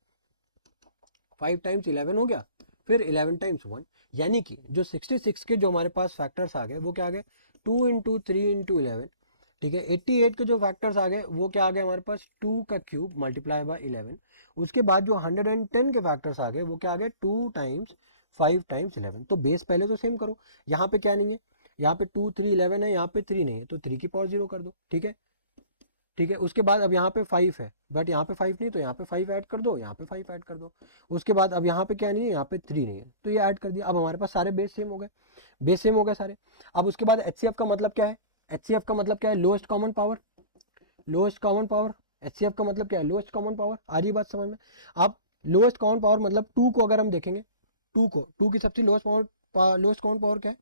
5 टाइम्स 11 हो गया, फिर 11 टाइम्स 1, यानी कि जो 66 के जो हमारे पास फैक्टर्स आ गए वो क्या आ गए 2 इंटू 3 इंटू 11, ठीक है। 88 के जो फैक्टर्स आ गए वो क्या आ गए हमारे पास 2 का क्यूब मल्टीप्लाई बाय 11। उसके बाद जो 110 के फैक्टर्स आ गए वो क्या आ गए 2 टाइम्स 5 टाइम्स 11। तो बेस पहले तो सेम करो, यहाँ पे क्या नहीं है, यहाँ पे 2 3 11 है, यहाँ पे 3 नहीं है, तो 3 की पावर 0 कर दो, ठीक है, ठीक है। उसके बाद अब यहाँ पे 5 है बट यहाँ पे 5 नहीं, तो यहाँ पे 5 ऐड कर दो, यहाँ पे 5 ऐड कर दो। उसके बाद अब यहाँ पे क्या नहीं है, यहाँ पे 3 नहीं है, तो ये ऐड कर दिया। अब हमारे पास सारे बेस सेम हो गए, बेस सेम हो गए सारे। अब उसके बाद एचसीएफ का मतलब क्या है, एचसीएफ का मतलब क्या है, lowest common power, lowest common power. HCF का मतलब क्या है, लोएस्ट कॉमन पावर। आ रही बात समझ में। अब लोएस्ट कॉमन पावर मतलब 2 को अगर हम देखेंगे, 2 की सबसे लोएस्ट कॉमन पावर क्या है,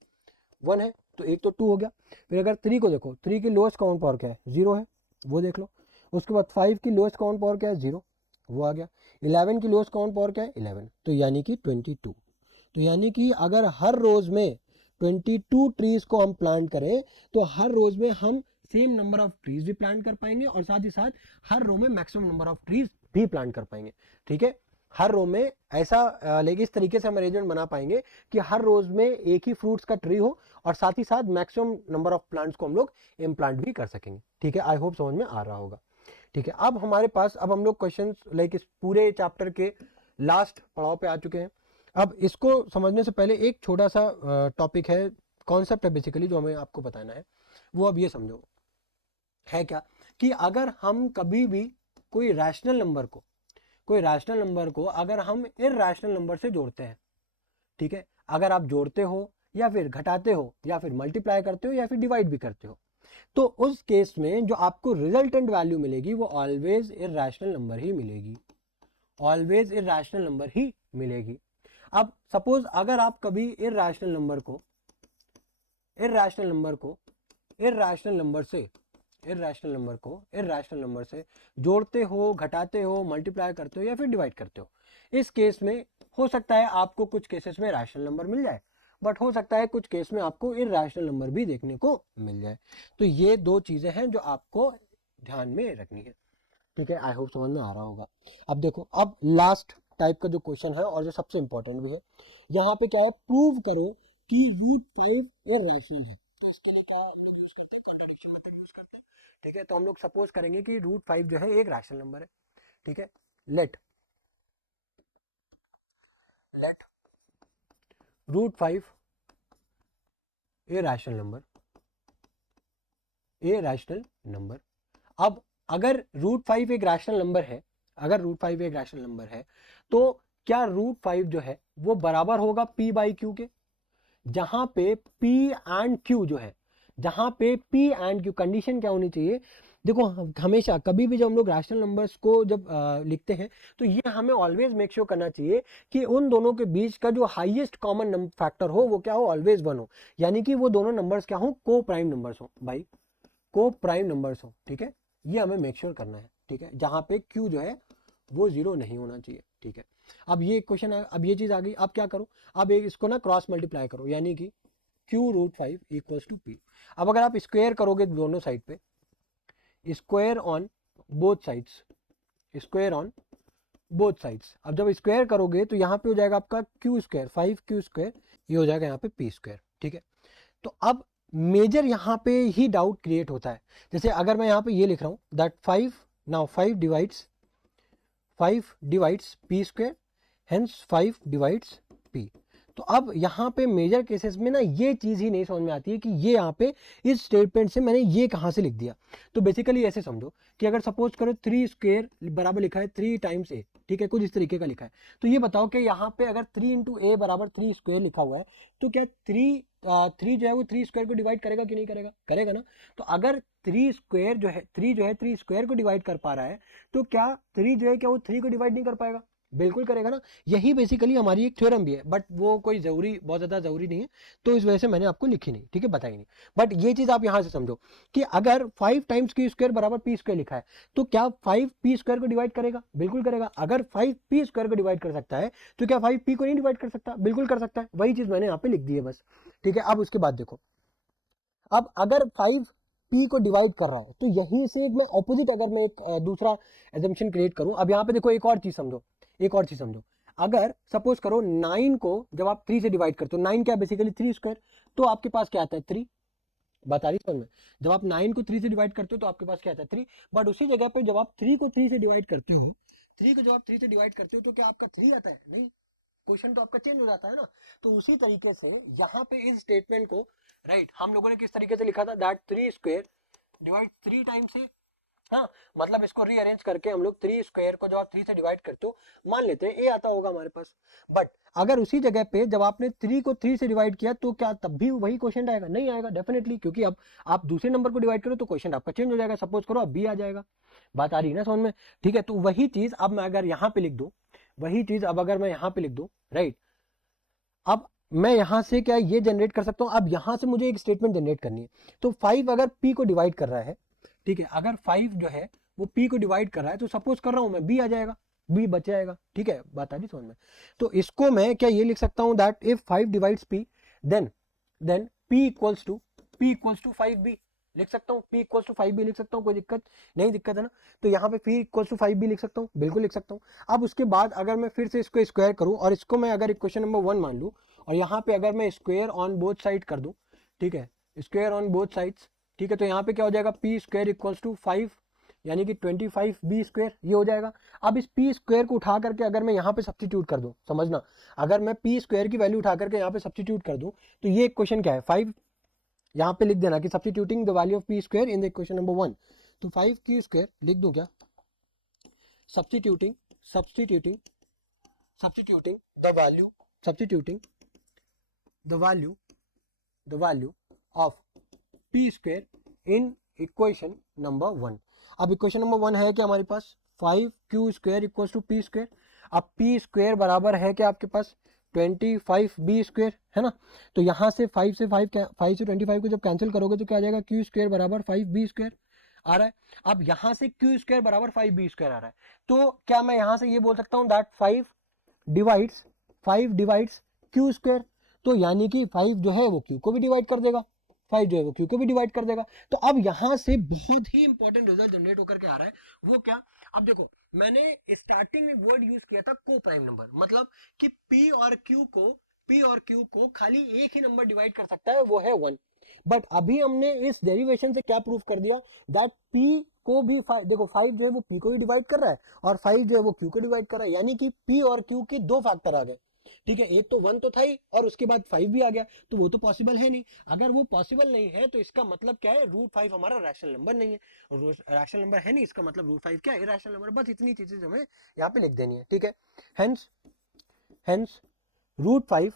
1 है, तो एक तो 2 हो गया। फिर अगर 3 को देखो, 3 की लोएस्ट कॉमन पावर क्या है, 0 है, वो देख लो। उसके बाद 5 की लोएस्ट कॉमन पावर क्या है, 0, वो आ गया। 11 की लोएस्ट कॉमन पावर क्या है, 11, तो यानी कि 22। तो यानी कि अगर हर रोज में 22 ट्रीज को हम प्लांट करें तो हर रोज में हम सेम नंबर ऑफ ट्रीज भी प्लांट कर पाएंगे और साथ ही साथ हर रो में मैक्सिमम नंबर ऑफ ट्रीज भी प्लांट कर पाएंगे, ठीक है। हर रो में ऐसा लेकिन इस तरीके से हम अरेंजमेंट बना पाएंगे कि हर रोज में एक ही फ्रूट्स का ट्री हो और साथ ही साथ मैक्सिमम नंबर ऑफ प्लांट्स को हम लोग इम्प्लांट भी कर सकेंगे, ठीक है। आई होप समझ में आ रहा होगा, ठीक है। अब हमारे पास अब हम लोग क्वेश्चन लाइक इस पूरे चैप्टर के लास्ट पड़ाव पे आ चुके हैं। अब इसको समझने से पहले एक छोटा सा टॉपिक है, कॉन्सेप्ट है बेसिकली जो हमें आपको बताना है। वो अब ये समझो है क्या, कि अगर हम कभी भी कोई रैशनल नंबर को अगर हम इररैशनल नंबर से जोड़ते हैं, ठीक है, अगर आप जोड़ते हो या फिर घटाते हो या फिर मल्टीप्लाई करते हो या फिर डिवाइड भी करते हो, तो उस केस में जो आपको रिजल्टेंट वैल्यू मिलेगी वो ऑलवेज इररैशनल नंबर ही मिलेगी, ऑलवेज इररैशनल नंबर ही मिलेगी। अब सपोज अगर आप कभी इररैशनल नंबर को इररैशनल नंबर से जोड़ते हो, घटाते हो, मल्टीप्लाई करते हो या फिर डिवाइड करते हो, इस केस में हो सकता है आपको कुछ केसेस में रैशनल नंबर मिल जाए, बट हो सकता है कुछ केस में आपको इररैशनल नंबर भी देखने को मिल जाए। तो ये दो चीजें हैं जो आपको ध्यान में रखनी है, ठीक है। आई होप समझ में आ रहा होगा। अब देखो, अब लास्ट टाइप का जो क्वेश्चन है और जो सबसे इंपॉर्टेंट भी है, यहाँ पे क्या है, प्रूव करो कि √5 इररेशनल है। तो इसके लिए क्या है, हम लोग यूज करते हैं कंट्राडिक्शन मेथड यूज करते हैं, ठीक है। तो हम लोग सपोज करेंगे कि √5 जो है एक रैशनल नंबर है, ठीक है। Let √5 a rational number. अब अगर √5 एक रैशनल नंबर है, तो क्या √5 जो है वो बराबर होगा p/q के, जहां पे p एंड q जो है, जहां पे p एंड q कंडीशन क्या होनी चाहिए। देखो, हमेशा कभी भी जब हम लोग रैशनल नंबर्स को जब लिखते हैं तो ये हमें ऑलवेज मेक श्योर करना चाहिए कि उन दोनों के बीच का जो हाईएस्ट कॉमन फैक्टर हो वो क्या हो, ऑलवेज 1 हो, यानी कि वो दोनों नंबर्स क्या हो, को प्राइम नंबर्स हो भाई, को प्राइम नंबर्स हो, ठीक है। ये हमें मेक श्योर करना है, ठीक है, जहां पे q जो है वो 0 नहीं होना चाहिए, ठीक है। अब ये क्वेश्चन, अब ये चीज आ गई। अब क्या करो, अब इसको ना क्रॉस मल्टीप्लाई करो, यानी कि q√5 इक्वल्स टू p। अब अगर आप स्क्वायर करोगे दोनों साइड पे, square on both sides, square on both sides, अब जब स्क्वायर करोगे तो यहाँ पे हो जाएगा आपका q², 5q², ये हो जाएगा यहाँ पे p², ठीक है। तो अब मेजर यहाँ पे ही डाउट क्रिएट होता है। जैसे अगर मैं यहाँ पे ये लिख रहा हूँ that 5 divides p², hence 5 divides p। तो अब यहाँ पे मेजर केसेस में ना ये चीज ही नहीं समझ में आती है कि ये यहाँ पे इस स्टेटमेंट से मैंने ये कहाँ से लिख दिया। तो बेसिकली ऐसे समझो कि अगर सपोज करो 3 स्क्वायर बराबर लिखा है 3 टाइम्स ए, ठीक है, कुछ इस तरीके का लिखा है, तो ये बताओ कि यहाँ पे अगर 3 इंटू ए बराबर 3 स्क्वायर लिखा हुआ है, तो क्या 3 जो है वो 3 स्क्वायर को डिवाइड करेगा कि नहीं करेगा? करेगा ना। तो अगर 3 स्क्वायर जो है 3 जो है 3 स्क्वायर को डिवाइड कर पा रहा है, तो क्या 3 जो है क्या वो 3 को डिवाइड नहीं कर पाएगा? बिल्कुल करेगा ना। यही बेसिकली हमारी एक थ्योरम भी है, बट वो कोई जरूरी बहुत ज्यादा जरूरी नहीं है, तो इस वजह से मैंने आपको लिखी नहीं, ठीक है, बताई नहीं। बट ये चीज आप यहां से समझो कि अगर 5 टाइम्स क्यू स्क्वायर बराबर पी स्क्वायर लिखा है, तो क्या 5 पी स्क्वायर को डिवाइड करेगा? बिल्कुल करेगा। अगर 5 पी स्क्वायर को डिवाइड कर सकता है, तो क्या 5 पी को नहीं डिवाइड कर सकता? बिल्कुल कर सकता है। वही चीज मैंने यहाँ पे लिख दी है बस, ठीक है। अब उसके बाद देखो, अब अगर 5 पी को डिवाइड कर रहा है, तो यहीं से एक मैं ऑपोजिट, अगर मैं एक दूसरा एजम्पशन क्रिएट करूं, अब यहाँ पे देखो एक और चीज समझो, एक और चीज समझो। अगर सपोज करो 9 को जब आप 3 से डिवाइड करते हो, 9 क्या बेसिकली 3 स्क्वायर, तो आपके पास क्या आता है 3। बता रही समझ में? जब आप 9 को 3 से डिवाइड करते हो तो आपके पास क्या आता है 3। बट उसी जगह पे जब आप 3 को 3 से डिवाइड करते हो, 3 को जब आप 3 से डिवाइड करते हो, तो क्या आपका 3 आता है? नहीं, क्वेश्चन तो आपका चेंज हो जाता है ना। तो उसी तरीके से यहाँ पे इस स्टेटमेंट को, राइट, हम लोगों ने किस तरीके से लिखा था, दैट 3 स्क्वायर डिवाइड 3 टाइम्स ए। हाँ, मतलब इसको रीअरेंज करके हम लोग 3 स्क्वायर को जब आप 3 से डिवाइड करते हो, मान लेते हैं ए आता होगा हमारे पास। बट अगर उसी जगह पे जब आपने 3 को 3 से डिवाइड किया, तो क्या तब भी वही क्वेश्चन आएगा? नहीं आएगा डेफिनेटली, क्योंकि अब आप दूसरे नंबर को डिवाइड करो तो क्वेश्चन आपका चेंज हो जाएगा। सपोज करो अब बी आ जाएगा। बात आ रही है ना समझ में? ठीक है, तो वही चीज अब मैं अगर यहाँ पे लिख दूं, वही चीज अब अगर मैं यहाँ पे लिख दूं, राइट, अब मैं यहां से क्या ये जनरेट कर सकता हूं? अब यहां से मुझे एक स्टेटमेंट जनरेट करनी है। तो 5 अगर p को डिवाइड कर रहा है, ठीक है, अगर 5 जो है वो p को डिवाइड कर रहा है, तो सपोज कर रहा हूं मैं b आ जाएगा, b बच जाएगा, ठीक है, बात आ रही समझ में? तो इसको मैं क्या ये लिख सकता हूं, that if 5 divides p, then p equals to 5b लिख सकता हूँ। p इक्वल्स टू 5b लिख सकता हूँ, कोई दिक्कत नहीं, दिक्कत है ना? तो यहाँ पे p इक्वल्स टू 5b लिख सकता हूँ, बिल्कुल लिख सकता हूँ। अब उसके बाद अगर मैं फिर से इसको स्क्वायर करूँ, और इसको मैं अगर इक्वेशन नंबर 1 मान लूँ, और यहाँ पे अगर मैं स्क्वायर ऑन बोथ साइड कर दूं, ठीक है, स्क्वायर ऑन बोथ साइड्स, ठीक है, तो यहाँ पे क्या हो जाएगा, पी स्क्वायर इक्वल्स टू 5, यानी कि 25 बी स्क्वायर, ये हो जाएगा। अब इस पी स्क्वायर को उठा करके अगर मैं यहाँ पे सब्सटीट्यूट कर दूं, समझना, अगर मैं पी स्क्वायर की वैल्यू उठा करके यहाँ पे सब्सटीट्यूट कर दूं, तो ये इक्वेशन क्या है 5, यहाँ पे लिख देना कि substituting the value of P square in the equation number 1। तो 5 क्यू स्क्वायर लिख दूं क्या, substituting substituting substituting the value, substituting the value of p square in equation number 1। अब इक्वेशन नंबर 1 है क्या हमारे पास, 5q square equals to P square. अब p स्क्वायर बराबर है क्या आपके पास 25b स्क्वायर, है ना? तो यहाँ से 5 से 25 को जब कैंसिल करोगे तो क्या आ जाएगा, q स्क्वायर बराबर 5b स्क्वायर आ रहा है। अब यहाँ से q स्क्वायर बराबर 5b स्क्वायर आ रहा है, तो क्या मैं यहाँ से ये बोल सकता हूँ दैट 5 डिवाइड्स q स्क्वायर, तो यानी कि 5 जो है वो q को भी डिवाइड कर देगा, 5 जो है वो q को भी डिवाइड कर देगा। तो अब यहां से बहुत ही इंपॉर्टेंट रिजल्ट जनरेट होकर के आ रहा है, वो क्या, अब देखो मैंने स्टार्टिंग में वर्ड यूज किया था को प्राइम नंबर, मतलब कि p और q को खाली एक ही नंबर डिवाइड कर सकता है, वो है 1। बट अभी हमने इस डेरिवेशन से क्या प्रूव कर दिया, दैट p को भी देखो 5 जो है वो p को भी डिवाइड कर रहा है, और 5 जो है वो q को डिवाइड कर रहा है, यानी कि p और q के दो फैक्टर आ गए, ठीक है। एक तो 1 तो था ही, और उसके बाद 5 भी आ गया, तो वो तो पॉसिबल है नहीं। अगर वो पॉसिबल नहीं है, तो इसका मतलब क्या है, √5 हमारा रैशनल नंबर नहीं है, रैशनल नंबर है नहीं, इसका मतलब √5 क्या है, इरैशनल नंबर। बस इतनी चीजें हमें यहाँ पे लिख देनी है, ठीक है। Hence √5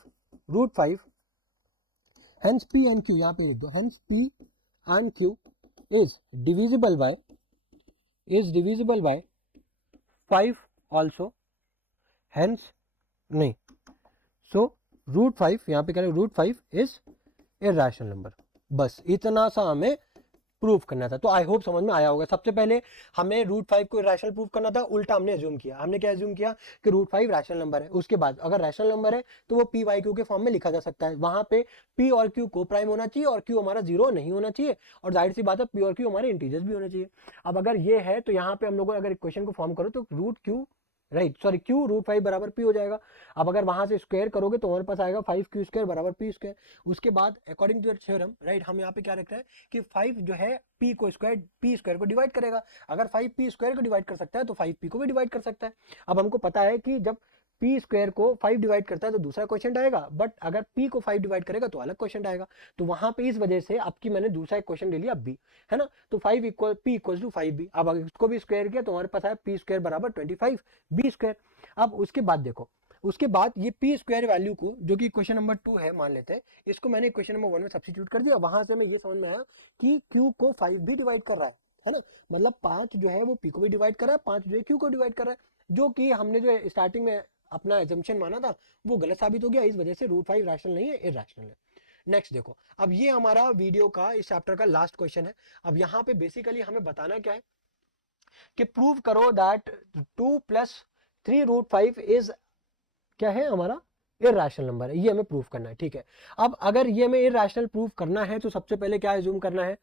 hence p and q, यहाँ पे लिख दो, hence p and q is divisible by 5 also, hence नहीं, सो √5 यहाँ पे कह रहे √5 इज इरैशनल नंबर। बस इतना सा हमें प्रूफ करना था। तो आई होप समझ में आया होगा। सबसे पहले हमें √5 को रैशनल प्रूफ करना था, उल्टा हमने एज्यूम किया। हमने क्या एज्यूम किया कि √5 रैशनल नंबर है, उसके बाद अगर रैशनल नंबर है तो वो पी वाई क्यू के फॉर्म में लिखा जा सकता है। वहां पे पी और क्यू को प्राइम होना चाहिए, और क्यू हमारा जीरो नहीं होना चाहिए, और जाहिर सी बात है पी और क्यू हमारे इंटीजर्स भी होने चाहिए। अब अगर ये है तो यहाँ पे हम लोग अगर इक्वेशन को फॉर्म करो तो क्यू √5 बराबर पी हो जाएगा। अब अगर वहां से स्क्वायर करोगे तो हमारे पास आएगा 5q स्क्वायर बराबर पी स्क्वायर। उसके बाद अकॉर्डिंग टू थ्योरम, राइट, हम यहाँ पे क्या रखते हैं कि 5 जो है पी स्क्वायर को डिवाइड करेगा। अगर 5 पी स्क्वायर को डिवाइड कर सकता है तो 5 पी को भी डिवाइड कर सकता है। अब हमको पता है कि जब पी स्क्वायर को 5 डिवाइड करता है तो दूसरा क्वेश्चन आएगा, बट अगर पी को 5 डिवाइड करेगा तो अलग क्वेश्चन आएगा। तो वहां पे इस वजह से आपकी मैंने दूसरा एक क्वेश्चन ले लिया बी, है ना। तो 5 equal P equal to 5 B. अब अगर इसको भी स्क्वायर किया तो हमारे पास आया पी स्क्वायर बराबर 25 बी स्क्वायर। अब उसके बाद देखो, उसके बाद ये पी स्क्वायर वैल्यू को, जो कि क्वेश्चन नंबर 2 है मान लेते हैं, इसको मैंने क्वेश्चन नंबर 1 में सब्स्टिट्यूट कर दिया। वहां से हमें ये समझ में आया कि क्यू को 5 भी डिवाइड कर रहा है ना। मतलब 5 जो है वो पी को भी डिवाइड कर रहा है, 5 जो है क्यू को डिवाइड कर रहा है, जो कि हमने जो स्टार्टिंग में अपना एजम्पशन माना था वो गलत साबित हो गया। इस वजह से रूट 5 रैशनल नहीं है, इरैशनल है। नेक्स्ट देखो, अब ये हमारा वीडियो का इस चैप्टर का लास्ट क्वेश्चन है। अब यहाँ पे बेसिकली हमें बताना क्या है कि प्रूव करो दैट 2 प्लस 3 रूट 5 इज क्या है हमारा इरैशनल नंबर है। ये हमें प्रूव करना है, ठीक है। अब अगर ये हमें इरैशनल प्रूव करना है तो सबसे पहले क्या एज्यूम करना है,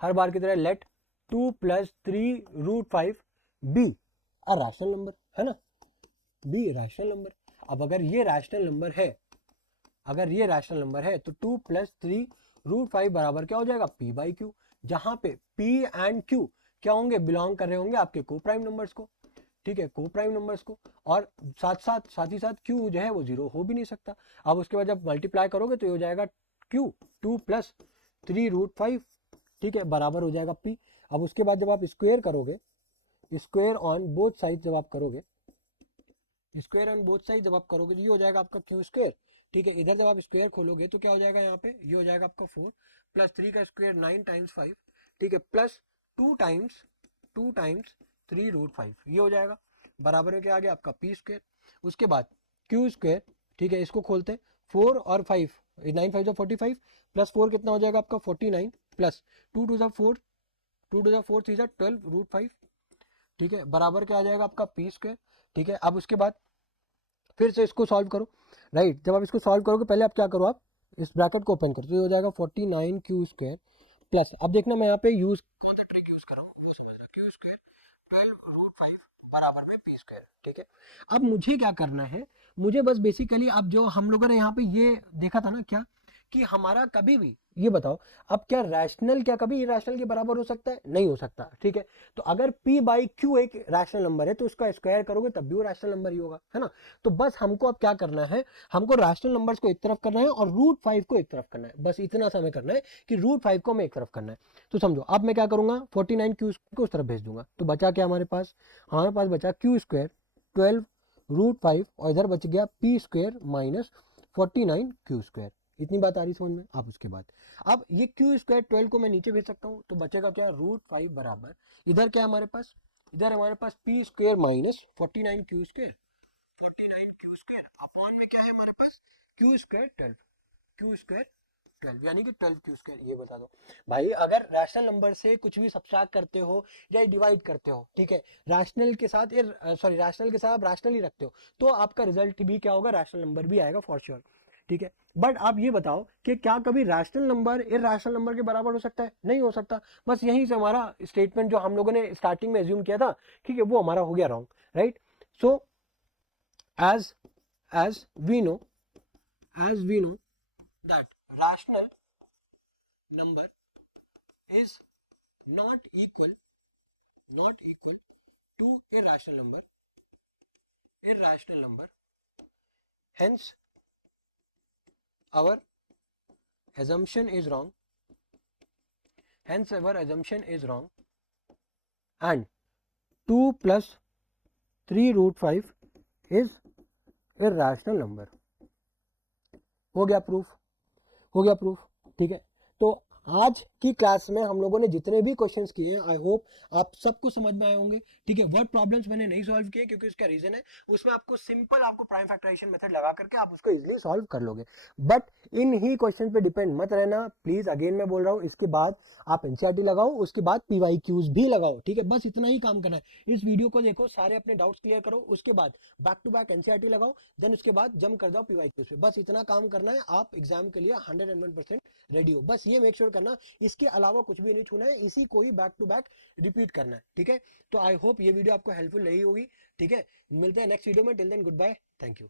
हर बार की तरह let 2 plus 3 root 5 be a rational number, है ना, बी रैशनल नंबर। अब अगर ये रैशनल नंबर है, अगर ये रैशनल नंबर है तो 2 प्लस 3 रूट 5 बराबर क्या हो जाएगा पी बाई क्यू, जहां पे पी एंड क्यू क्या होंगे, बिलोंग कर रहे होंगे आपके को प्राइम नंबर्स को, ठीक है, को प्राइम नंबर्स को। और साथ ही साथ क्यू जो है वो जीरो हो भी नहीं सकता। अब उसके बाद जब मल्टीप्लाई करोगे तो ये हो जाएगा क्यू 2 प्लस 3 रूट 5, ठीक है, बराबर हो जाएगा पी। अब उसके बाद जब आप स्क्वायर करोगे, स्क्वायर ऑन बोथ साइड जब आप करोगे, स्क्वायर ऑन बोथ साइड जब आप करोगे तो ये हो जाएगा आपका क्यू स्क्वायर, ठीक है। इधर जब आप स्क्वायर खोलोगे तो क्या हो जाएगा, यहाँ पे ये हो जाएगा आपका 4 प्लस 3 का स्क्वायर 9 टाइम्स 5, ठीक है, प्लस 2 टाइम्स 3 रूट 5, ये हो जाएगा बराबर में क्या आ गया आपका पी स्क्वायर। उसके बाद क्यू स्क्वायर, ठीक है, इसको खोलते हैं, 4 और 5, 9 5 45 प्लस 4 कितना हो जाएगा आपका 49 प्लस 2 टू 4, 2 टू 4 3 12 रूट 5, ठीक है, बराबर क्या आ जाएगा आपका पी स्क्वायर, ठीक है। अब उसके बाद फिर से इसको सॉल्व करो, राइट। जब आप इसको सॉल्व करोगे पहले आप क्या करो, आप इस ब्रैकेट को ओपन करो तो ये हो जाएगा 49 क्यू स्क्वायर प्लस, अब देखना मैं यहाँ पे यूज कौन सा ट्रिक यूज कर रहा हूँ वो समझना, क्यू स्क्वायर 12 रूट 5 बराबर में पी स्क्वायर, ठीक है। अब मुझे क्या करना है, मुझे बस बेसिकली अब जो हम लोगों ने यहाँ पे ये देखा था ना क्या, कि हमारा कभी भी ये बताओ, अब क्या रैशनल क्या कभी इरैशनल के बराबर हो सकता है, नहीं हो सकता, ठीक है। तो अगर p बाई क्यू एक रैशनल नंबर है तो उसका स्क्वायर करोगे तब भी वो रैशनल नंबर ही होगा, है ना। तो बस हमको अब क्या करना है, हमको रैशनल नंबर्स को एक तरफ करना है और रूट 5 को एक तरफ करना है, बस इतना सा हमें करना है कि रूट 5 को हमें एक तरफ करना है। तो समझो अब मैं क्या करूंगा, 49 क्यू को उस तरफ भेज दूंगा, तो बचा क्या हमारे पास बचा क्यू स्क्वायर 12 रूट 5 और इधर बच गया P square minus 49 Q square. इतनी बात आ रही समझ में। आप उसके बाद अब ये क्यू स्क्वायर 12 को मैं नीचे भेज सकता हूँ, तो बचेगा क्या, रूट 5 बराबर इधर क्या है हमारे पास, इधर हमारे पास P square minus 49 Q square, 49 Q square upon में क्या है हमारे पास क्यू स्क्वायर 12, क्यू स्क्वायर 12 यानी कि 12 क्यू स्क्वायर। ये बता दो भाई, अगर रैशनल नंबर से कुछ भी सब्ट्रैक्ट करते हो या डिवाइड करते हो, ठीक है, रैशनल के साथ रैशनल के साथ आप रैशनल ही रखते हो तो आपका रिजल्ट भी क्या होगा, रैशनल नंबर भी आएगा फॉर श्योर, ठीक है। बट आप ये बताओ कि क्या कभी रैशनल नंबर इरैशनल नंबर के बराबर हो सकता है, नहीं हो सकता। बस यहीं से हमारा स्टेटमेंट जो हम लोगों ने स्टार्टिंग में एज्यूम किया था, ठीक है, वो हमारा हो गया wrong, right. So as as we know that rational number is not equal to irrational number, hence our assumption is wrong, and 2 plus 3 root 5 is irrational number। हो गया प्रूफ, ठीक है। तो आज की क्लास में हम लोगों ने जितने भी क्वेश्चंस किए हैं, आई होप आप सबको समझ में आए होंगे, ठीक है। वर्ड प्रॉब्लम्स मैंने नहीं सॉल्व किए क्योंकि उसका रीजन है, उसमें आपको सिंपल आपको प्राइम फैक्टराइजेशन मेथड लगा करके आप उसको इजीली सॉल्व कर लोगे। बट इन ही क्वेश्चन पे डिपेंड मत रहना प्लीज, अगेन मैं बोल रहा हूँ। इसके बाद आप एनसीईआरटी लगाओ, उसके बाद पीवाईक्यूज भी लगाओ, ठीक है, बस इतना ही काम करना है। इस वीडियो को देखो, सारे अपने डाउट्स क्लियर करो, उसके बाद बैक टू बैक एनसीईआरटी लगाओ, देन उसके बाद जंप कर जाओ पीवाईक्यूज पे। बस इतना काम करना है, आप एग्जाम के लिए 101% रेडी हो। बस ये मेक श्योर करना, इसके अलावा कुछ भी नहीं छूना है, इसी को ही बैक टू बैक रिपीट करना है, ठीक है। तो आई होप ये वीडियो आपको हेल्पफुल रही होगी, ठीक है। मिलते हैं नेक्स्ट वीडियो में, till then good bye, thank you.